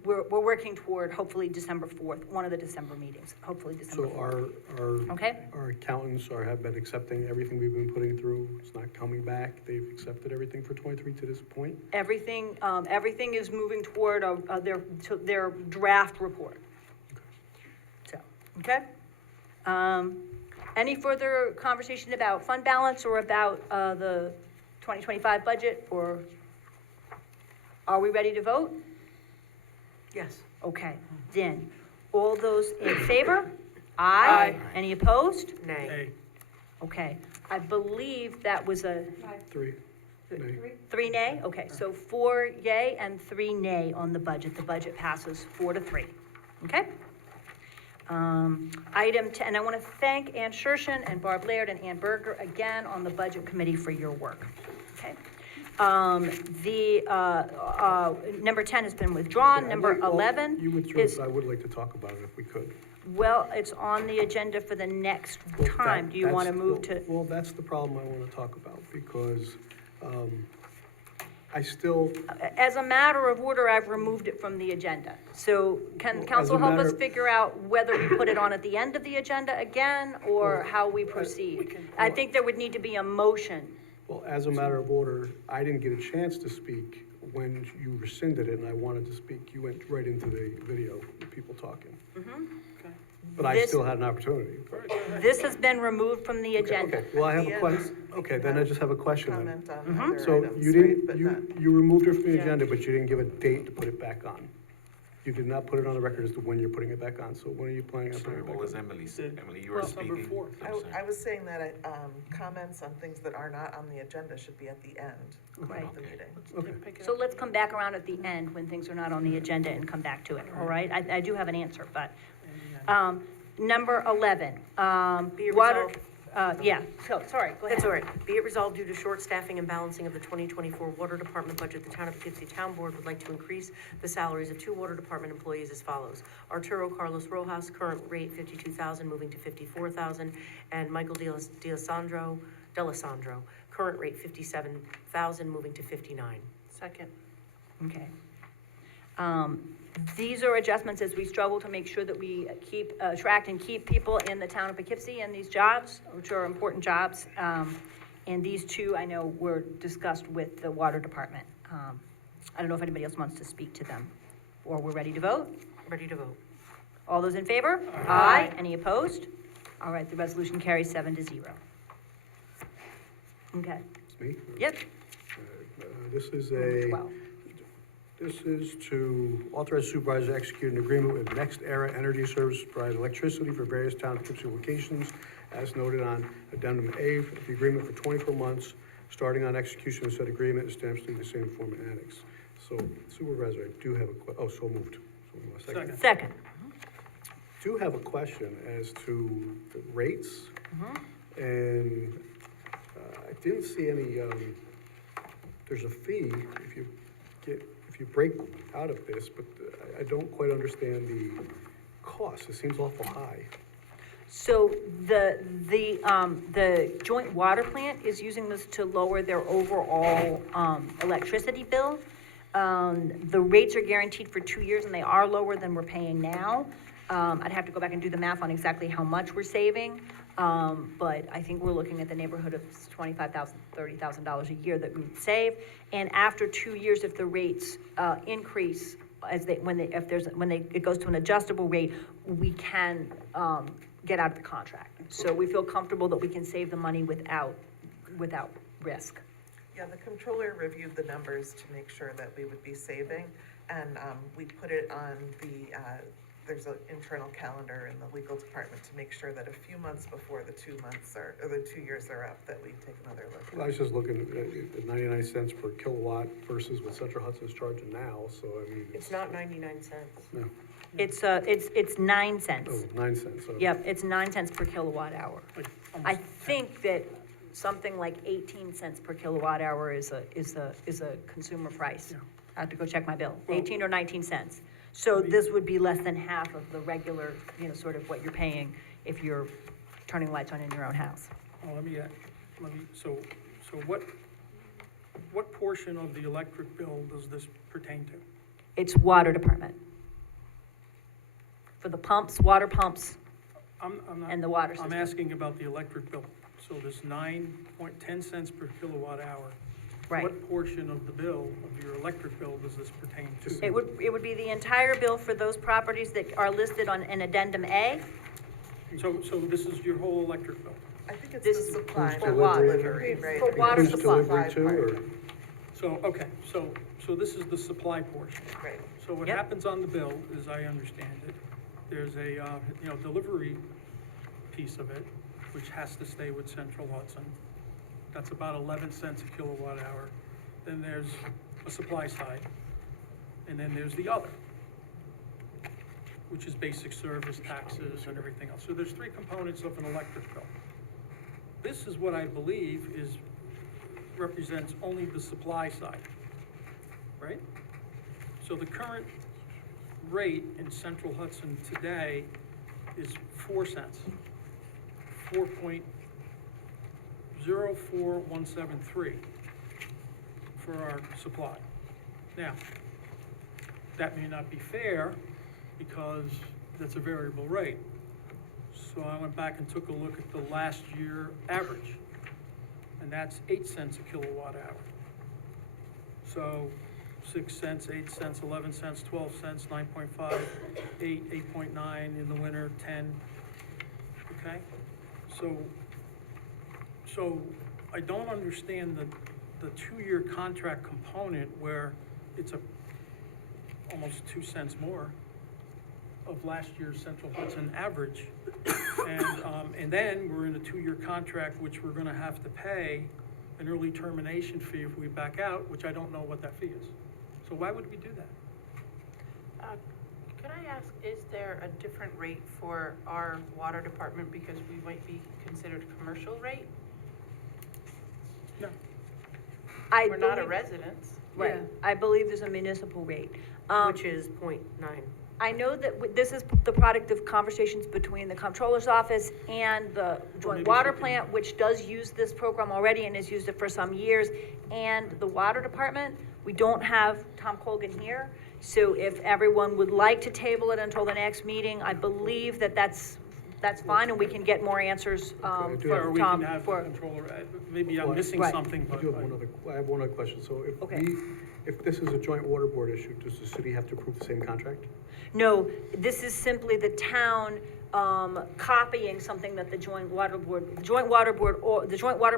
We're working toward hopefully December 4th, one of the December meetings, hopefully December 4th. So our accountants have been accepting everything we've been putting through. It's not coming back. They've accepted everything for 23 to this point. Everything is moving toward their draft report. So, okay. Any further conversation about fund balance or about the 2025 budget, or are we ready to vote? Yes. Okay, then, all those in favor? Aye. Any opposed? Nay. Okay, I believe that was a 3. Nay. 3 nay? Okay, so 4 yay and 3 nay on the budget. The budget passes 4-3, okay? Item 10, I want to thank Ann Shershin and Barb Laird and Ann Berger again on the budget committee for your work, okay? Number 10 has been withdrawn. Number 11 You withdrew, is, but I would like to talk about it if we could. well, it's on the agenda for the next time. Do you want to move to? Well, that's the problem I want to talk about, because I still, As a matter of order, I've removed it from the agenda. So can Well, council as a help us matter- figure out whether we put it on at the end of the agenda again, or how we proceed? I think there would need to be a motion. well, as a matter of order, I didn't get a chance to speak when you rescinded it, and I wanted to speak. You went right into the video, with people talking. But I This- still had an opportunity. This has been removed from the agenda. Okay, well, I have a question. Okay, then I just have a question then. Comment on Mm-hmm. other So items, you right, didn't, but not- you removed it from the Yeah. agenda, but you didn't give a date to put it back on. You did not put it on the record as to when you're putting it back on, so when are you planning on putting Sorry, it back what on? was Emily said? Emily, you were Well, number speaking? 4. I'm sorry. I was saying that, comments on things that are not on the agenda should be at the end Right. of the meeting. Okay. So let's come back around at the end when things are not on the agenda and come back to it, all right? I do have an answer, but, number 11, Be it water, resolved- yeah, so, sorry, go ahead. That's all right. Be it resolved, due to short staffing and balancing of the 2024 Water Department budget, the Town of Poughkeepsie Town Board would like to increase the salaries of 2 Water Department employees as follows. Arturo Carlos Rojas, current rate $52,000, moving to $54,000, and Michael D'Alessandro, current rate $57,000, moving to $59,000. Second. Okay. These are adjustments as we struggle to make sure that we keep, attract and keep people in the town of Poughkeepsie in these jobs, which are important jobs. And these two, I know, were discussed with the water department. I don't know if anybody else wants to speak to them, or we're ready to vote? Ready to vote. All those in favor? Aye. Any opposed? All right, the resolution carries 7-0. Okay, It's me? yep, This is number 12. This is to authorize supervisor to execute an agreement with Next Era Energy Service to provide electricity for various town of Poughkeepsie locations, as noted on addendum A, for the agreement for 24 months, starting on execution of said agreement, and stamps to the same form and annex. So supervisor, I do have so moved. So moved. Second. Do have a question as to the rates. And I didn't see any, there's a fee if you break out of this, but I don't quite understand the cost. It seems awful high. So the joint water plant is using this to lower their overall, electricity bill. The rates are guaranteed for 2 years and they are lower than we're paying now. I'd have to go back and do the math on exactly how much we're saving. But I think we're looking at the neighborhood of $25,000, $30,000 a year that we'd save. And after 2 years, if the rates, increase it goes to an adjustable rate, we can, get out of the contract. So we feel comfortable that we can save the money without risk. Yeah, the controller reviewed the numbers to make sure that we would be saving, and we put it on the, there's an internal calendar in the legal department to make sure that a few months before the 2 months or the 2 years are up, that we take another look. Well, I was just looking at 99 cents per kilowatt versus what Central Hudson's charging now, so I mean. It's not 99 cents. No, It's 9 cents. oh, 9 cents. So. Yep, it's 9 cents per kilowatt hour. Like, I almost think that something like 18 cents per kilowatt hour is a consumer price. Yeah. I have to go check my bill, Well- 18 or 19 cents. So this would be less than half of the regular, sort of what you're paying if you're turning lights on in your own house. Oh, so what portion of the electric bill does this pertain to? It's water department. For the pumps, water pumps, I'm not. and the water system. I'm asking about the electric bill. So this 9.10 cents per kilowatt hour. Right. What portion of the bill, of your electric bill, does this pertain to? It would be the entire bill for those properties that are listed on an addendum A. So this is your whole electric bill? I think it's This the supply Who's for delivering? delivery, right? For water Who's supply. delivery to, or? So, okay, so this is the supply portion. Right. So what Yep. happens on the bill, as I understand it, there's a, delivery piece of it, which has to stay with Central Hudson. That's about 11 cents a kilowatt hour. Then there's a supply side, and then there's the other, which is basic service, taxes, and everything else. So there's 3 components of an electric bill. This is what I believe represents only the supply side, right? So the current rate in Central Hudson today is 4 cents, 4.04173 for our supply. Now, that may not be fair because that's a variable rate. So I went back and took a look at the last year average, and that's 8 cents a kilowatt hour. So 6 cents, 8 cents, 11 cents, 12 cents, 9.5, 8, 8.9 in the winter, 10, okay? So I don't understand the 2-year contract component where it's almost 2 cents more of last year's Central Hudson average. And then we're in a 2-year contract, which we're gonna have to pay an early termination fee if we back out, which I don't know what that fee is. So why would we do that? Could I ask, is there a different rate for our water department because we might be considered commercial rate? No. We're not a residence. Right, I believe there's a municipal rate. Which is 0.9. I know that this is the product of conversations between the comptroller's office and the joint water plant, which does use this program already and has used it for some years, and the water department. We don't have Tom Colgan here, so if everyone would like to table it until the next meeting, I believe that that's fine, and we can get more answers, Or from we Tom. can have the controller, maybe I'm Well, missing right. something, I but. do have I have one other question. So Okay. if this is a joint water board issue, does the city have to approve the same contract? No, this is simply the town, copying something that the joint water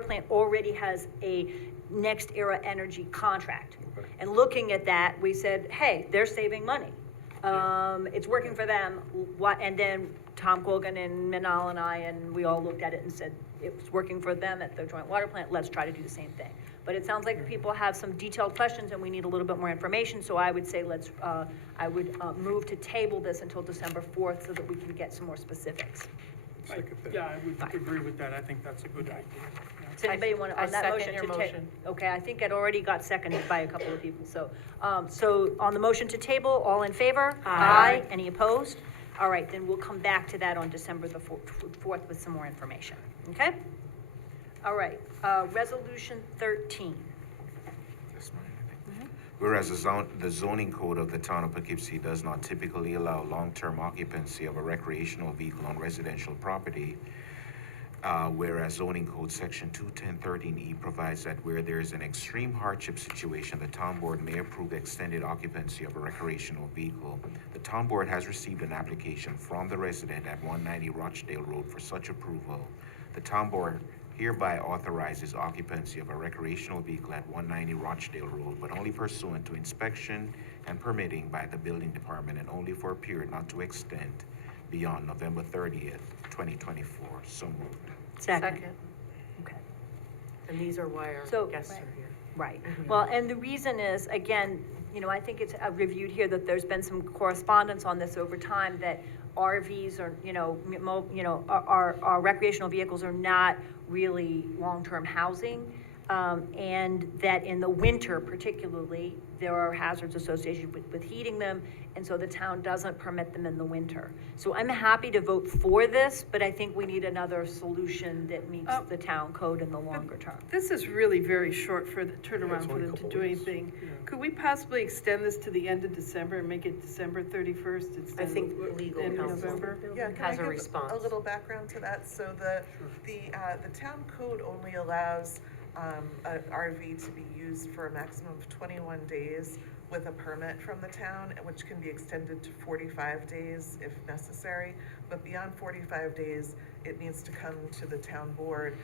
plant already has a Next Era Energy contract. Okay. And looking at that, we said, hey, they're saving money. It's working for them, and then Tom Colgan and Minal and I, and we all looked at it and said, it's working for them at the joint water plant, let's try to do the same thing. But it sounds like people have some detailed questions and we need a little bit more information, so I would say I would move to table this until December 4th so that we can get some more specifics. Yeah, I would agree with that. I think that's a good idea. Does anybody want to, I on that second motion your to motion. Okay, I think it already got seconded by a couple of people, so, so on the motion to table, all in favor? Aye. Any opposed? All right, then we'll come back to that on December the 4th with some more information, okay? All right, resolution 13. Yes, ma'am. Whereas the zoning code of the town of Poughkeepsie does not typically allow long-term occupancy of a recreational vehicle on residential property, whereas zoning code section 21013E provides that where there is an extreme hardship situation, the town board may approve extended occupancy of a recreational vehicle. The town board has received an application from the resident at 190 Rochdale Road for such approval. The town board hereby authorizes occupancy of a recreational vehicle at 190 Rochdale Road, but only pursuant to inspection and permitting by the building department, and only for a period not to extend beyond November 30th, 2024. So moved. Second. Okay. And these are why our So- guests are here. Right. Well, and the reason is, again, I think it's reviewed here that there's been some correspondence on this over time that RVs are, our recreational vehicles are not really long-term housing. And that in the winter particularly, there are hazards associated with heating them, and so the town doesn't permit them in the winter. So I'm happy to vote for this, but I think we need another solution that meets the town code in the longer term. This is really very short for the turnaround for only a them to couple do weeks. anything. Could we possibly extend this to the end of December and make it December 31st I instead think of legal end of counsel November? Yeah, can I has a give response. a little background to that? So the town code only allows an RV to be used for a maximum of 21 days with a permit from the town, which can be extended to 45 days if necessary. But beyond 45 days, it needs to come to the town board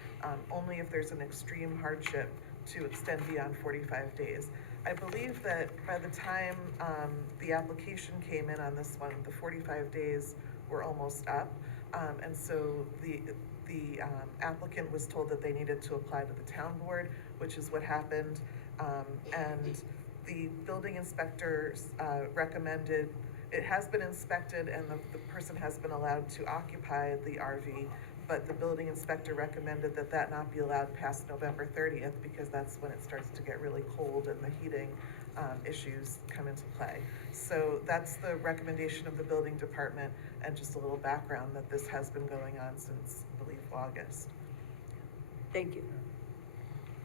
only if there's an extreme hardship to extend beyond 45 days. I believe that by the time the application came in on this one, the 45 days were almost up. And so the applicant was told that they needed to apply to the town board, which is what happened. And the building inspectors recommended, it has been inspected and the person has been allowed to occupy the RV, but the building inspector recommended that that not be allowed past November 30th because that's when it starts to get really cold and the heating issues come into play. So that's the recommendation of the building department, and just a little background that this has been going on since, I believe, August. Thank you.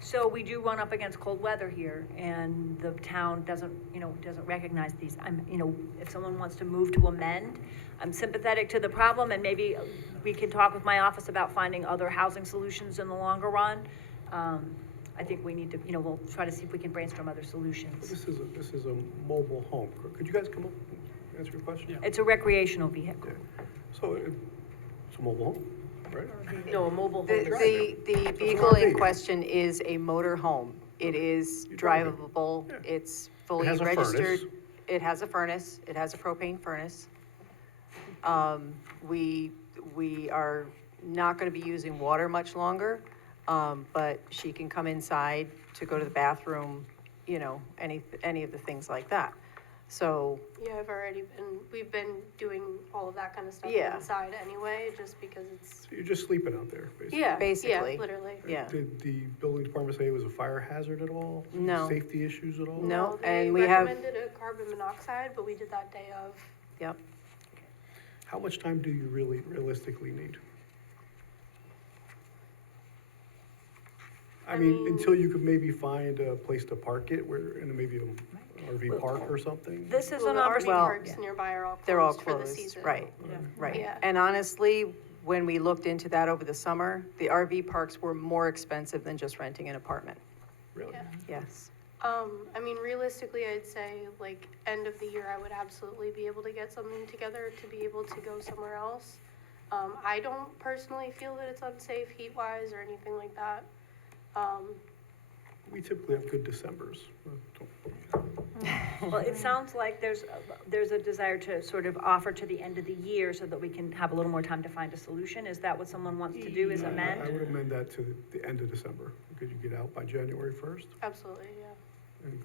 So we do run up against cold weather here, and the town doesn't recognize these. If someone wants to move to amend, I'm sympathetic to the problem, and maybe we can talk with my office about finding other housing solutions in the longer run. I think we need to, we'll try to see if we can brainstorm other solutions. This is a mobile home. Could you guys come up and answer your question? Yeah. It's a recreational vehicle. So it's a mobile home, right? No, a mobile home. The vehicle in question is a motor home. It is drivable, it's fully It has a registered. furnace. it has a furnace, it has a propane furnace. We are not gonna be using water much longer, but she can come inside to go to the bathroom, you know, any of the things like that. So, Yeah, we've been doing all of that kind of stuff Yeah. inside anyway, just because it's. So you're just sleeping out there, basically? Yeah, basically. Yeah, literally. yeah. Did the building department say it was a fire hazard at all? No. Safety issues at all? No, They and we have, recommended a carbon monoxide, but we did that day of. yep. How much time do you really realistically need? I mean, until you could maybe find a place to park it, where, in maybe an RV park or something? This is Well, an the RV opportunity. parks nearby are all closed They're all for the closed, season. right, right. Yeah. And honestly, when we looked into that over the summer, the RV parks were more expensive than just renting an apartment. Really? Yeah. Yes. I mean, realistically, I'd say like end of the year, I would absolutely be able to get something together to be able to go somewhere else. I don't personally feel that it's unsafe heat-wise or anything like that. We typically have good Decembers. Well, it sounds like there's a desire to sort of offer to the end of the year so that we can have a little more time to find a solution. Is that what someone wants to do, is amend? I would amend that to the end of December. Could you get out by January 1st? Absolutely, yeah. Any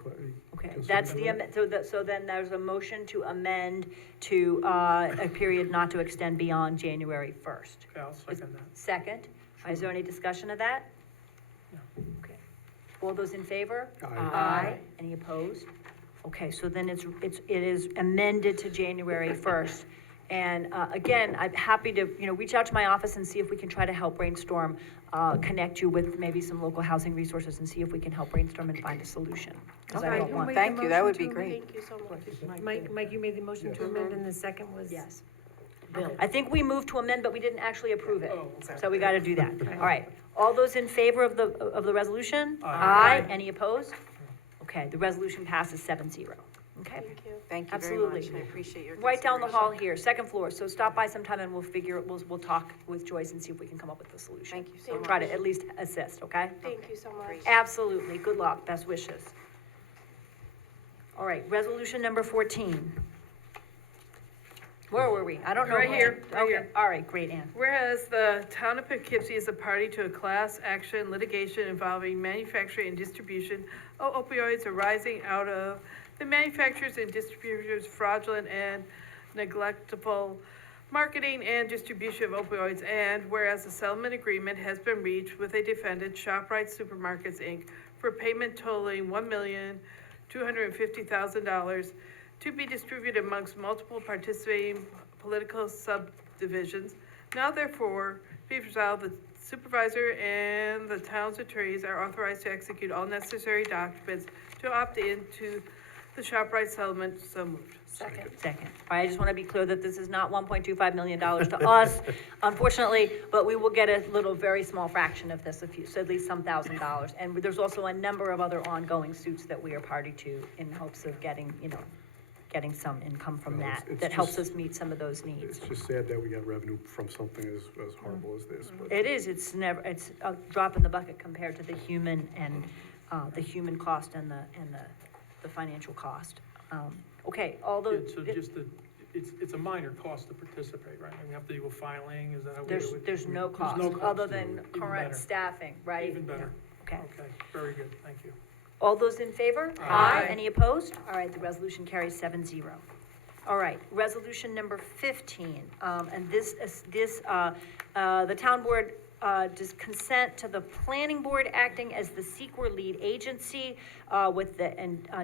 Okay, concerns that's on the, that? so then there's a motion to amend to, a period not to extend beyond January 1st. Okay, I'll second that. Second, is there any discussion of that? Okay. All those in favor? Aye. Any opposed? Okay, so then it is amended to January 1st. And, again, I'm happy to, reach out to my office and see if we can try to help brainstorm, connect you with maybe some local housing resources and see if we can help brainstorm and find a solution. 'Cause I don't want. Thank you, that would be great. Thank you so much. Mike, you made the motion to amend, and the second was? Yes. Bill. I think we moved to amend, but we didn't actually approve it. Oh, okay. So we got to do that. All right. All those in favor of the resolution? Aye. Any opposed? Okay, the resolution passes 7-0. Okay? Thank you. Thank you very Absolutely. much, I appreciate your Right down the consideration. hall here, second floor. So stop by sometime and we'll talk with Joyce and see if we can come up with a solution. Thank you so We'll much. try to at least assist, okay? Thank you so much. Absolutely. Good luck. Best wishes. All right, resolution number 14. Where were we? I don't know. Right here, right Okay, here. all right, great, Ann. Whereas the town of Poughkeepsie is a party to a class action litigation involving manufacturing and distribution of opioids arising out of the manufacturers and distributors' fraudulent and neglectful marketing and distribution of opioids, and whereas a settlement agreement has been reached with a defendant, ShopRite Supermarkets, Inc., for payment totaling $1,250,000 to be distributed amongst multiple participating political subdivisions. Now therefore, be resolved, the supervisor and the town's attorneys are authorized to execute all necessary documents to opt into the ShopRite settlement, so moved. Second. All right, I just want to be clear that this is not $1.25 million to us, unfortunately, but we will get a little, very small fraction of this, so at least some $1,000. And there's also a number of other ongoing suits that we are party to in hopes of getting some income from Well, that, it's that helps just- us meet some of those needs. It's just sad that we got revenue from something as horrible as this, but. It is, it's a drop in the bucket compared to the human and, the human cost and the financial cost. Okay, all Yeah, those, so just it's a minor cost to participate, right? And we have to do a filing, is that how we do it? there's no cost, cost. other than Even current better. staffing, right? Even better. Okay. Okay, very good, thank you. All those in favor? Aye. Any opposed? All right, the resolution carries 7-0. All right, resolution number 15, and the town board, does consent to the planning board acting as the seeker lead agency, with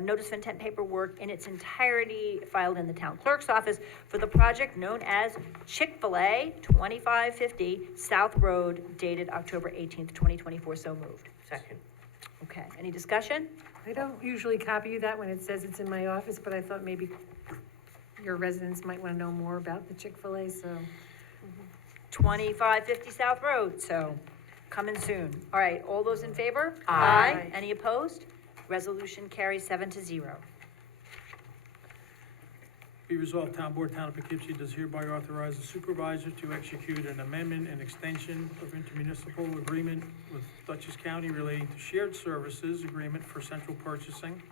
notice of intent paperwork in its entirety filed in the town clerk's office for the project known as Chick-fil-A, 2550 South Road, dated October 18th, 2024, so moved. Second. Okay, any discussion? I don't usually copy you that when it says it's in my office, but I thought maybe your residents might want to know more about the Chick-fil-A, so. 2550 South Road, so coming soon. All right, all those in favor? Aye. Any opposed? Resolution carries 7-0. Be resolved, Town Board, Town of Poughkeepsie does hereby authorize the supervisor to execute an amendment and extension of intermunicipal agreement with Dutchess County relating to shared services agreement for central purchasing.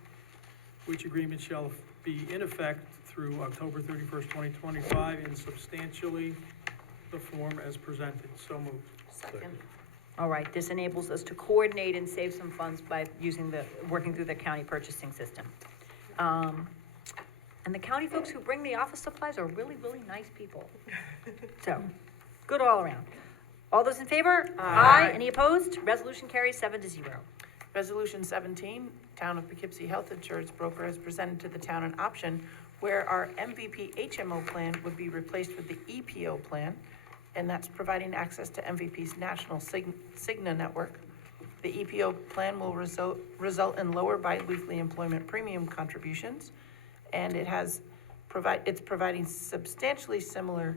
which agreement shall be in effect through October 31st, 2025, in substantially the form as presented. So moved. Second. All right, this enables us to coordinate and save some funds by working through the county purchasing system. And the county folks who bring the office supplies are really, really nice people. So, good all around. All those in favor? Aye. Any opposed? Resolution carries 7-0. Resolution 17, Town of Poughkeepsie Health Insurance Broker has presented to the town an option where our MVP HMO plan would be replaced with the EPO plan, and that's providing access to MVP's national Cigna network. The EPO plan will result in lower biweekly employment premium contributions, and it's providing substantially similar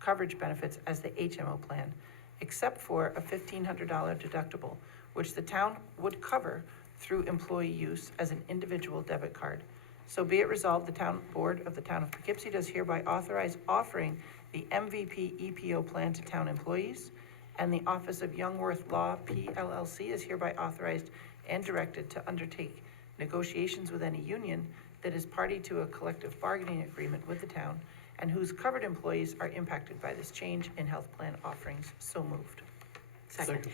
coverage benefits as the HMO plan, except for a $1,500 deductible, which the town would cover through employee use as an individual debit card. So be it resolved, the town board of the town of Poughkeepsie does hereby authorize offering the MVP EPO plan to town employees, and the Office of Youngworth Law PLLC is hereby authorized and directed to undertake negotiations with any union that is party to a collective bargaining agreement with the town and whose covered employees are impacted by this change in health plan offerings. So moved. Second.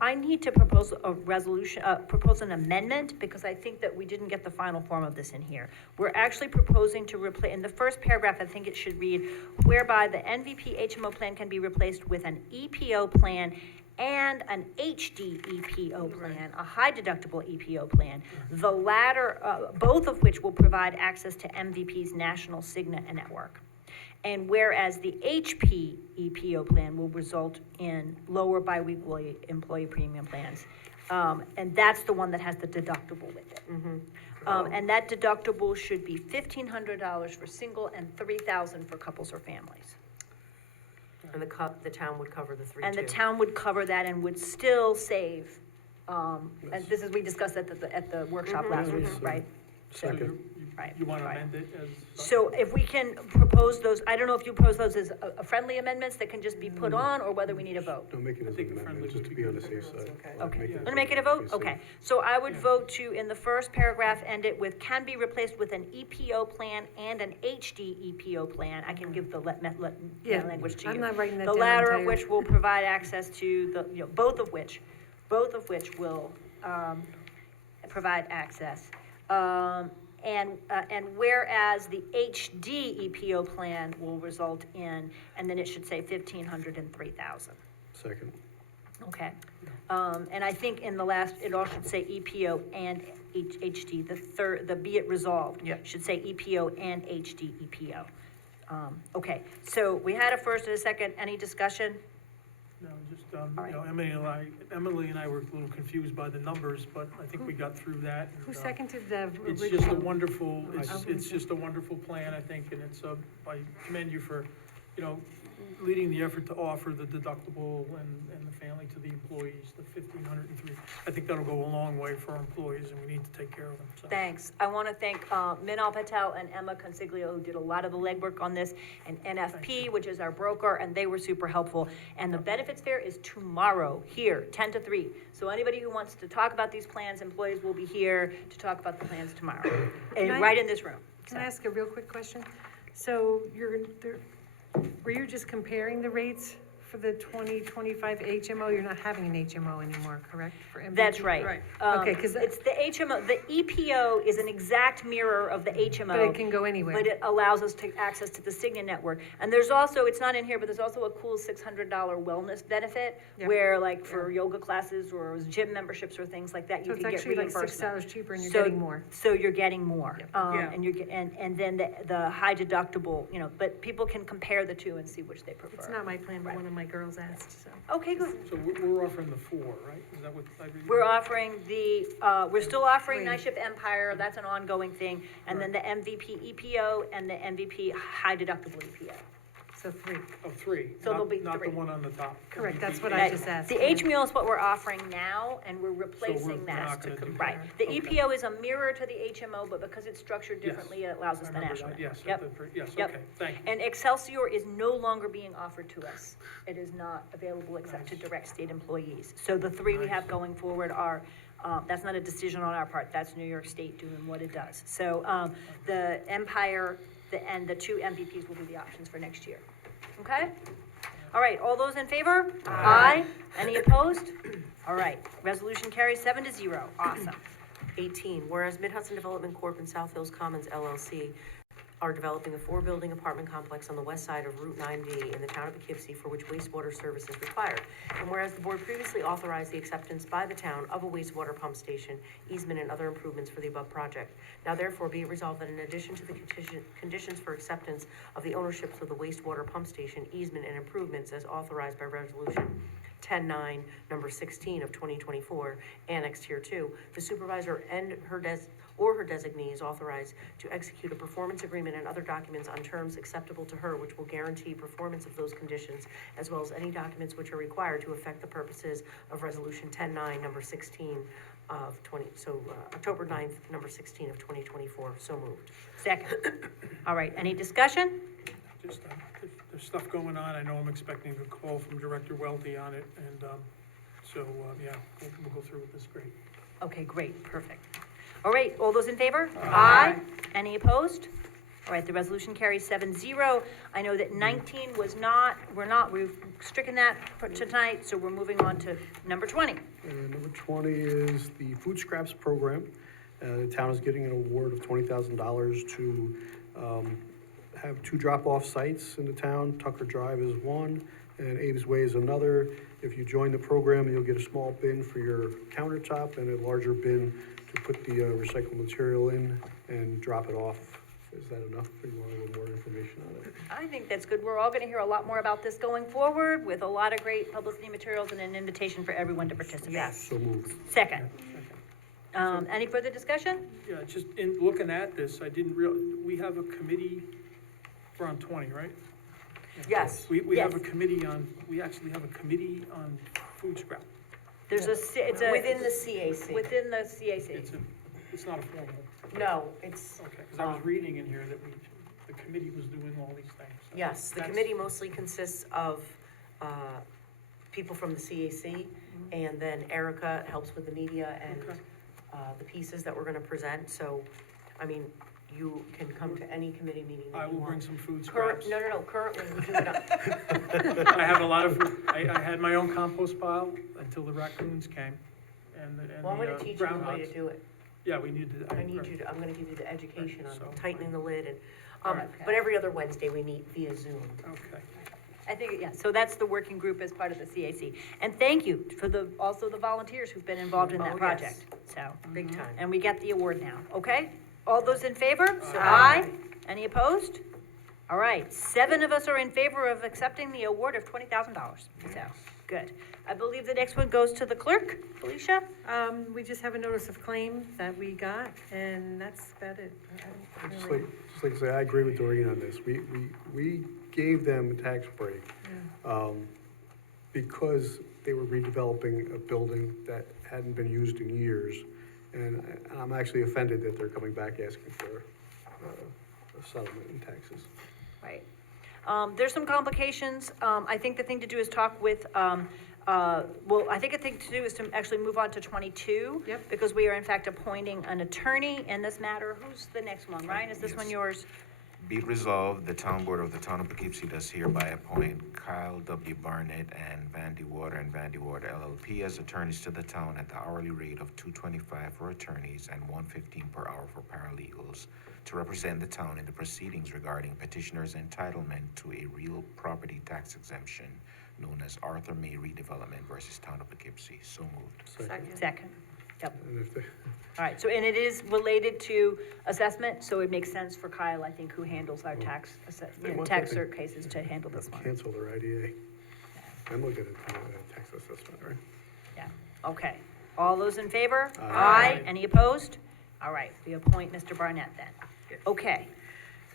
I need to propose a resolution, propose an amendment, because I think that we didn't get the final form of this in here. We're actually proposing to replace, in the first paragraph, I think it should read, whereby the NVP HMO plan can be replaced with an EPO plan and an HD EPO plan, a high deductible EPO plan. The latter, both of which will provide access to MVP's national Cigna network. And whereas the HP EPO plan will result in lower biweekly employee premium plans. And that's the one that has the deductible with it. And that deductible should be $1,500 for single and $3,000 for couples or families. And the town would cover the 3 And the too. town would cover that and would still save, and this is, we discussed at the workshop last week, right? So you want to Right. amend it as? So if we can propose those, I don't know if you propose those as a friendly amendments that can just be put on, or whether we need a vote. Don't make it as an amendment, just to be on the safe side. Okay, wanna make it a vote? Okay, so I would vote to, in the first paragraph, end it with, can be replaced with an EPO plan and an HD EPO plan. I can give the language to you. I'm not writing that The down. latter I'm of tired. which will provide access to the, both of which will, provide access. And whereas the HD EPO plan will result in, and then it should say 1,500 and 3,000. Second. Okay. And I think in the last, it all should say EPO and HD. The be it resolved. Should say EPO and HD EPO. Okay, so we had a first and a second. Any discussion? No, just, Emily and I were a little confused by the numbers, but I think we got through that. Who seconded the It's original? just a wonderful, it's just a wonderful plan, I think, and it's, I commend you for, leading the effort to offer the deductible and the family to the employees, the 1,503. I think that'll go a long way for our employees, and we need to take care of them, so. Thanks. I want to thank Minal Patel and Emma Consiglio, who did a lot of the legwork on this, and NFP, which is our broker, and they were super helpful. And the benefits fair is tomorrow, here, 10 to 3. So anybody who wants to talk about these plans, employees will be here to talk about the plans tomorrow, and right in this room. Can I ask a real quick question? So were you just comparing the rates for the 2025 HMO? You're not having an HMO anymore, correct? For MVP? That's right. Okay, because It's the HMO, the EPO is an exact mirror of the HMO. But it can go anywhere. But it allows us to access to the Cigna network. And there's also, it's not in here, but there's also a cool $600 wellness benefit, Yeah. where like for yoga classes or gym memberships or things like that, you So it's can get actually like reimbursement. $6 cheaper and you're So- getting more. So you're getting more. Yeah. And then the high deductible, but people can compare the two and see which they prefer. It's not my plan, but one of my girls asked, so. Okay, good. So we're offering the 4, right? Is that what I read? We're offering we're still offering Three. Night Shift Empire, that's an ongoing thing, and then the MVP EPO and the MVP high deductible EPO. So 3. Oh, 3. So there'll be Not the 3. one on the top. Correct, that's what That- I just asked. The HMO is what we're offering now, and we're replacing we're that. not gonna do that. Right. The Okay. EPO is a mirror to the HMO, but because it's structured differently, it allows us I the remember national. that, yes, Yep. yes, Yep. okay, thank you. And Excelsior is no longer being offered to us. It is not available except to direct state employees. So the 3 we have going forward are That's not a decision on our part, that's New York State doing what it does. So, the Empire, and the two MVPs will be the options for next year. Okay? All right, all those in favor? Aye. Any opposed? All right, resolution carries 7-0, awesome. 18, whereas Mid-Hudson Development Corp. and South Hills Commons LLC are developing a 4-building apartment complex on the west side of Route 9B in the town of Poughkeepsie for which wastewater service is required. And whereas the board previously authorized the acceptance by the town of a wastewater pump station, easement, and other improvements for the above project. Now therefore be it resolved that in addition to the conditions for acceptance of the ownership of the wastewater pump station, easement, and improvements as authorized by resolution 10-9, number 16 of 2024, annexed here too, the supervisor and her designee is authorized to execute a performance agreement and other documents on terms acceptable to her, which will guarantee performance of those conditions, as well as any documents which are required to effect the purposes of resolution 10-9, number 16 of October 9th, number 16 of 2024. So moved. Second. All right, any discussion? Just, there's stuff going on. I know I'm expecting a call from Director Welty on it, and, yeah, we'll go through with this, great. Okay, great, perfect. All right, all those in favor? Aye. Any opposed? All right, the resolution carries 7-0. I know that 19 was not, we've stricken that for tonight, so we're moving on to number 20. Number 20 is the food scraps program. The town is getting an award of $20,000 to have 2 drop-off sites in the town. Tucker Drive is one, and Abe's Way is another. If you join the program, you'll get a small bin for your countertop and a larger bin to put the recycled material in and drop it off. Is that enough? Or you want a little more information on it? I think that's good. We're all gonna hear a lot more about this going forward with a lot of great publicity materials and an invitation for everyone to participate. Yes. So moved. Second. Any further discussion? Yeah, just in looking at this, I didn't we have a committee, we're on 20, right? Yes. We Yes. have a committee on, we actually have a committee on food scrap. There's it's a. Within the CAC. Within the CAC. It's not a formal, No, it's, okay, because I was reading in here that the committee was doing all these things. So yes, the that's- committee mostly consists of people from the CAC, and then Erica helps with the media and Okay. the pieces that we're gonna present, so, I mean, you can come to any committee meeting that I you will want. bring some food Current, scraps. no, currently we do it I have a lot of, I had my own compost pile until the raccoons came and the Well, I'm gonna teach you the way to groundhogs. do it. Yeah, we need to. I'm gonna give you the education So- on tightening the lid and, Okay. but every other Wednesday we meet via Zoom. Okay. I think, yeah, so that's the working group as part of the CAC. And thank you for also the volunteers who've been involved in Oh, that yes. project, so. Big time. And we get the award now, okay? All those in favor? Aye. Any opposed? All right, 7 of us are in favor of accepting the award of $20,000, so, good. I believe the next one goes to the clerk, Felicia? We just have a notice of claim that we got, and that's about it. I don't Just really- like I say, I agree with Doreen on this. We gave them a tax break because they were redeveloping a building that hadn't been used in years. And I'm actually offended that they're coming back asking for a settlement in taxes. Right. There's some complications. I think the thing to do is talk with, I think the thing to do is to actually move on to 22. Yep. Because we are in fact appointing an attorney in this matter. Who's the next one? Ryan, is this Yes. one yours? Be it resolved, the town board of the town of Poughkeepsie does hereby appoint Kyle W. Barnett and Vandy Water LLP as attorneys to the town at the hourly rate of $2.25 for attorneys and $1.15 per hour for paralegals to represent the town in the proceedings regarding petitioner's entitlement to a real property tax exemption known as Arthur May Redevelopment versus Town of Poughkeepsie. So moved. Second. Yep. And if they, All right, so, and it is related to assessment, so it makes sense for Kyle, I think, who handles our tax want to- cert cases to handle this one. cancel their IDA. I'm looking at tax assessment, right? Yeah, okay. All those in favor? Aye. Any opposed? All right, we appoint Mr. Barnett then. Okay.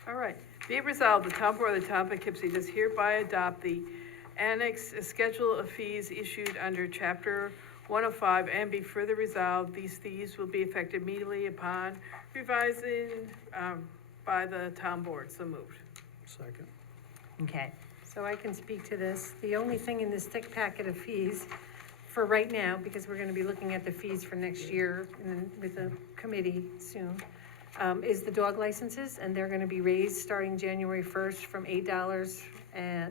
All right. Be it resolved, the town board of the town of Poughkeepsie does hereby adopt the annex schedule of fees issued under chapter 105, and be further resolved, these fees will be effective immediately upon revising by the town board. So moved. Second. Okay. So I can speak to this. The only thing in this thick packet of fees for right now, because we're gonna be looking at the fees for next year and with the committee soon, is the dog licenses, and they're gonna be raised starting January 1st from $8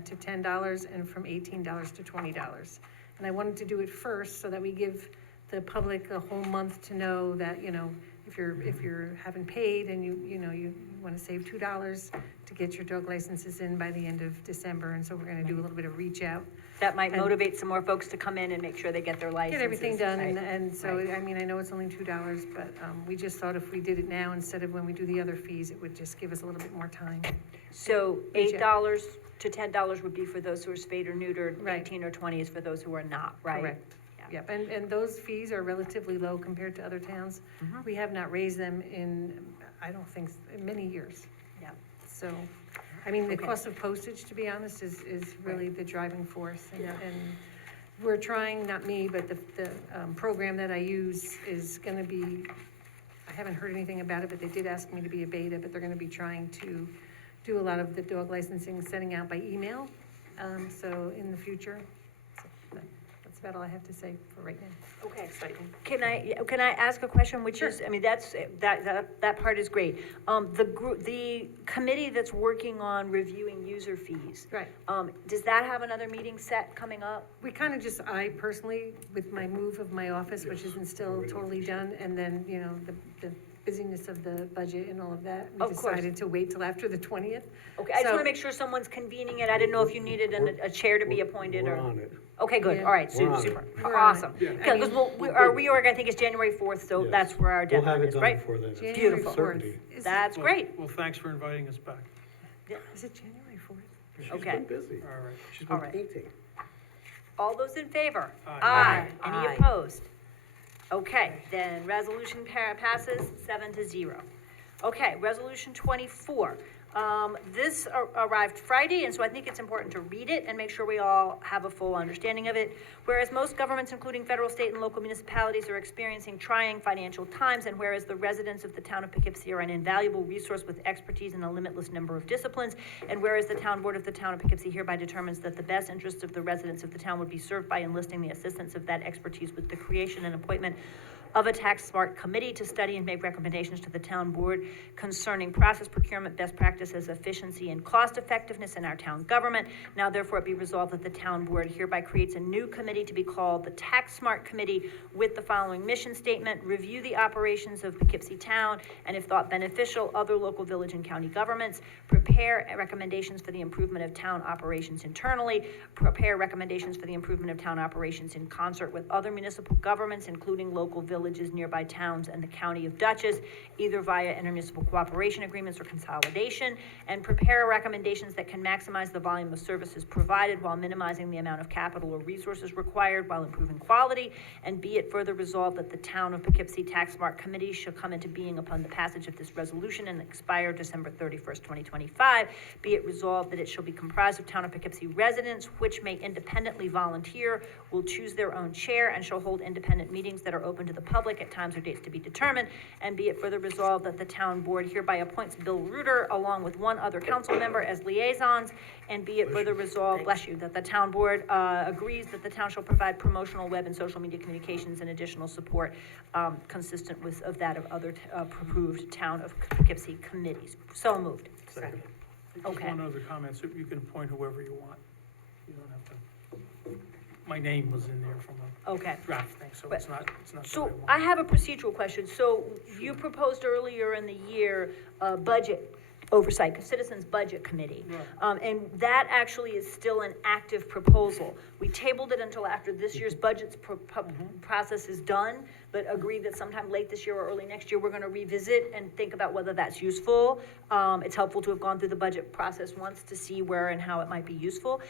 to $10 and from $18 to $20. And I wanted to do it first so that we give the public a whole month to know that, you know, if you're haven't paid and you wanna save $2 to get your dog licenses in by the end of December, and so we're gonna do a little bit of reach out. That might And- motivate some more folks to come in and make sure they get their licenses. Get everything done, right? and so, Right. I mean, I know it's only $2, but, we just thought if we did it now instead of when we do the other fees, it would just give us a little bit more time. So Reach $8 to $10 would be for those who are spayed or neutered, Right. 18 or 20 is for those who are not, right? Correct. Yep, and those fees are relatively low compared to other towns. Mhm. We have not raised them in, I don't think, in many years. Yeah. So, I mean, the Okay. cost of postage, to be honest, is really the driving force. And we're trying, not me, but the program that I use is gonna be, I haven't heard anything about it, but they did ask me to be a beta, but they're gonna be trying to do a lot of the dog licensing, sending out by email, so in the future. So that's about all I have to say for right now. Okay, exciting. Can I ask a question, which is, I mean, that part is great. The committee that's working on reviewing user fees. Right. Does that have another meeting set coming up? We kind of just, I personally, with my move of my office, which isn't still totally done, and then, you know, the busyness of the budget and all of that, we Of course. decided to wait till after the 20th. Okay, I just So- want to make sure someone's convening it. I didn't know if you needed a chair to be appointed We're or. on it. Okay, good, Yeah. all right, We're on it. super, We're on it. awesome. Yeah. Because our reorg, I think, is January 4th, so Yes. that's where our We'll have deadline it is, done right? before then. January Beautiful. 4th. Certainty. That's Well- great. Well, thanks for inviting us back. Is it January 4th? She's Okay. been busy. All right. She's All been right. painting. All those in favor? Aye. Any Aye. opposed? Okay, then resolution passes 7-0. Okay, resolution 24. This arrived Friday, and so I think it's important to read it and make sure we all have a full understanding of it. Whereas most governments, including federal, state, and local municipalities, are experiencing trying financial times, and whereas the residents of the town of Poughkeepsie are an invaluable resource with expertise in a limitless number of disciplines, and whereas the town board of the town of Poughkeepsie hereby determines that the best interests of the residents of the town would be served by enlisting the assistance of that expertise with the creation and appointment of a tax smart committee to study and make recommendations to the town board concerning process, procurement, best practices, efficiency, and cost effectiveness in our town government. Now therefore it be resolved that the town board hereby creates a new committee to be called the Tax Smart Committee with the following mission statement: review the operations of Poughkeepsie Town and, if thought beneficial, other local, village, and county governments, prepare recommendations for the improvement of town operations internally, prepare recommendations for the improvement of town operations in concert with other municipal governments, including local, villages, nearby towns, and the county of Dutchess, either via intermunicipal cooperation agreements or consolidation, and prepare recommendations that can maximize the volume of services provided while minimizing the amount of capital or resources required while improving quality, and be it further resolved that the Town of Poughkeepsie Tax Smart Committee shall come into being upon the passage of this resolution and expire December 31st, 2025. Be it resolved that it shall be comprised of Town of Poughkeepsie residents, which may independently volunteer, will choose their own chair, and shall hold independent meetings that are open to the public at times or dates to be determined. And be it further resolved that the town board hereby appoints Bill Reuter along with one other council member as liaisons. And be it further resolved, bless you, that the town board agrees that the town shall provide promotional web and social media communications and additional support consistent with that of other approved Town of Poughkeepsie committees. So moved. Second. Just Okay. one other comment, so you can appoint whoever you want. You don't have to. My name was in there from a Okay. draft thing, so But- it's not the So right one. I have a procedural question. So you proposed earlier in the year, budget oversight, Citizens Budget Committee. And that actually is still an active proposal. We tabled it until after this year's budget's process is done, but agreed that sometime late this year or early next year, we're gonna revisit and think about whether that's useful. It's helpful to have gone through the budget process once to see where and how it might be useful.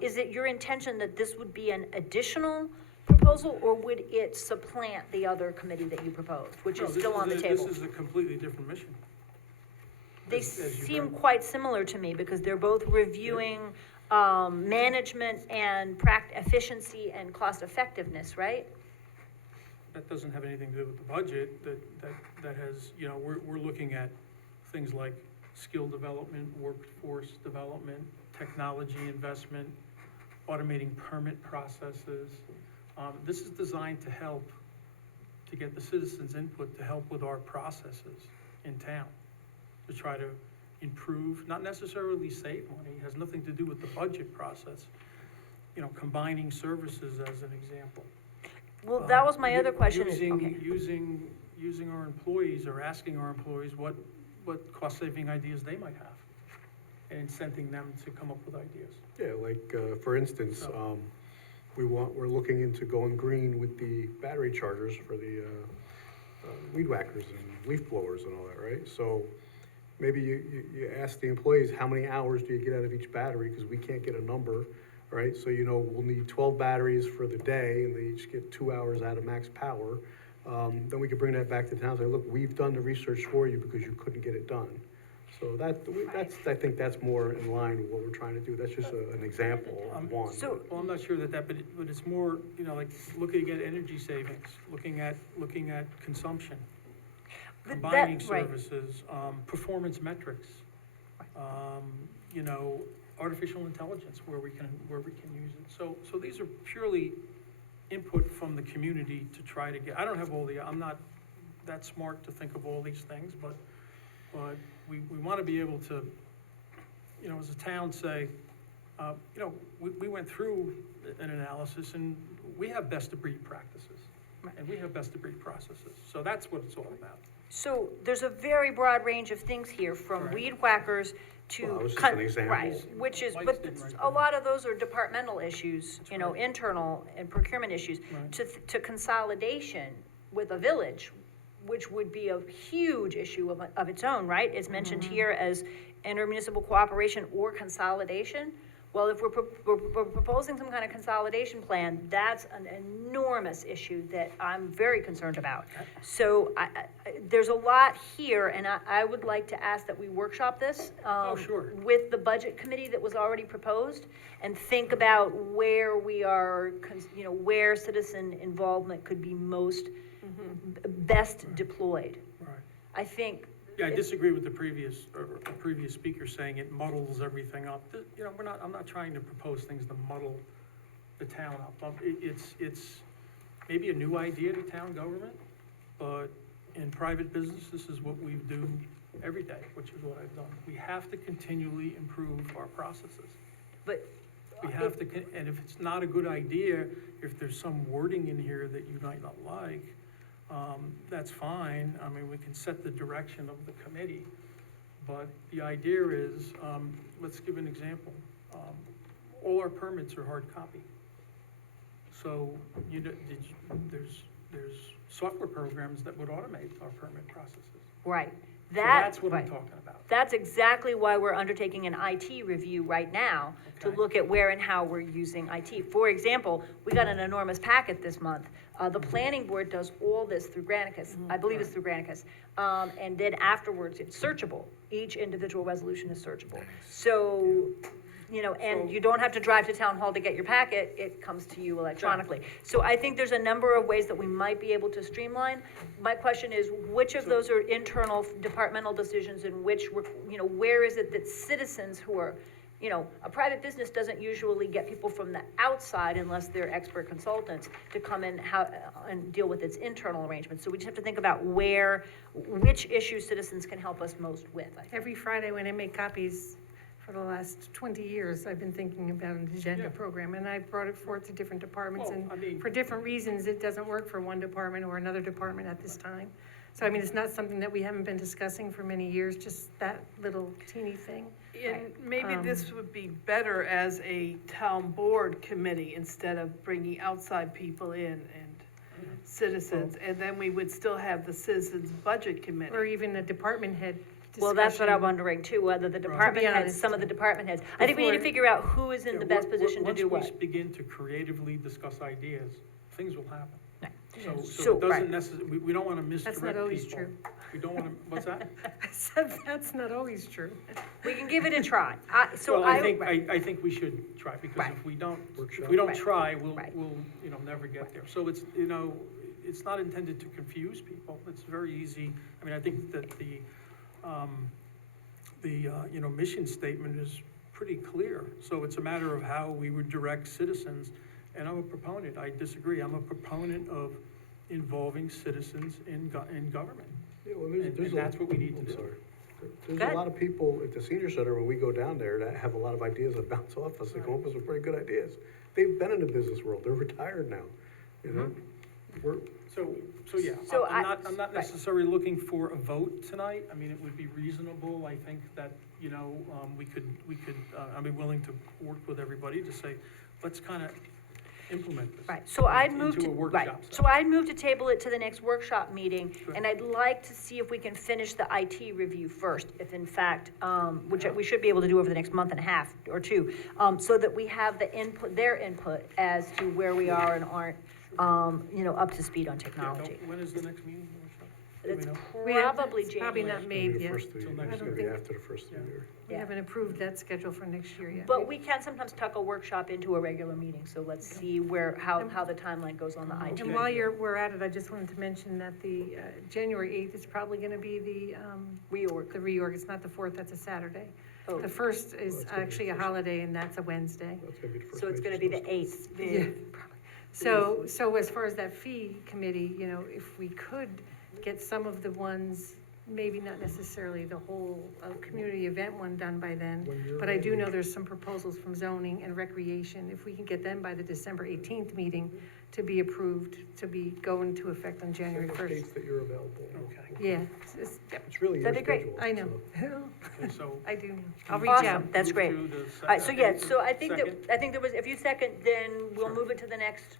Is it your intention that this would be an additional proposal, or would it supplant the other committee that you proposed, which No, is this still on the a- table? This is a completely different mission. They as you seem heard. quite similar to me, because they're both reviewing, management and efficiency and cost effectiveness, right? That doesn't have anything to do with the budget, that has, you know, we're looking at things like skill development, workforce development, technology investment, automating permit processes, This is designed to help, to get the citizens' input to help with our processes in town, to try to improve, not necessarily save money, it has nothing to do with the budget process. You know, combining services as an example. Well, that was my other question. Using our employees or asking our employees what cost-saving ideas they might have and incenting them to come up with ideas. Yeah, like, for instance, we're looking into going green with the battery chargers for the weed whackers and leaf blowers and all that, right? So maybe you ask the employees, how many hours do you get out of each battery? Because we can't get a number, right? So, you know, we'll need 12 batteries for the day, and they each get 2 hours out of max power. Then we could bring that back to town and say, look, we've done the research for you because you couldn't get it done. So I think that's more in line with what we're trying to do. That's just an example of one. Well, I'm not sure that, but it's more, you know, like looking at energy savings, looking at consumption, combining services, performance metrics, you know, artificial intelligence where we can use it. So these are purely input from the community to try to get, I'm not that smart to think of all these things, but we want to be able to, you know, as a town say, you know, we went through an analysis and we have best of breed practices and we have best of breed processes. So that's what it's all about. So there's a very broad range of things here, from weed whackers to. Well, that was just an example. Right, which is, but a lot of those are departmental issues, you know, internal and procurement issues, to consolidation with a village, which would be a huge issue of its own, right? It's mentioned here as intermunicipal cooperation or consolidation. Well, if we're proposing some kind of consolidation plan, that's an enormous issue that I'm very concerned about. So there's a lot here, and I would like to ask that we workshop this with the budget committee that was already proposed, and think about where we are, you know, where citizen involvement could be most best deployed. Right. I think. Yeah, I disagree with the previous speaker saying it muddles everything up. You know, I'm not trying to propose things to muddle the town up. It's maybe a new idea to town government, but in private business, this is what we do every day, which is what I've done. We have to continually improve our processes. But we have to, and if it's not a good idea, if there's some wording in here that you might not like, that's fine. I mean, we can set the direction of the committee, but the idea is, let's give an example. All our permits are hard copy. So there's software programs that would automate our permit processes. Right. So that's what I'm talking about. That's exactly why we're undertaking an IT review right now, to look at where and how we're using IT. For example, we got an enormous packet this month. The planning board does all this through Granicus. I believe it's through Granicus. And then afterwards, it's searchable. Each individual resolution is searchable. So, you know, and you don't have to drive to town hall to get your packet. It comes to you electronically. So I think there's a number of ways that we might be able to streamline. My question is, which of those are internal departmental decisions, and which, you know, where is it that citizens who are, you know, a private business doesn't usually get people from the outside unless they're expert consultants to come in and deal with its internal arrangements. So we just have to think about which issues citizens can help us most with. Every Friday when I make copies for the last 20 years, I've been thinking about an agenda program, and I've brought it forth to different departments, for different reasons, it doesn't work for one department or another department at this time. So, I mean, it's not something that we haven't been discussing for many years, just that little teeny thing. And maybe this would be better as a town board committee instead of bringing outside people in and citizens. And then we would still have the citizens budget committee. Or even a department head discussion. Well, that's what I'm wondering too, whether the department heads, some of the department heads. I think we need to figure out who is in the best position to do what. Once we begin to creatively discuss ideas, things will happen. So it doesn't necessarily, we don't want to misdirect people. That's not always true. We don't want to, what's that? I said that's not always true. We can give it a try. I think we should try, because if we don't try, we'll, you know, never get there. So it's, you know, it's not intended to confuse people. It's very easy. I mean, I think that the you know, mission statement is pretty clear. So it's a matter of how we would direct citizens And I'm a proponent, I disagree, I'm a proponent of involving citizens in government. Yeah, well, And that's what we need to I'm do. sorry. There's Go a ahead. lot of people at the senior center, when we go down there, that have a lot of ideas that bounce off us, they come up with some pretty good ideas. They've been in the business world, they're retired now, you know? We're, So yeah, So I'm not right. necessarily looking for a vote tonight. I mean, it would be reasonable, I think that, we could, I'd be willing to work with everybody to say, let's kind of implement this. Right, so I'd move into to, a right, workshop so I'd move to table it to the next workshop meeting, and I'd like to see if we can finish the IT review first, if in fact, which we should be able to do over the next month and a half or two, so that we have the input, their input as to where we are and aren't, up to speed on technology. When is the next meeting? Do we It's know? probably It's probably not January. made yet. first of the year, it's gonna be after the first of the year. We haven't approved that schedule for next year yet. But we can sometimes tuck a workshop into a regular meeting, so let's see how the timeline goes on the IT. And while we're at it, I just wanted to mention that the, January 8th is probably gonna be the, reorg. the reorg, it's not the 4th, that's a Saturday. Oh. The 1st is actually a holiday, and that's a Wednesday. That's gonna be the first So it's major gonna be the snowstorm. 8th. Yeah, so as far as that fee committee, if we could get some of the ones, maybe not necessarily the whole, community event one done by then, but I do know there's some proposals from zoning and recreation, if we can get them by the December 18th meeting to be approved, to be, go into effect on January Send the 1st. dates that you're available. Okay. Yeah, It's really your That'd be great. schedule. I know. Okay, so. I do know. I'll reach Awesome, out. that's move great. to the All right, so yeah, so I think second? there was, if you second, then we'll move it to the next,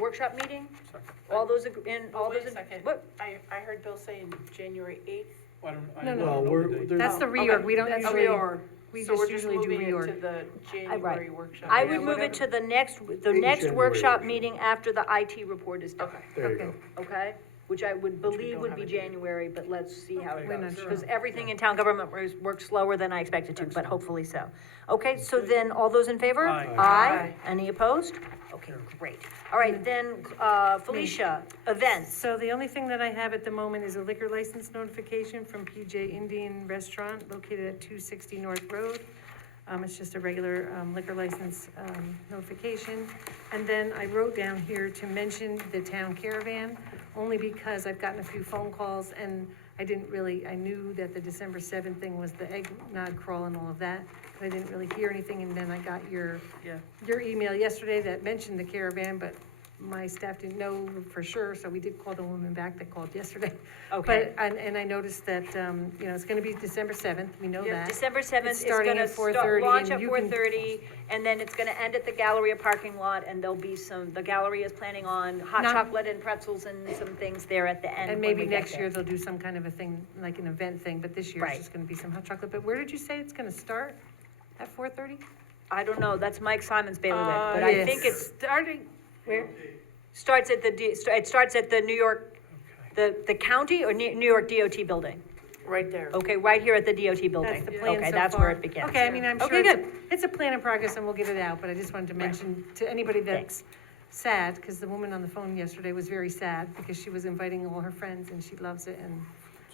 workshop meeting? Second. All those, all Wait those, a second. what? I heard Bill saying January 8th. I don't No, know Well, the we're, date. there's, That's the Okay, reorg, we don't that's usually, reorg. we So just we're just usually do moving it to reorg. the January workshop. I Yeah, would move it whatever. to the next January workshop workshop. meeting after the IT report is done, Okay. there you Okay. go. okay? Which I would believe don't would have be a date. January, but let's see how it Okay. We're goes. not sure. Because everything in town government works slower than I expected to, but hopefully so. Okay, so then, all those in favor? Aye. Aye. Any opposed? Okay, great. All right, then, Felicia, events. So the only thing that I have at the moment is a liquor license notification from PJ Indian Restaurant located at 260 North Road. It's just a regular liquor license notification. And then I wrote down here to mention the town caravan, only because I've gotten a few phone calls and I knew that the December 7th thing was the eggnog crawl and all of that, but I didn't really hear anything, and then I got your email yesterday that mentioned the caravan, but my staff didn't know for sure, so we did call the woman back that called yesterday. Okay. But, and I noticed that, it's gonna be December 7th, we know that. December 7th It's is starting gonna at 4:30, launch and at you can- 4:30, and then it's gonna end at the Galleria parking lot, and there'll be the Galleria is planning on hot Not- chocolate and pretzels and some things there at the end. And when maybe we get next there. year they'll do some kind of a thing, like an event thing, but this year Right. it's just gonna be some hot chocolate. But where did you say it's gonna start? At 4:30? I don't know, that's Mike Simon's bailiwick, but I think it's starting, where? Starts at it starts at the New York, the county or New York DOT building? Right there. Okay, right here at the DOT building. that's the plan Okay, so that's far. where it begins. Okay, I mean, I'm sure Okay, good. it's a plan in progress and we'll get it out, but I just wanted to mention to anybody that's sad, because the woman on the phone yesterday was very sad because she was inviting all her friends and she loves it and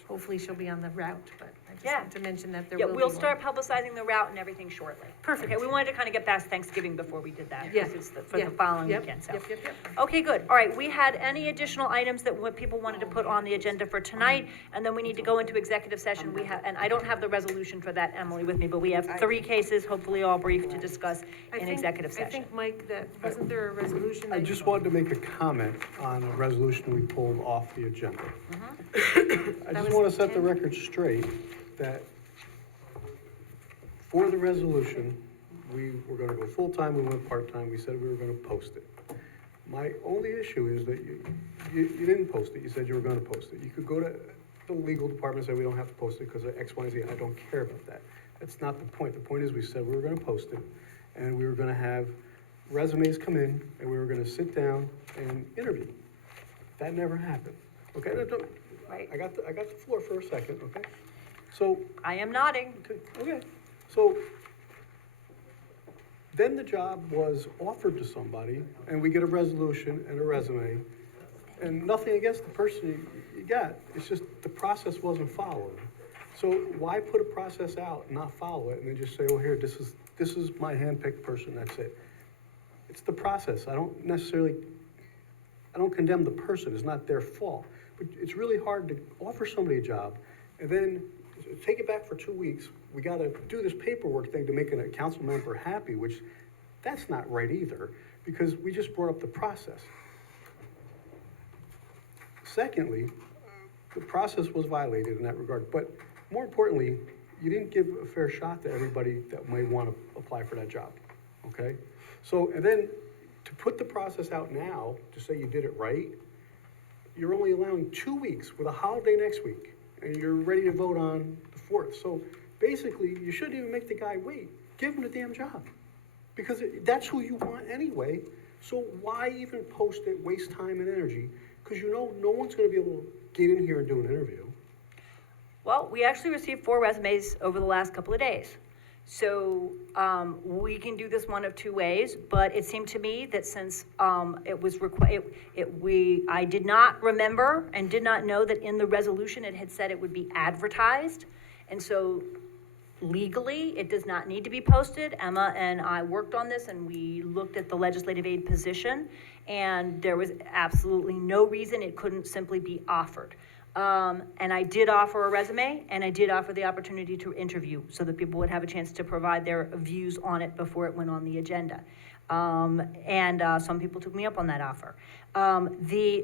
hopefully she'll be on the route, but I just Yeah. wanted to mention that there Yeah, will be we'll one. start publicizing the route and everything shortly. Perfect. Okay, we wanted to kind of get past Thanksgiving before we did that, Yeah. because it's for Yeah. the following Yep. weekend, so. Yep. Okay, good. All right, we had any additional items that people wanted to put on the agenda for tonight, and then we need to go into executive session. We have, and I don't have the resolution for that, Emily, with me, but we have 3 cases, hopefully all brief, to discuss I in think- executive I session. think, Mike, that, wasn't there a resolution? I that- just wanted to make a comment on a resolution we pulled off the agenda. I just was want to set the 10? record straight that for the resolution, we were gonna go full-time, we went part-time, we said we were gonna post it. My only issue is that you didn't post it, you said you were gonna post it. You could go to the legal department and say, we don't have to post it because of X, Y, and Z. I don't care about that. That's not the point. The point is, we said we were gonna post it, and we were gonna have resumes come in, and we were gonna sit down and interview. That never happened, okay? Right. I got the floor for a second, okay? So, I am nodding. okay, so then the job was offered to somebody, and we get a resolution and a resume, and nothing against the person you got, it's just the process wasn't followed. So why put a process out and not follow it, and then just say, oh, here, this is my handpicked person, that's it? it's the process. I don't condemn the person, it's not their fault. But it's really hard to offer somebody a job and then take it back for 2 weeks. We gotta do this paperwork thing to make a council member happy, which that's not right either, because we just brought up the process. Secondly, the process was violated in that regard, but more importantly, you didn't give a fair shot to everybody that might want to apply for that job, okay? So, and then to put the process out now, to say you did it right, you're only allowing 2 weeks with a holiday next week, and you're ready to vote on the 4th. So basically, you shouldn't even make the guy wait. Give him the damn job. Because that's who you want anyway. So why even post it, waste time and energy? Because you know no one's going to be able to get in here and do an interview. Well, we actually received 4 resumes over the last couple of days. So we can do this one of 2 ways, but it seemed to me that since it was I did not remember and did not know that in the resolution it had said it would be advertised. And so legally, it does not need to be posted. Emma and I worked on this and we looked at the legislative aid position, and there was absolutely no reason it couldn't simply be offered. And I did offer a resume, and I did offer the opportunity to interview so that people would have a chance to provide their views on it before it went on the agenda. Some people took me up on that offer. The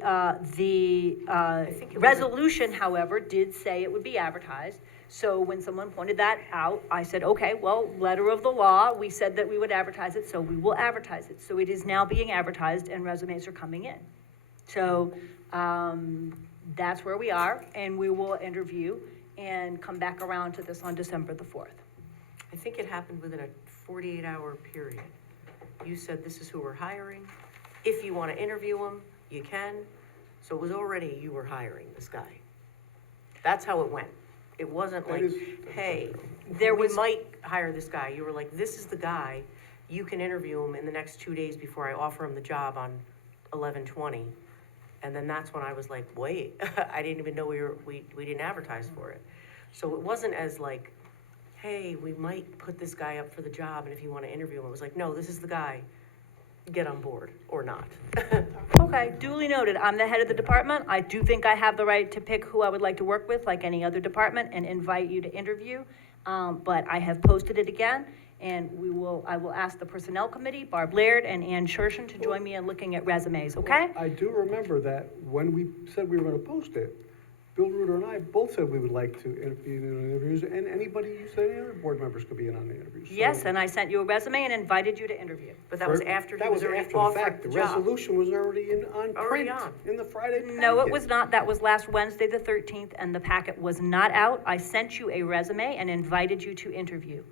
resolution, however, did say it would be advertised. So when someone pointed that out, I said, okay, well, letter of the law, we said that we would advertise it, so we will advertise it. So it is now being advertised and resumes are coming in. So, that's where we are, and we will interview and come back around to this on December the 4th. I think it happened within a 48-hour period. You said this is who we're hiring. If you want to interview him, you can. So it was already you were hiring this guy. That's how it went. It wasn't like, hey, we might hire this guy. You were like, this is the guy. You can interview him in the next 2 days before I offer him the job on 11/20. And then that's when I was like, wait, I didn't even know we didn't advertise for it. So it wasn't as like, hey, we might put this guy up for the job, and if you want to interview him, it was like, no, this is the guy, get on board, or not. Okay, duly noted. I'm the head of the department. I do think I have the right to pick who I would like to work with, like any other department, and invite you to interview. But I have posted it again, and I will ask the Personnel Committee, Barb Laird and Ann Shershen, to join me in looking at resumes, okay? I do remember that when we said we were going to post it, Bill Reuter and I both said we would like to be in on interviews, and anybody, you said any other board members could be in on the interviews. So Yes, and I sent you a resume and invited you to interview. But that was after he that was was already after the offered fact. the The job. resolution was already on Already print on. in the Friday packet. No, it was not. That was last Wednesday, the 13th, and the packet was not out. I sent you a resume and invited you to interview.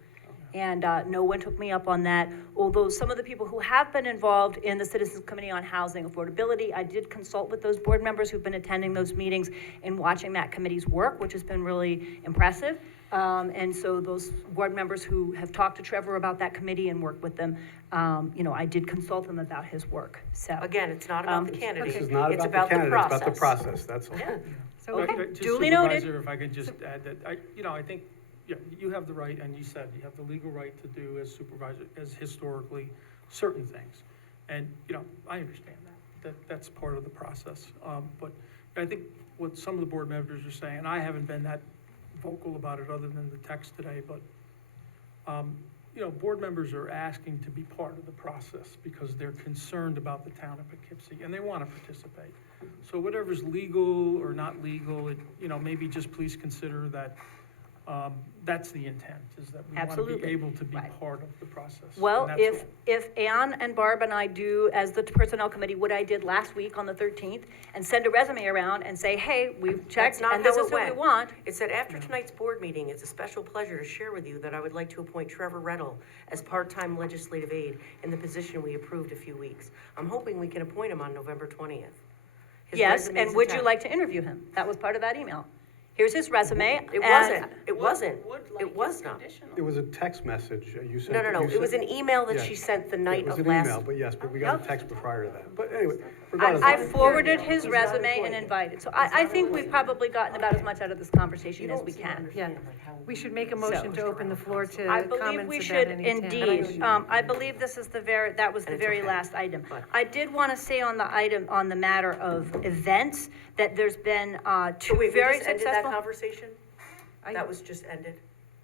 And no one took me up on that, although some of the people who have been involved in the Citizens Committee on Housing Affordability, I did consult with those board members who've been attending those meetings and watching that committee's work, which has been really impressive. And so those board members who have talked to Trevor about that committee and worked with them, I did consult them about his work, so. Again, it's not about the candidate. This is not It's about the candidate, it's about the process. process, that's all. Yeah. So, okay, Just duly noted. Supervisor, if I could just add that, I think, yeah, you have the right, and you said, you have the legal right to do as supervisor, as historically, certain things. And, I understand that's part of the process. But I think what some of the board members are saying, and I haven't been that vocal about it other than the text today, but, board members are asking to be part of the process because they're concerned about the town of Poughkeepsie, and they want to participate. So whatever's legal or not legal, maybe just please consider that that's the intent, is that we want to Absolutely. be able to be Right. part of the process. Well, And that's if Ann and Barb and I do, as the Personnel Committee, what I did last week on the 13th, and send a resume around and say, hey, we've That's checked, not and this how is it who we went. want. It said, after tonight's board meeting, it's a special pleasure to share with you that I would like to appoint Trevor Rettle as part-time legislative aide in the position we approved a few weeks. I'm hoping we can appoint him on November 20th. His Yes, resume and is would you attached. like to interview him? That was part of that email. Here's his resume. It and- wasn't, it wasn't, it was not. It was a text message, you said. No, you it was said- an email that Yeah. she sent the Yeah, night it was of an last. email, but yes, but we got a text prior to that. But anyway, regardless. I forwarded his resume and invited, so I think we've probably gotten about as much out of this conversation as we can. Yeah, we should make a motion to open the floor to I believe comments we about should any town indeed, issue. I believe this is that was the very last item. I did want to say on the item, on the matter of events, that there's been, two So wait, we very just ended that successful. conversation? That was just ended?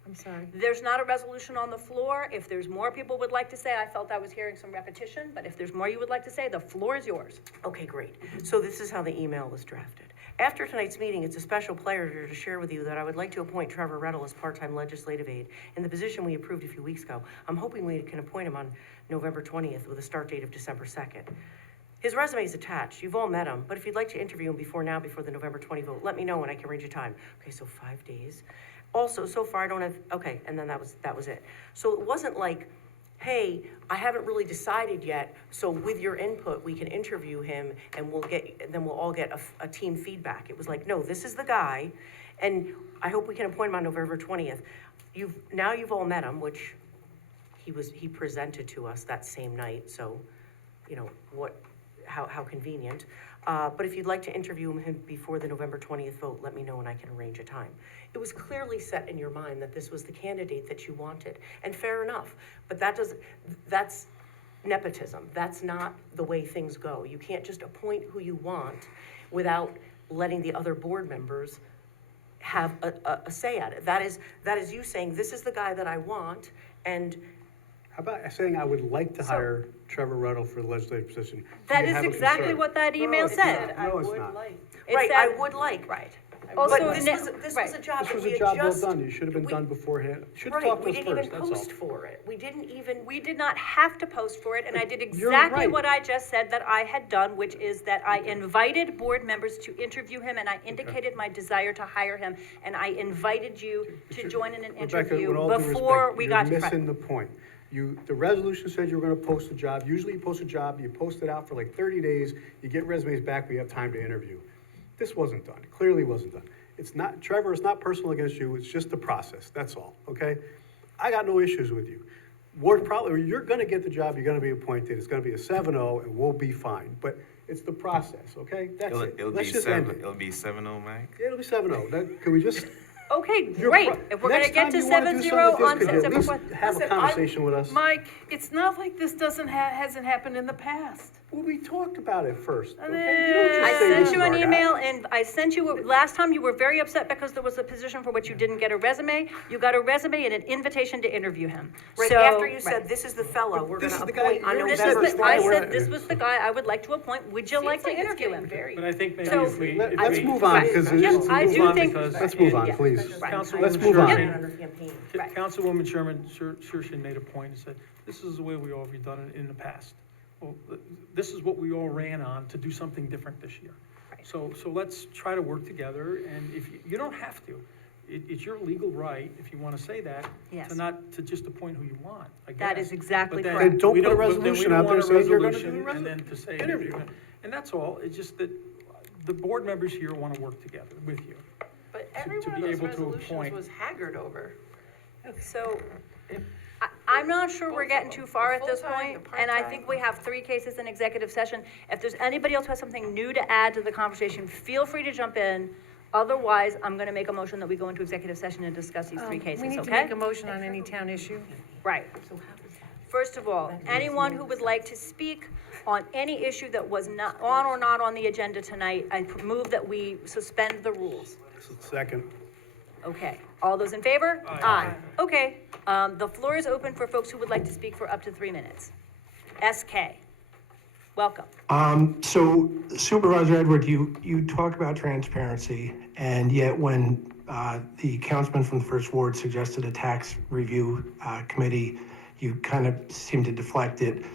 I'm sorry. There's not a resolution on the floor. If there's more people would like to say, I felt I was hearing some repetition, but if there's more you would like to say, the floor is yours. Okay, great. So this is how the email was drafted. After tonight's meeting, it's a special pleasure to share with you that I would like to appoint Trevor Rettle as part-time legislative aide in the position we approved a few weeks ago. I'm hoping we can appoint him on November 20th with a start date of December 2nd. His resume is attached. You've all met him, but if you'd like to interview him before the November 20 vote, let me know and I can arrange a time. Okay, so 5 days. Also, so far I don't have, okay, and then that was it. So it wasn't like, hey, I haven't really decided yet, so with your input, we can interview him and then we'll all get a team feedback. It was like, no, this is the guy, and I hope we can appoint him on November 20th. Now you've all met him, which he presented to us that same night, so, you know, how convenient. But if you'd like to interview him before the November 20th vote, let me know and I can arrange a time. It was clearly set in your mind that this was the candidate that you wanted, and fair enough. But that's nepotism. That's not the way things go. You can't just appoint who you want without letting the other board members have a say at it. That is you saying, this is the guy that I want, and How about saying I would like to hire Trevor Rettle for the legislative position? Do That you is have a exactly concern? what that email said. No, it's not. right, I would like. Right. But Also, this was a job This that was we a had job well just. done. You should have been done beforehand. Should have Right, talked to we us didn't first, even that's all. post for it. We didn't even. We did not have to post for it, and I did You're exactly right. what I just said that I had done, which is that I invited board members to interview him, and I indicated my desire to hire him, and I invited you to join in an Rebecca, interview with all due before respect, we got to. You're missing the point. The resolution said you were gonna post a job. Usually you post a job, you post it out for like 30 days, you get resumes back, we have time to interview. This wasn't done. It clearly wasn't done. It's not, Trevor, it's not personal against you, it's just the process, that's all, okay? I got no issues with you. You're gonna get the job, you're gonna be appointed, it's gonna be a 7-0, and we'll be fine, but it's the process, okay? That's it. It'll Let's be just end seven. it. It'll be 7-0, Mike. It'll be 7-0. Can we just? Okay, You're great. pro- If we're gonna next get time to you wanna do 7-0 something like on this, could you at September least 4th. have a conversation with us? Mike, it's not like this hasn't happened in the past. Well, we talked about it first, okay? And You don't just I say this sent is you an our guy. email, and I sent you, last time you were very upset because there was a position for which you didn't get a resume. You got a resume and an invitation to interview him. Right, So- after you right. said, this is the fellow we're This gonna is the guy- appoint on you This November is said the, I 20th. said this was the guy I would like to appoint. Would you like to interview him? But I think maybe So- if we. Let's move on, because Yes, it's, I do think. let's move on, please. Right. Councilwoman Let's move on. Sherman- Under campaign. Right. Councilwoman Sherman made a point and said, this is the way we all have done it in the past. Well, this is what we all ran on to do something different this year. So let's try to work together, and if, you don't have to. It's your legal right, if you wanna say that, Yes. to just appoint who you want, I guess. That is exactly But then correct. Then don't we put a but then we resolution don't out there want a saying you're gonna do resolution a And then to say. interview. And that's all, it's just that the board members here wanna work together with you. But to every be one of those able to resolutions appoint. was haggard over. So, I'm not sure we're getting too far at this full-time, point, the and I part-time. think we have 3 cases in executive session. If there's anybody else who has something new to add to the conversation, feel free to jump in. Otherwise, I'm gonna make a motion that we go into executive session and discuss these 3 cases, We need to okay? make a motion on any town issue. Right. First of all, anyone who would like to speak on any issue that was not on or not on the agenda tonight, I move that we suspend the rules. Second. Okay, all those in favor? Aye. Okay, the floor is open for folks who would like to speak for up to 3 minutes. SK, welcome. So Supervisor Edward, you talk about transparency, and yet when the councilman from the first ward suggested a tax review committee, you kind of seem to deflect it.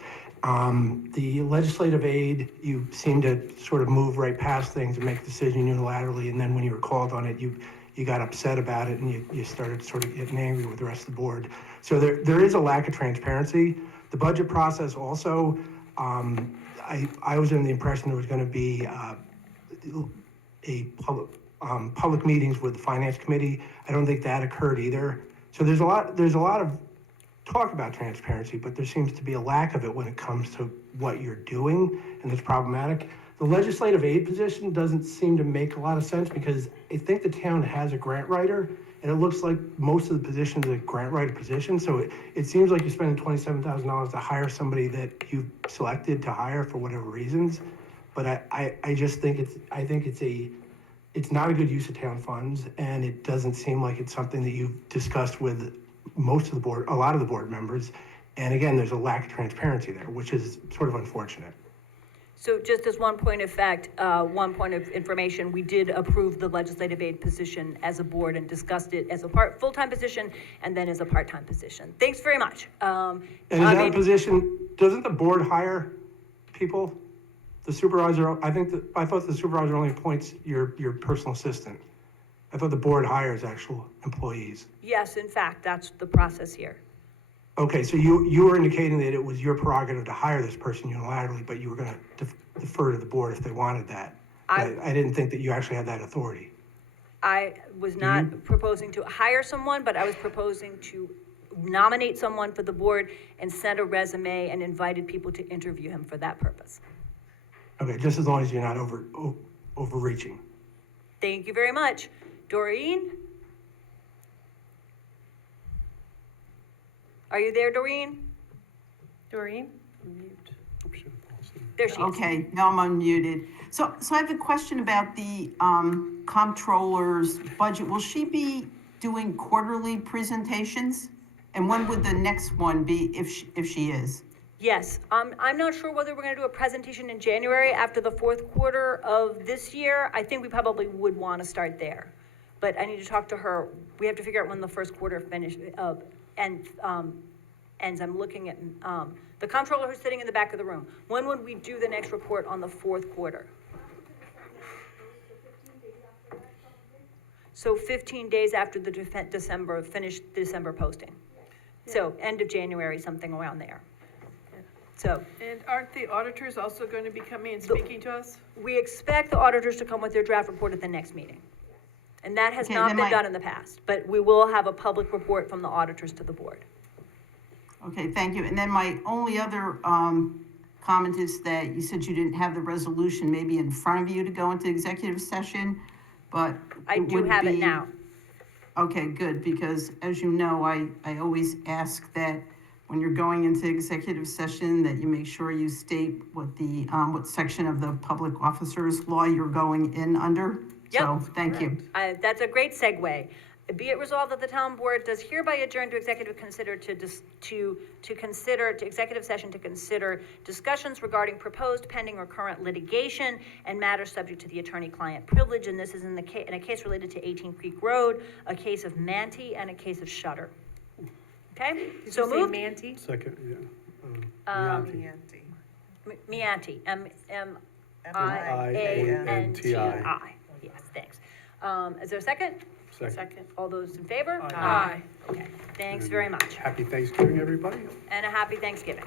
The legislative aid, you seem to sort of move right past things and make a decision unilaterally, and then when you were called on it, you got upset about it and you started sort of getting angry with the rest of the board. So there is a lack of transparency. The budget process also, I was under the impression there was gonna be a public meetings with the finance committee. I don't think that occurred either. So there's a lot of talk about transparency, but there seems to be a lack of it when it comes to what you're doing, and it's problematic. The legislative aid position doesn't seem to make a lot of sense because I think the town has a grant writer, and it looks like most of the positions are grant writer position, so it seems like you're spending $27,000 to hire somebody that you've selected to hire for whatever reasons. But I just think it's not a good use of town funds, and it doesn't seem like it's something that you've discussed with most of the board, a lot of the board members. And again, there's a lack of transparency there, which is sort of unfortunate. So just as one point of fact, one point of information, we did approve the legislative aid position as a board and discussed it as a full-time position and then as a part-time position. Thanks very much. And in that position, doesn't the board hire people? The supervisor, I thought the supervisor only appoints your personal assistant. I thought the board hires actual employees. Yes, in fact, that's the process here. Okay, so you were indicating that it was your prerogative to hire this person unilaterally, but you were gonna defer to the board if they wanted that. I didn't think that you actually had that authority. I was not proposing to hire someone, but I was proposing to nominate someone for the board and send a resume and invited people to interview him for that purpose. Okay, just as long as you're not overreaching. Thank you very much. Doreen? Are you there, Doreen? Doreen? There she is. Okay, now I'm unmuted. So I have a question about the comptroller's budget. Will she be doing quarterly presentations? And when would the next one be if she is? Yes, I'm not sure whether we're gonna do a presentation in January after the fourth quarter of this year. I think we probably would wanna start there. But I need to talk to her. We have to figure out when the first quarter ends. I'm looking at, the comptroller who's sitting in the back of the room. When would we do the next report on the fourth quarter? So 15 days after the finished December posting. So end of January, something around there. So. And aren't the auditors also going to be coming and speaking to us? We expect the auditors to come with their draft report at the next meeting. And that has not been done in the past, but we will have a public report from the auditors to the board. Okay, thank you. And then my only other comment is that you said you didn't have the resolution maybe in front of you to go into executive session, but I do have it now. Okay, good, because as you know, I always ask that when you're going into executive session, that you make sure you state what the, what section of the public officers law you're going in under. Yep. So, thank you. That's a great segue. Be it resolved that the town board does hereby adjourn to executive executive session to consider discussions regarding proposed, pending, or current litigation and matters subject to the attorney-client privilege, and this is in a case related to 18 Creek Road, a case of Manti, and a case of Shutter. Okay, so moved. Manti? Second, yeah. Mianti, M-I-A-N-T-I. Yes, thanks. Is there a second? Second. All those in favor? Aye. Okay, thanks very much. Happy Thanksgiving, everybody. And a happy Thanksgiving.